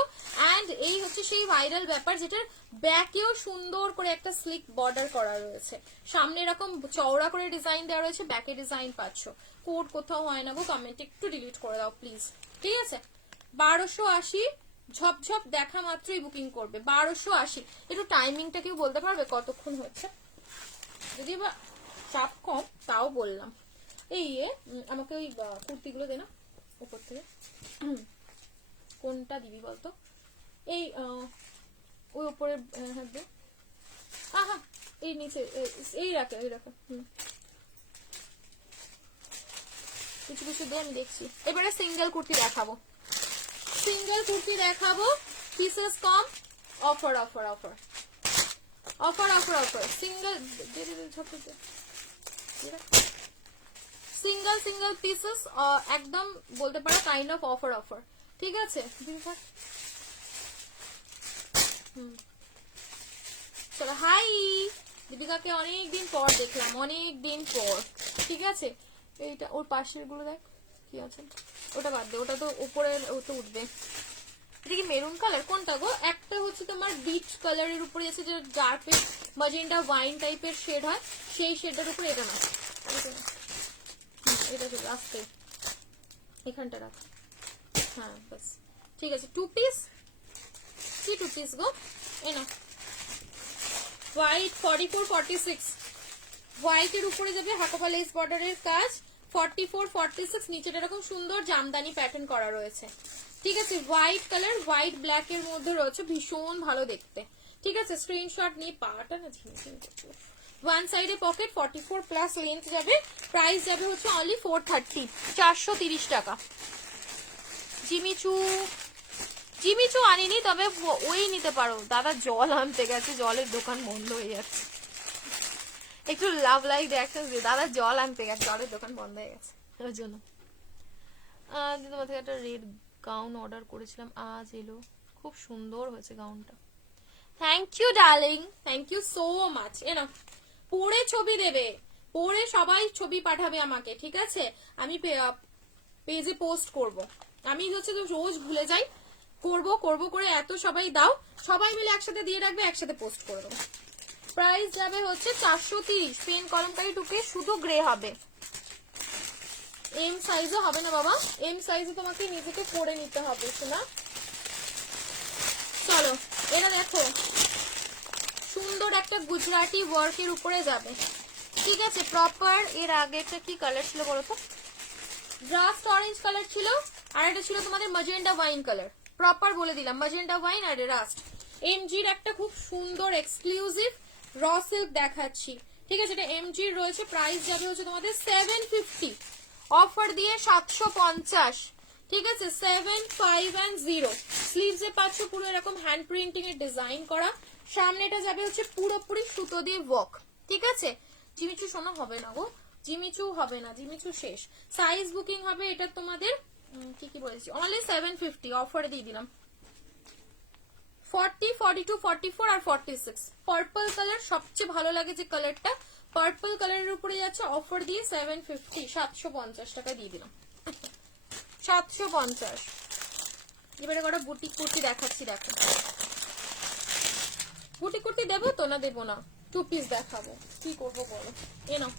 অ্যান্ড এই হচ্ছে সেই ভাইরাল ব্যাপার যেটার ব্যাকেও সুন্দর করে একটা স্লিক বর্ডার করা রয়েছে, সামনে এরকম চওড়া করে ডিজাইন দেওয়া রয়েছে, ব্যাকে ডিজাইন পাচ্ছ। কোড কোথাও হয় না গো, কমেন্ট একটু ডিলিট করে দাও প্লিজ। ঠিক আছে 1280, ঝপঝপ দেখা মাত্রই বুকিং করবে। 1280। একটু টাইমিংটা কেউ বলতে পারবে কতক্ষণ হচ্ছে, যদি বা চাপ কম তাও বললাম। এই আমাকে ওই কুর্তিগুলো দে না উপর থেকে, কোনটা দিবি বলতো, এই ওই উপরে হ্যাঁ দে, হ্যাঁ এই নিচে, এই রাখে এই রাখে, কিছু কিছু দে আমি দেখছি। এবারে সিঙ্গেল কুর্তি দেখাবো, সিঙ্গেল কুর্তি দেখাবো, পিসেস কম, offer offer offer offer offer offer. Single single single pieces একদম বলতে পারো কাইন্ড অফ অফার অফার। ঠিক আছে চলো হাই, দীপিকাকে অনেকদিন পর দেখলাম, অনেকদিন পর। ঠিক আছে এইটা ওর পাশের গুলো দেখ কি আছে, ওটা বাদ দে, ওটা তো উপরে ওটা উঠবে। এটা কি মেরুন কালার, কোনটা গো? একটা হচ্ছে তোমার বিচ কালারের উপরে আছে, যে ডার্ক ম্যাজেন্ডা ওয়াইন টাইপের শেড হয়, সেই শেডটার উপরে এটা না, এটা চলে আসতে এখানটা রাখ। হ্যাঁ বাস ঠিক আছে। 2 পিস, কি 2 পিস গো? এ না হোয়াইট 44 46, হোয়াইটের উপরে যাবে হাকোপা লেস বর্ডারের কাজ। 44 46 নিচেটা এরকম সুন্দর জামদানি প্যাটার্ন করা রয়েছে। ঠিক আছে হোয়াইট কালার, হোয়াইট ব্ল্যাক এর মধ্যে রয়েছে, ভীষণ ভালো দেখতে। ঠিক আছে স্ক্রিনশট নিয়ে, পাটা না ঝিমঝিম করছে, ওয়ান সাইডে পকেট, 44 প্লাস লেন্থ যাবে, প্রাইস যাবে হচ্ছে অনলি 430, 430 টাকা। জিমিচু জিমিচু আনিনি, তবে ওই নিতে পারো। দাদা জল আনতে গেছে, জলের দোকান বন্ধ হয়ে যাচ্ছে। একটু লাভ লাইক রিঅ্যাকশন দিয়ে, দাদা জল আনতে গেছে, জলের দোকান বন্ধ হয়ে গেছে ওর জন্য। তোমার থেকে একটা রেড গাউন অর্ডার করেছিলাম, আজ এলো, খুব সুন্দর হয়েছে গাউনটা। Thank you darling, thank you so much. এনো পরে ছবি দেবে, পরে সবাই ছবি পাঠাবে আমাকে, ঠিক আছে? আমি পেজে পোস্ট করব। আমি হচ্ছে তো রোজ ভুলে যাই, করব করব করে এত সবাই দাও, সবাই মিলে একসাথে দিয়ে রাখবে, একসাথে পোস্ট করে দেবো। প্রাইস যাবে হচ্ছে 430, পেন কলমকারি টুকে শুধু গ্রে হবে। এম সাইজও হবে না বাবা, এম সাইজে তোমাকে নিজেকে পরে নিতে হবে শোনা। চলো এটা দেখো, সুন্দর একটা গুজরাটি ওয়ার্কের উপরে যাবে, ঠিক আছে? প্রপার। এর আগে একটা কি কালার ছিল বলো তো? ড্রাফট অরেঞ্জ কালার ছিল, আর এটা ছিল তোমাদের ম্যাজেন্ডা ওয়াইন কালার। প্রপার বলে দিলাম, ম্যাজেন্ডা ওয়াইন আর রাস্ট। এমজির একটা খুব সুন্দর এক্সক্লুসিভ র সিল্ক দেখাচ্ছি, ঠিক আছে? এটা এমজির রয়েছে, প্রাইস যাবে হচ্ছে তোমাদের 750, অফার দিয়ে 750, ঠিক আছে? 750। স্লিভসে পাচ্ছ পুরো এরকম হ্যান্ড প্রিন্টিং এর ডিজাইন করা, সামনেটা যাবে হচ্ছে পুরোপুরি সুতো দিয়ে ওয়ার্ক, ঠিক আছে? জিমিচু শোনা হবে না গো, জিমিচু হবে না, জিমিচু শেষ। সাইজ বুকিং হবে এটা তোমাদের কি কি বলেছি, অনলি 750, অফারে দিয়ে দিলাম। 40, 42, 44 আর 46 পার্পল কালার সবচেয়ে ভালো লাগে যে কালারটা, পার্পল কালারের উপরে যাচ্ছে, অফার দিয়ে 750, 750 টাকা দিয়ে দিলাম। 750। এবারে কটা বুটিক কুর্তি দেখাচ্ছি, দেখো। বুটিক কুর্তি দেবো তো না দেবো না? 2 পিস দেখাবো, কি করবো বলো? এ নাও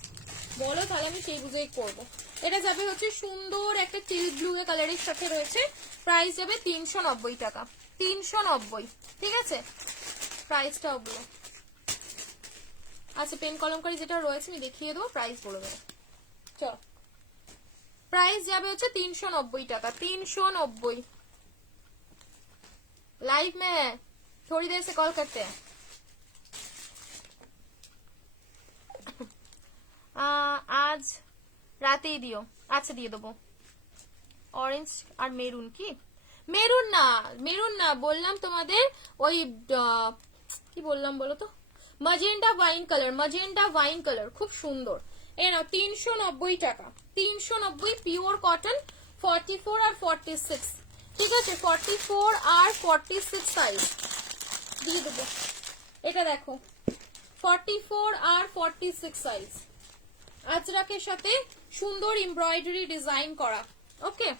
বলো, তাহলে আমি সেই বুঝেই করবো। এটা যাবে হচ্ছে সুন্দর একটা টিল ব্লু এর কালারের সাথে রয়েছে, প্রাইস যাবে 390 টাকা, 390, ঠিক আছে? প্রাইসটা বলো। আচ্ছা পেন কলমকারি যেটা রয়েছে আমি দেখিয়ে দেবো, প্রাইস বলে দেবো। চল, প্রাইস যাবে হচ্ছে 390 টাকা, 390। लाइव में थोड़ी देर से कॉल करते हैं। आज রাতেই দিও, আচ্ছা দিয়ে দেবো। অরেঞ্জ আর মেরুন, কি মেরুন না, মেরুন না বললাম তোমাদের, ওই কি বললাম বলো তো, magenta wine colour, magenta wine colour খুব সুন্দর। এ নাও 390 টাকা, 390 পিওর কটন, 44 আর 46, ঠিক আছে? 44 আর 46 সাইজ দিয়ে দেবো। এটা দেখো 44 আর 46 সাইজ, আজরাকের সাথে সুন্দর এমব্রয়ডারি ডিজাইন করা, ওকে?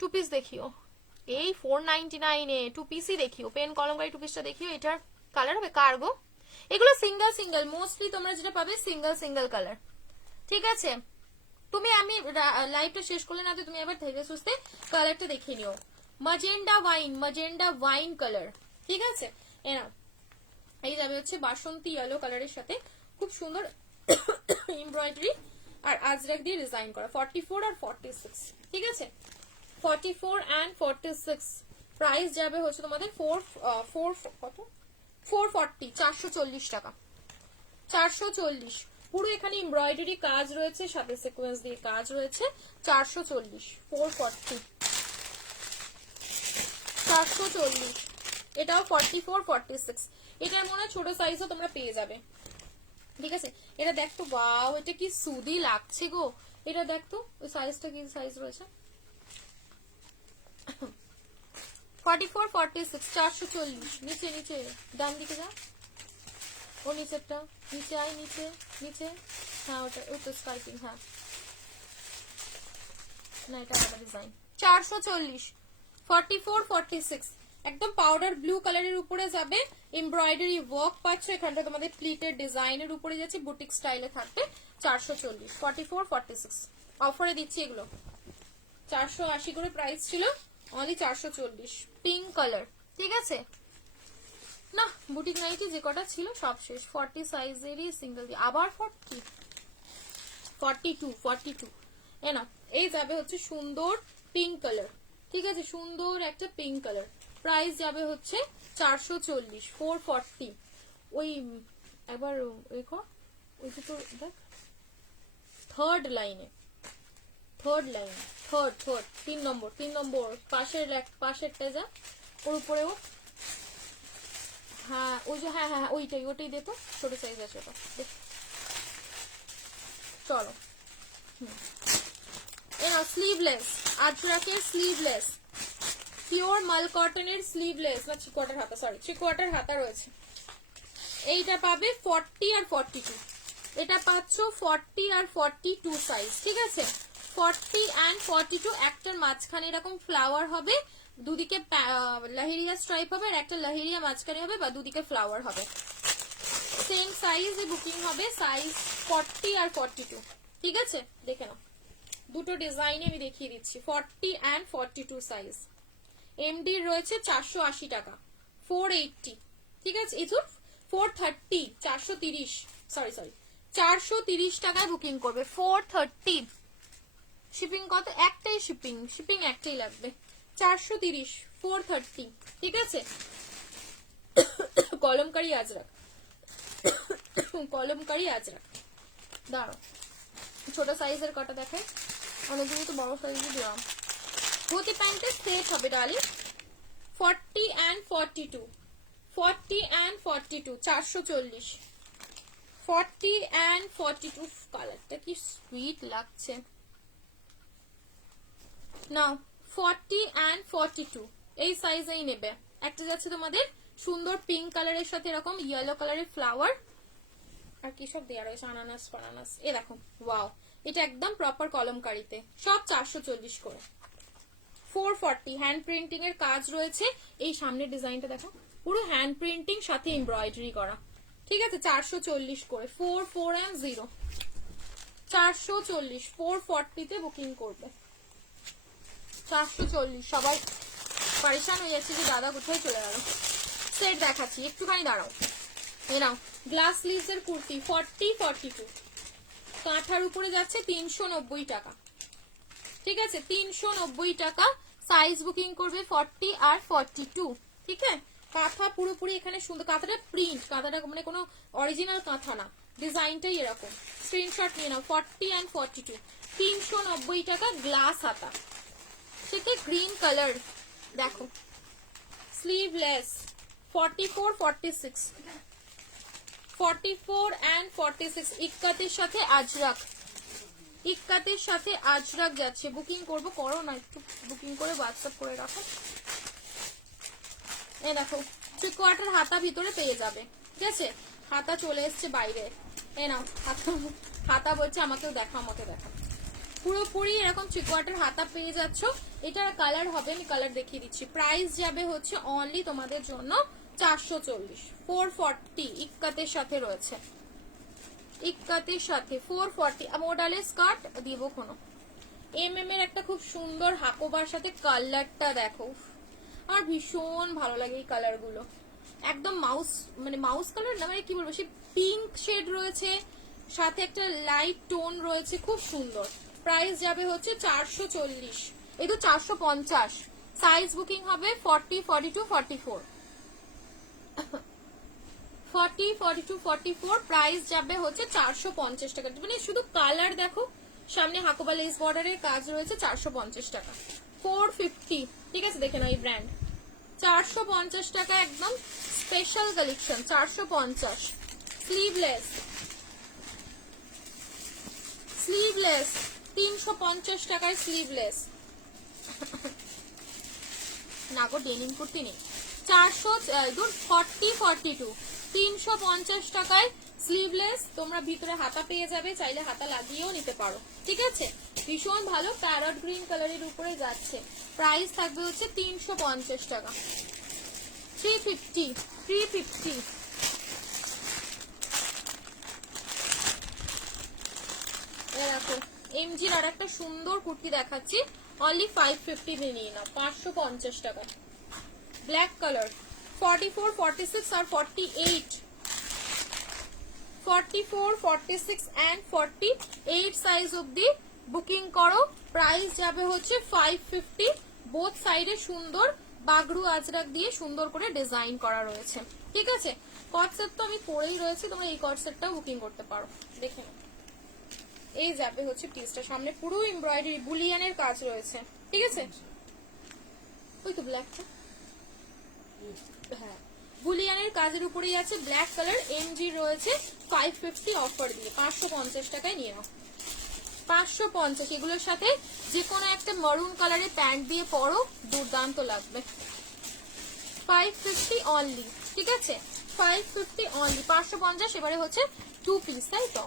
2 পিস দেখিও, এই 499 এ 2 পিসই দেখিও, পেন কলমকারি 2 পিসটা দেখিও। এটার কালার হবে কার্গো, এগুলো সিঙ্গেল সিঙ্গেল, মোস্টলি তোমরা যেটা পাবে সিঙ্গেল সিঙ্গেল কালার, ঠিক আছে? তুমি আমি লাইভটা শেষ করলে না তো তুমি এবার ধীরে সুস্থে কালারটা দেখে নিও। Magenta wine, magenta wine colour, ঠিক আছে? এনা এই যাবে হচ্ছে বাসন্তী ইয়েলো কালারের সাথে খুব সুন্দর এমব্রয়ডারি আর আজরাক দিয়ে ডিজাইন করা, 44 আর 46, ঠিক আছে? 44 and 46 প্রাইস যাবে হচ্ছে তোমাদের 440, 440 টাকা, 440। পুরো এখানে এমব্রয়ডারি কাজ রয়েছে, সাথে সিকোয়েন্স দিয়ে কাজ রয়েছে, 440, 440, 440। এটাও 44, 46। এটার মনে হয় ছোট সাইজও তোমরা পেয়ে যাবে, ঠিক আছে? এটা দেখতো, ওয়াও এটা কি সুদি লাগছে গো, এটা দেখতো ওই সাইজটা কি সাইজ রয়েছে, 44, 46, 440। নিচে নিচে ডান দিকে যা, ও নিচেরটা, নিচে আয়, নিচে নিচে, হ্যাঁ ওটা, ওই তো স্কার্পিং, হ্যাঁ না এটা আলাদা ডিজাইন। 440, 44, 46 একদম পাউডার ব্লু কালারের উপরে যাবে, এমব্রয়ডারি ওয়ার্ক পাচ্ছ, এখানটা তোমাদের প্লিটেড ডিজাইনের উপরে যাচ্ছে, বুটিক স্টাইলে থাকবে। 440, 44, 46 অফারে দিচ্ছি এগুলো। 480 করে প্রাইস ছিল, অনলি 440। পিঙ্ক কালার, ঠিক আছে? না বুটিক নাইটি যে কটা ছিল সব শেষ, 40 সাইজেরই সিঙ্গেল দিয়ে, আবার 40, 42, 42। এ না এই যাবে হচ্ছে সুন্দর পিঙ্ক কালার, ঠিক আছে? সুন্দর একটা পিঙ্ক কালার, প্রাইস যাবে হচ্ছে 440, 440, ওই একবার ওই কর, ওই যে তোর দেখ থার্ড লাইনে, থার্ড 3 নম্বর পাশেরটা যা, ওর উপরে ও, হ্যাঁ ওই যে, হ্যাঁ হ্যাঁ ওইটাই দে তো, ছোট সাইজ আছে ওটা দেখ। চলো এনা স্লিভলেস, আজরাকের স্লিভলেস, পিওর মাল কটনের স্লিভলেস, না 3/4 হাতা, সরি 3/4 হাতা রয়েছে। এইটা পাবে 40 আর 42, এটা পাচ্ছ 40 আর 42 সাইজ, ঠিক আছে? 40 and 42, একটার মাঝখানে এরকম ফ্লাওয়ার হবে, দুদিকে লাহেরিয়া স্ট্রাইপ হবে, আর একটা লাহেরিয়া মাঝখানে হবে, বা দুদিকে ফ্লাওয়ার হবে। সেম সাইজে বুকিং হবে, সাইজ 40 আর 42, ঠিক আছে? দেখে নাও, দুটো ডিজাইনে আমি দেখিয়ে দিচ্ছি। 40 and 42 সাইজ। এমডি রয়েছে 480 টাকা, 480, ঠিক আছে? এই 430, 430, সরি 430 টাকায় বুকিং করবে, 430। শিপিং কত? একটাই শিপিং একটাই লাগবে, 430, 430, ঠিক আছে? কলমকারী আজরাক, দাঁড়াও ছোট সাইজের কটা দেখাই, অনেকগুলো তো বড় সাইজে দিলাম। ধুতি প্যান্টের সেট হবে ডালি, 40 and 42, 40 and 42, 440, 40 and 42। কালারটা কি সুইট লাগছে। নাও 40 and 42 এই সাইজেই নেবে। একটা যাচ্ছে তোমাদের সুন্দর পিঙ্ক কালারের সাথে এরকম ইয়েলো কালারের ফ্লাওয়ার, আর কি সব দেওয়া রয়েছে, আনানাস ফানানাস, এ দেখো ওয়াও, এটা একদম প্রপার কলমকারিতে, সব 440 করে। 440 হ্যান্ড প্রিন্টিং এর কাজ রয়েছে, এই সামনের ডিজাইনটা দেখো পুরো হ্যান্ড প্রিন্টিং সাথে এমব্রয়ডারি করা, ঠিক আছে? 440 করে, 44 440, 440 তে বুকিং করবে। 440, সবাই পরেশান হয়ে যাচ্ছে যে দাদা কোথায় চলে গেল। সেট দেখাচ্ছি, একটুখানি দাঁড়াও। এই নাও গ্লাস স্লিভস এর কুর্তি, 40, 42, কাঁথার উপরে যাচ্ছে 390 টাকা, ঠিক আছে? 390 টাকা, সাইজ বুকিং করবে 40 আর 42, ঠিক আছে? কাঁথা পুরোপুরি এখানে সুন্দর, কাঁথাটা প্রিন্ট, কাঁথাটা মানে কোনো অরিজিনাল কাঁথা না, ডিজাইনটাই এরকম। স্ক্রিনশট নিয়ে নাও, 40 and 42, 390 টাকা, গ্লাস হাতা, ঠিক আছে? গ্রিন কালার দেখো, স্লিভলেস, 44, 46, 44 and 46, ইক্কাতের সাথে আজরাক যাচ্ছে। বুকিং করো না, একটু বুকিং করে হোয়াটসঅ্যাপ করে রাখো। এই দেখো 3/4 হাতা ভিতরে পেয়ে যাবে, ঠিক আছে? হাতা চলে এসছে বাইরে, এই নাও হাতা বলছে আমাকে দেখা, পুরোপুরি এরকম 3/4 হাতা পেয়ে যাচ্ছ। এটার কালার হবে, আমি কালার দেখিয়ে দিচ্ছি। প্রাইস যাবে হচ্ছে অনলি তোমাদের জন্য 440, 440, ইক্কাতের সাথে রয়েছে, ইক্কাতের সাথে 440। মডালের স্কার্ট দিব কোনো এমএম এর একটা খুব সুন্দর হাকোবার সাথে, কালারটা দেখো, আর ভীষণ ভালো লাগে এই কালার গুলো, একদম মাউস কালার না, মানে কি বলবো, সেই পিঙ্ক শেড রয়েছে, সাথে একটা লাইট টোন রয়েছে, খুব সুন্দর। প্রাইস যাবে হচ্ছে 440, এই তো 450। সাইজ বুকিং হবে 40, 42, 44, 40, 42, 44। প্রাইস যাবে হচ্ছে 450 টাকা, মানে শুধু কালার দেখো, সামনে হাকোবা লেস বর্ডারের কাজ রয়েছে, 450 টাকা। 450, ঠিক আছে? দেখে নাও এই ব্র্যান্ড, 450 টাকা, একদম স্পেশাল কালেকশন, 450। স্লিভলেস 350 টাকায় স্লিভলেস, না গো ডেনিম কুর্তি নেই। 40, 42, 350 টাকায় স্লিভলেস, তোমরা ভিতরে হাতা পেয়ে যাবে, চাইলে হাতা লাগিয়েও নিতে পারো, ঠিক আছে? ভীষণ ভালো, প্যারট গ্রিন কালারের উপরে যাচ্ছে। প্রাইস থাকবে হচ্ছে 350 টাকা। 350, 350। দেখো এমজির আর একটা সুন্দর কুর্তি দেখাচ্ছি, অনলি 550 নিয়ে নাও, 550 টাকা। ব্ল্যাক কালার, 44, 46 আর 48, 44, 46 and 48 সাইজ অবধি বুকিং করো। প্রাইস যাবে হচ্ছে 550, বোথ সাইডে সুন্দর বাগড়ু আজরাক দিয়ে সুন্দর করে ডিজাইন করা রয়েছে। ঠিক আছে, কট সেট তো আমি পরেই রয়েছে, তোমরা এই কট সেটটাও বুকিং করতে পারো। দেখে নাও, এই যাবে হচ্ছে পিসটা, সামনে পুরো এমব্রয়ডারি বুলিয়ানের কাজ রয়েছে। ঠিক আছে, ওই তো ব্ল্যাকটা, হ্যাঁ বুলিয়ানের কাজের উপরেই আছে, ব্ল্যাক কালার, এমজি রয়েছে 550 অফার দিয়ে 550 টাকায় নিয়ে নাও। 550, এগুলোর সাথে যে কোনো একটা মারুন কালারের প্যান্ট দিয়ে পরো, দুর্দান্ত লাগবে। 550 অনলি, ঠিক আছে 550 অনলি, 550। এবারে হচ্ছে 2 পিস, তাই তো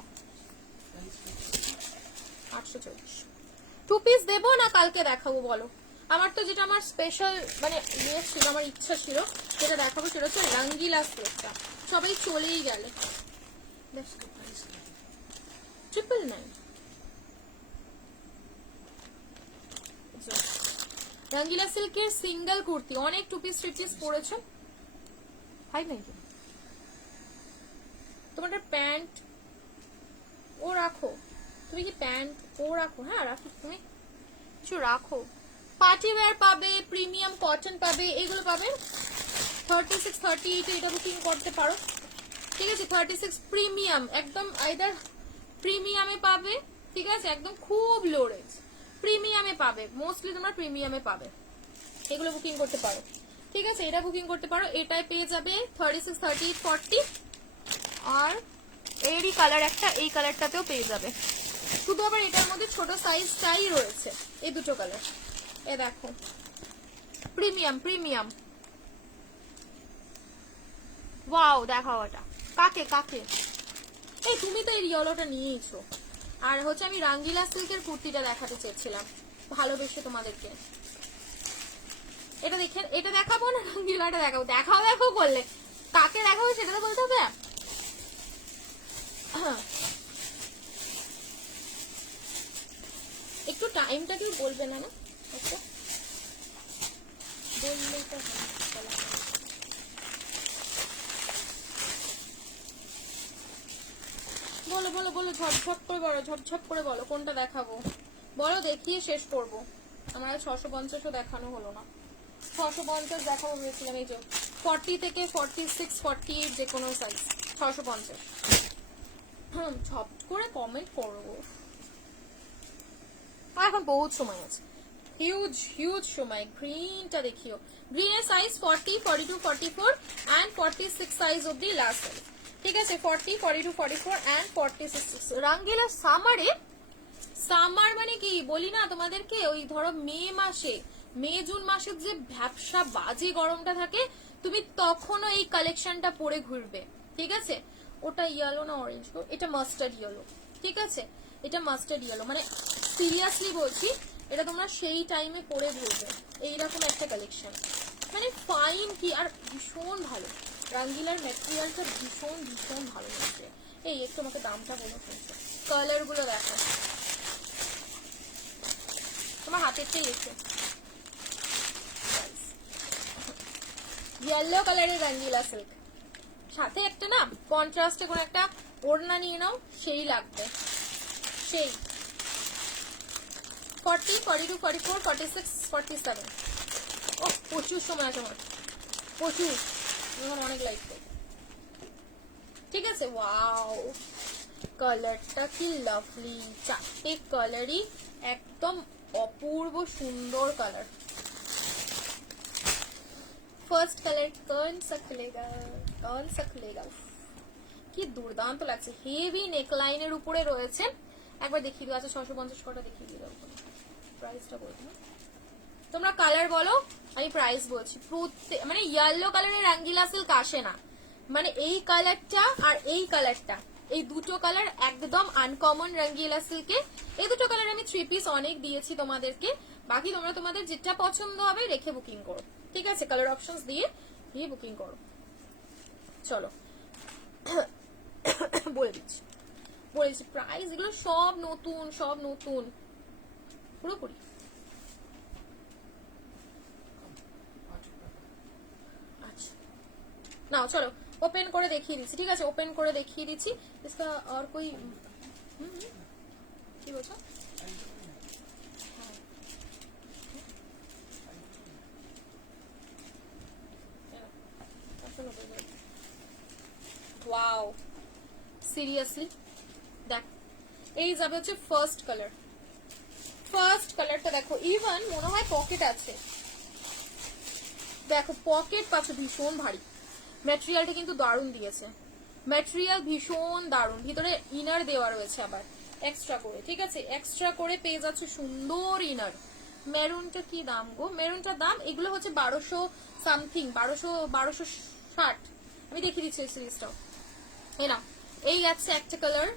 840। 2 পিস দেবো না কালকে দেখাবো বলো? আমার তো যেটা আমার স্পেশাল মানে ইয়ে ছিল, আমার ইচ্ছা ছিল যেটা দেখাবো সেটা হচ্ছে রঙ্গিলা সিল্কটা। সবাই চলেই গেলে। 999 রঙ্গিলা সিল্কের সিঙ্গেল কুর্তি, অনেক 2 পিস 3 পিস পরেছো। 590। তোমার প্যান্ট ও রাখো, তুমি কি প্যান্ট ও রাখো? হ্যাঁ রাখো, তুমি কিছু রাখো। পার্টি ওয়্যার পাবে, প্রিমিয়াম কটন পাবে, এগুলো পাবে। 36 38 এটা বুকিং করতে পারো। ঠিক আছে, 36 প্রিমিয়াম, একদম আইদার প্রিমিয়ামে পাবে, ঠিক আছে একদম খুব লো রেঞ্জ প্রিমিয়ামে পাবে, মোস্টলি তোমরা প্রিমিয়ামে পাবে, এগুলো বুকিং করতে পারো। ঠিক আছে, এটা বুকিং করতে পারো, এটাই পেয়ে যাবে 36 38 40। আর এরই কালার একটা, এই কালারটাতেও পেয়ে যাবে, শুধু আবার এটার মধ্যে ছোট সাইজটাই রয়েছে, এই দুটো কালার। এ দেখো প্রিমিয়াম প্রিমিয়াম, ওয়াও দেখাও এটা কাকে কাকে। এই তুমি তো এই ইয়েলোটা নিয়েছো। আর হচ্ছে আমি রঙ্গিলা সিল্কের কুর্তিটা দেখাতে চেয়েছিলাম ভালোবেসে তোমাদেরকে। এটা দেখেন, এটা দেখাবো না রঙ্গিলাটা দেখাবো? দেখাও দেখো করলে কাকে দেখাবো সেটা তো বলতে হবে। একটু টাইমটা কেউ বলবে না? না আচ্ছা বললেই তো বলো বলো বলো, ঝটঝট করে বলো, ঝটঝট করে বলো কোনটা দেখাবো বলো, দেখিয়ে শেষ করব। আমার 650ও দেখানো হলো না, 650 দেখাবো ভেবেছিলাম। এই যে 40 থেকে 46 48 যে কোনো সাইজ 650। ঝপ করে কমেন্ট করবো, এখন বহুত সময় আছে, হিউজ হিউজ সময়। গ্রিনটা দেখিও, গ্রিনের সাইজ 40 42 44 এন্ড 46 সাইজ অবধি লাস্ট সাইজ। ঠিক আছে, 40 42 44 এন্ড 46। রঙ্গিলা সামারে, সামার মানে কি বলি না তোমাদেরকে, ওই ধরো মে মাসে, মে জুন মাসের যে ভ্যাপসা বাজে গরমটা থাকে, তুমি তখনও এই কালেকশনটা পরে ঘুরবে। ঠিক আছে, ওটা ইয়েলো না অরেঞ্জ, এটা মাস্টার্ড ইয়েলো। ঠিক আছে, এটা মাস্টার্ড ইয়েলো, মানে সিরিয়াসলি বলছি এটা তোমরা সেই টাইমে পরে ঘুরবে, এইরকম একটা কালেকশন, মানে ফাইন কি আর ভীষণ ভালো। রঙ্গিলার ম্যাটেরিয়ালটা ভীষণ ভীষণ ভালো লাগছে। এই একটু আমাকে দামটা বলো, কালার গুলো দেখো, তোমার হাতের চেয়ে এসে ইয়েলো কালারের রঙ্গিলা সিল্ক, সাথে একটা না কন্ট্রাস্টে কোনো একটা ওড়না নিয়ে নাও, সেই লাগবে সেই। 40 42 44 46 47। ও প্রচুর সময় আছে আমার, প্রচুর, এখন অনেক লাইট। ঠিক আছে, ওয়াও কালারটা কি লাভলি, চারটে কালারই একদম অপূর্ব সুন্দর কালার। ফার্স্ট কালার कौन सा खुलेगा, कौन सा खुलेगा, কি দুর্দান্ত লাগছে, হেভি নেকলাইনের উপরে রয়েছে। একবার দেখিয়ে দিও, আচ্ছা 650 কটা দেখিয়ে দিও, প্রাইসটা বলতে তোমরা কালার বলো, আমি প্রাইস বলছি। প্রত্যেক মানে ইয়েলো কালারের রঙ্গিলা সিল্ক আসে না, মানে এই কালারটা আর এই কালারটা, এই দুটো কালার একদম আনকমন রঙ্গিলা সিল্কে। এই দুটো কালার আমি 3 পিস অনেক দিয়েছি তোমাদেরকে, বাকি তোমরা তোমাদের যেটা পছন্দ হবে রেখে বুকিং করো। ঠিক আছে, কালার অপশনস দিয়ে দিয়ে বুকিং করো। চলো বলে দিচ্ছি, বলেছি প্রাইস এগুলো সব নতুন, সব নতুন পুরোপুরি। আচ্ছা নাও চলো ওপেন করে দেখিয়ে দিচ্ছি। ঠিক আছে, ওপেন করে দেখিয়ে দিচ্ছি। इसका और कोई কি বলছো? ওয়াও সিরিয়াসলি দেখ, এই যাবে হচ্ছে ফার্স্ট কালার। ফার্স্ট কালারটা দেখো, ইভেন মনে হয় পকেট আছে, দেখো পকেট পাচ্ছে, ভীষণ ভারী। ম্যাটেরিয়ালটা কিন্তু দারুণ দিয়েছে, ম্যাটেরিয়াল ভীষণ দারুণ, ভিতরে ইনার দেওয়া রয়েছে আবার এক্সট্রা করে, ঠিক আছে, এক্সট্রা করে পেয়ে যাচ্ছে সুন্দর ইনার। মেরুনটা কি দাম গো? মেরুনটার দাম এগুলো হচ্ছে 1200 সামথিং, 1260। আমি দেখিয়ে দিচ্ছি এই সিরিজটাও। এ নাও, এই আছে একটা কালার,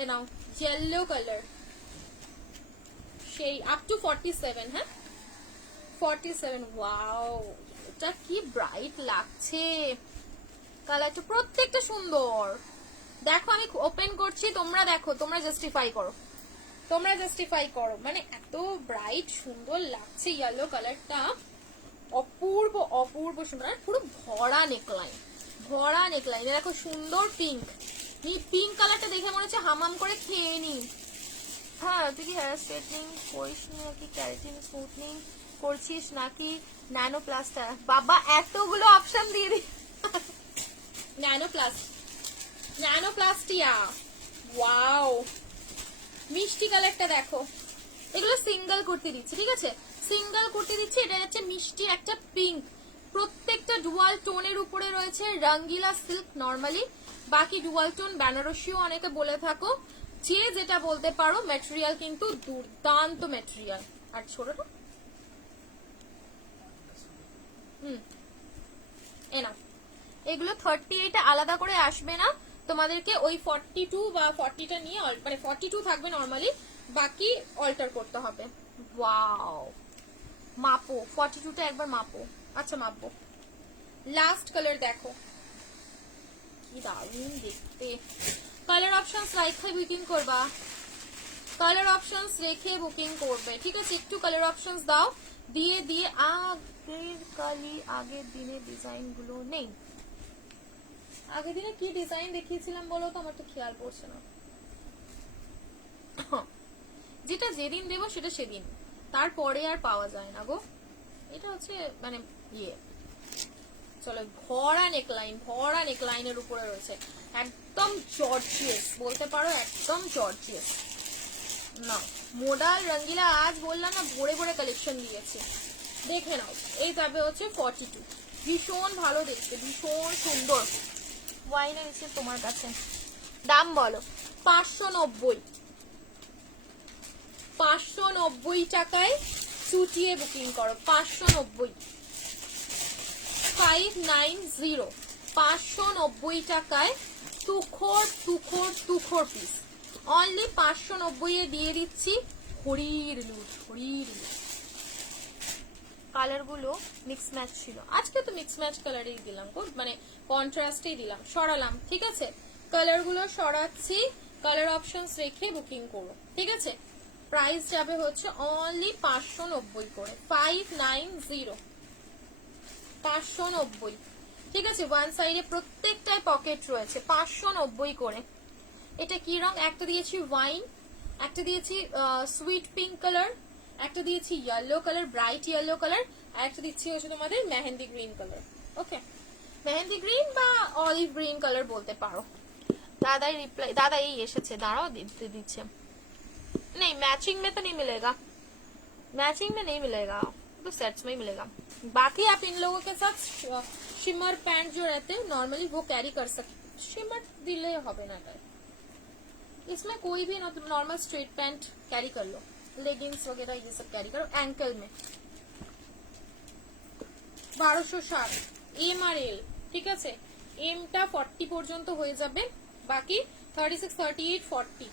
এ নাও ইয়েলো কালার, সেই আপ টু 47, হ্যাঁ 47। ওয়াও, এটা কি ব্রাইট লাগছে, কালারটা প্রত্যেকটা সুন্দর। দেখো আমি ওপেন করছি, তোমরা দেখো, তোমরা জাস্টিফাই করো, তোমরা জাস্টিফাই করো, মানে এত ব্রাইট সুন্দর লাগছে ইয়েলো কালারটা, অপূর্ব অপূর্ব সুন্দর। আর পুরো ভরা নেকলাইন, ভরা নেকলাইন, দেখো সুন্দর পিঙ্ক, পিঙ্ক কালারটা দেখে মনে হচ্ছে হামাম করে খেয়ে নি। হ্যাঁ, তুই কি হেয়ার স্ট্রেটনিং করিস নাকি ক্যারাটিন স্মুথনিং করছিস নাকি ন্যানো প্লাস্টার? বাবা এতগুলো অপশন দিয়ে দি। ন্যানো প্লাস্ট, ন্যানো প্লাস্টিয়া, ওয়াও মিষ্টি কালারটা দেখো, এগুলো সিঙ্গেল কুর্তি দিচ্ছি, ঠিক আছে, সিঙ্গেল কুর্তি দিচ্ছি। এটা হচ্ছে মিষ্টি একটা পিঙ্ক, প্রত্যেকটা ডুয়াল টোনের উপরে রয়েছে, রঙ্গিলা সিল্ক নরমালি, বাকি ডুয়াল টোন বেনারসিও অনেকে বলে থাকো, যে যেটা বলতে পারো। ম্যাটেরিয়াল কিন্তু দুর্দান্ত ম্যাটেরিয়াল। আর ছোটটা এনাফ, এগুলো 38 আলাদা করে আসবে না, তোমাদেরকে ওই 42 বা 40টা নিয়ে, মানে 42 থাকবে নরমালি, বাকি অল্টার করতে হবে। ওয়াও, মাপো 42টা একবার মাপো। আচ্ছা মাপবো। লাস্ট কালার দেখো, কি দারুণ দেখতে। কালার অপশনস রেখে বুকিং করবা, কালার অপশনস রেখে বুকিং করবে, ঠিক আছে, একটু কালার অপশনস দাও, দিয়ে দিয়ে আগের কালি, আগের দিনের ডিজাইন গুলো নেই। আগের দিনে কি ডিজাইন দেখিয়েছিলাম বলো তো, আমার তো খেয়াল পড়ছে না। যেটা যেদিন দেবো সেটা সেদিন, তারপরে আর পাওয়া যায় না গো, এটা হচ্ছে মানে ইয়ে। চলো, ভরা নেকলাইন, ভরা নেকলাইনের উপরে রয়েছে, একদম জর্জিয়াস বলতে পারো, একদম জর্জিয়াস। না মোডাল রঙ্গিলা আজ বললাম না, ভরে ভরে কালেকশন দিয়েছে, দেখে নাও। এই যাবে হচ্ছে 42, ভীষণ ভালো দেখতে, ভীষণ সুন্দর। ওয়াইনের এসে তোমার কাছে দাম বলো। 590, 590 টাকায় চুটিয়ে বুকিং করো, 590, 590, 590 টাকায় তুখোর তুখোর তুখোর পিস, অনলি 590 এ দিয়ে দিচ্ছি। হরির লুট, হরির লুট। কালার গুলো মিক্স ম্যাচ ছিল, আজকে তো মিক্স ম্যাচ কালারেই দিলাম, মানে কন্ট্রাস্টেই দিলাম, সরালাম, ঠিক আছে, কালার গুলো সরাচ্ছি, কালার অপশনস রেখে বুকিং করো, ঠিক আছে। প্রাইস যাবে হচ্ছে অনলি 590 করে, 590, 590, ঠিক আছে। ওয়ান সাইডে প্রত্যেকটায় পকেট রয়েছে, 590 করে। এটা কি রং? একটা দিয়েছি ওয়াইন, একটা দিয়েছি সুইট পিঙ্ক কালার, একটা দিয়েছি yellow colour, bright yellow colour, আর একটা দিচ্ছি হচ্ছে তোমাদের mehndi green colour. Okay, mehndi green বা অলিভ গ্রিন কালার বলতে পারো। দাদাই रिप्लाई, दादा यही এসেছে, দাঁড়াও দিচ্ছে। नहीं मैचिंग में तो नहीं मिलेगा, मैचिंग में नहीं मिलेगा, तो सेट्स में ही मिलेगा। बाकी आप इन लोगों के साथ शिमर पैंट जो रहते हैं नॉर्मली वो कैरी कर सकते, शिमर दिले হবে না তাই, इसमें कोई भी नॉर्मल स्ट्रेट पैंट कैरी कर लो, लेगिंग्स वगैरह ये सब कैरी करो। एंकल में 1260 এম আর এল, ঠিক আছে, এমটা 40 পর্যন্ত হয়ে যাবে, বাকি 36, 38, 40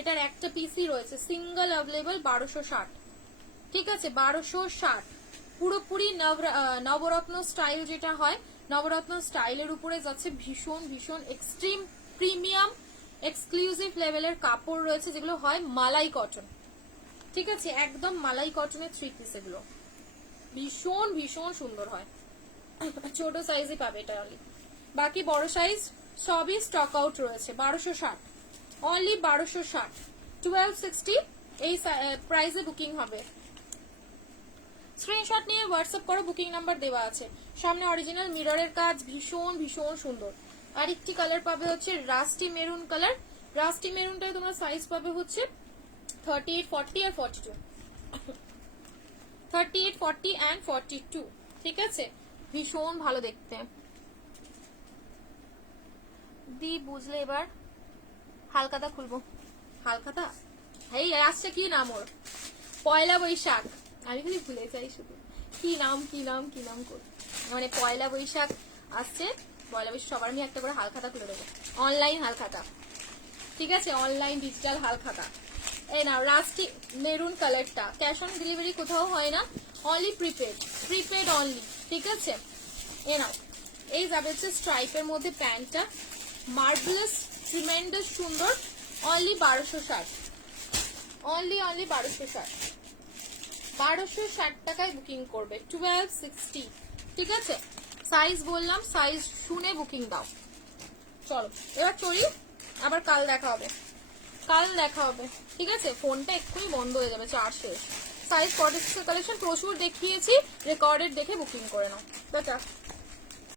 এটার একটা পিসই রয়েছে, সিঙ্গেল अवेलेबल 1260, ঠিক আছে, 1260 পুরোপুরি নবরত্ন স্টাইল, যেটা হয় নবরত্ন স্টাইলের উপরে যাচ্ছে, ভীষণ ভীষণ এক্সট্রিম প্রিমিয়াম এক্সক্লুসিভ লেভেলের কাপড় রয়েছে, যেগুলো হয় মালাই কটন, ঠিক আছে, একদম মালাই কটনের 3 পিস, এগুলো ভীষণ ভীষণ সুন্দর হয়। ছোট সাইজই পাবে এটা, বাকি বড় সাইজ সবই স্টক আউট রয়েছে। 1260, অনলি 1260, 1260 এই প্রাইসে বুকিং হবে। স্ক্রিনশট নিয়ে হোয়াটসঅ্যাপ করো, বুকিং নাম্বার দেওয়া আছে। সামনে অরিজিনাল মিররের কাজ, ভীষণ ভীষণ সুন্দর, আরেকটি কালার পাবে হচ্ছে রাস্টি মেরুন কালার। রাস্টি মেরুনটায় তোমার সাইজ পাবে হচ্ছে 38, 40 আর 42, 38, 40 and 42। ঠিক আছে, ভীষণ ভালো দেখতে। দি বুঝলে এবার হালকাতা খুলবো। হালকাতা এই আসছে কি নাম ওর, পয়লা বৈশাখ, আমি খালি ভুলে যাই শুধু কি নাম কি নাম কি নাম করে, মানে পয়লা বৈশাখ আসছে, পয়লা বৈশাখ সবার আমি একটা করে হালখাতা খুলে দেবো, অনলাইন হালখাতা। ঠিক আছে, অনলাইন ডিজিটাল হালখাতা। এই নাও রাস্টি মেরুন কালারটা, ক্যাশ অন ডেলিভারি কোথাও হয় না, অনলি প্রিপেড, প্রিপেড অনলি। ঠিক আছে, এ নাও, এই যাবে হচ্ছে স্ট্রাইপের মধ্যে প্যান্টটা, মার্ভেলাস ট্রিমেন্ডাস সুন্দর, অনলি 1260, অনলি 1260, 1260 টাকায় বুকিং করবে, 1260। ঠিক আছে, সাইজ বললাম, সাইজ শুনে বুকিং দাও। চলো এবার চলি, আবার কাল দেখা হবে, কাল দেখা হবে। ঠিক আছে, ফোনটা এক্ষুনি বন্ধ হয়ে যাবে, চার্জ শেষ। সাইজ 46 কালেকশন প্রচুর দেখিয়েছি, রেকর্ডেড দেখে বুকিং করে নাও। টাটা।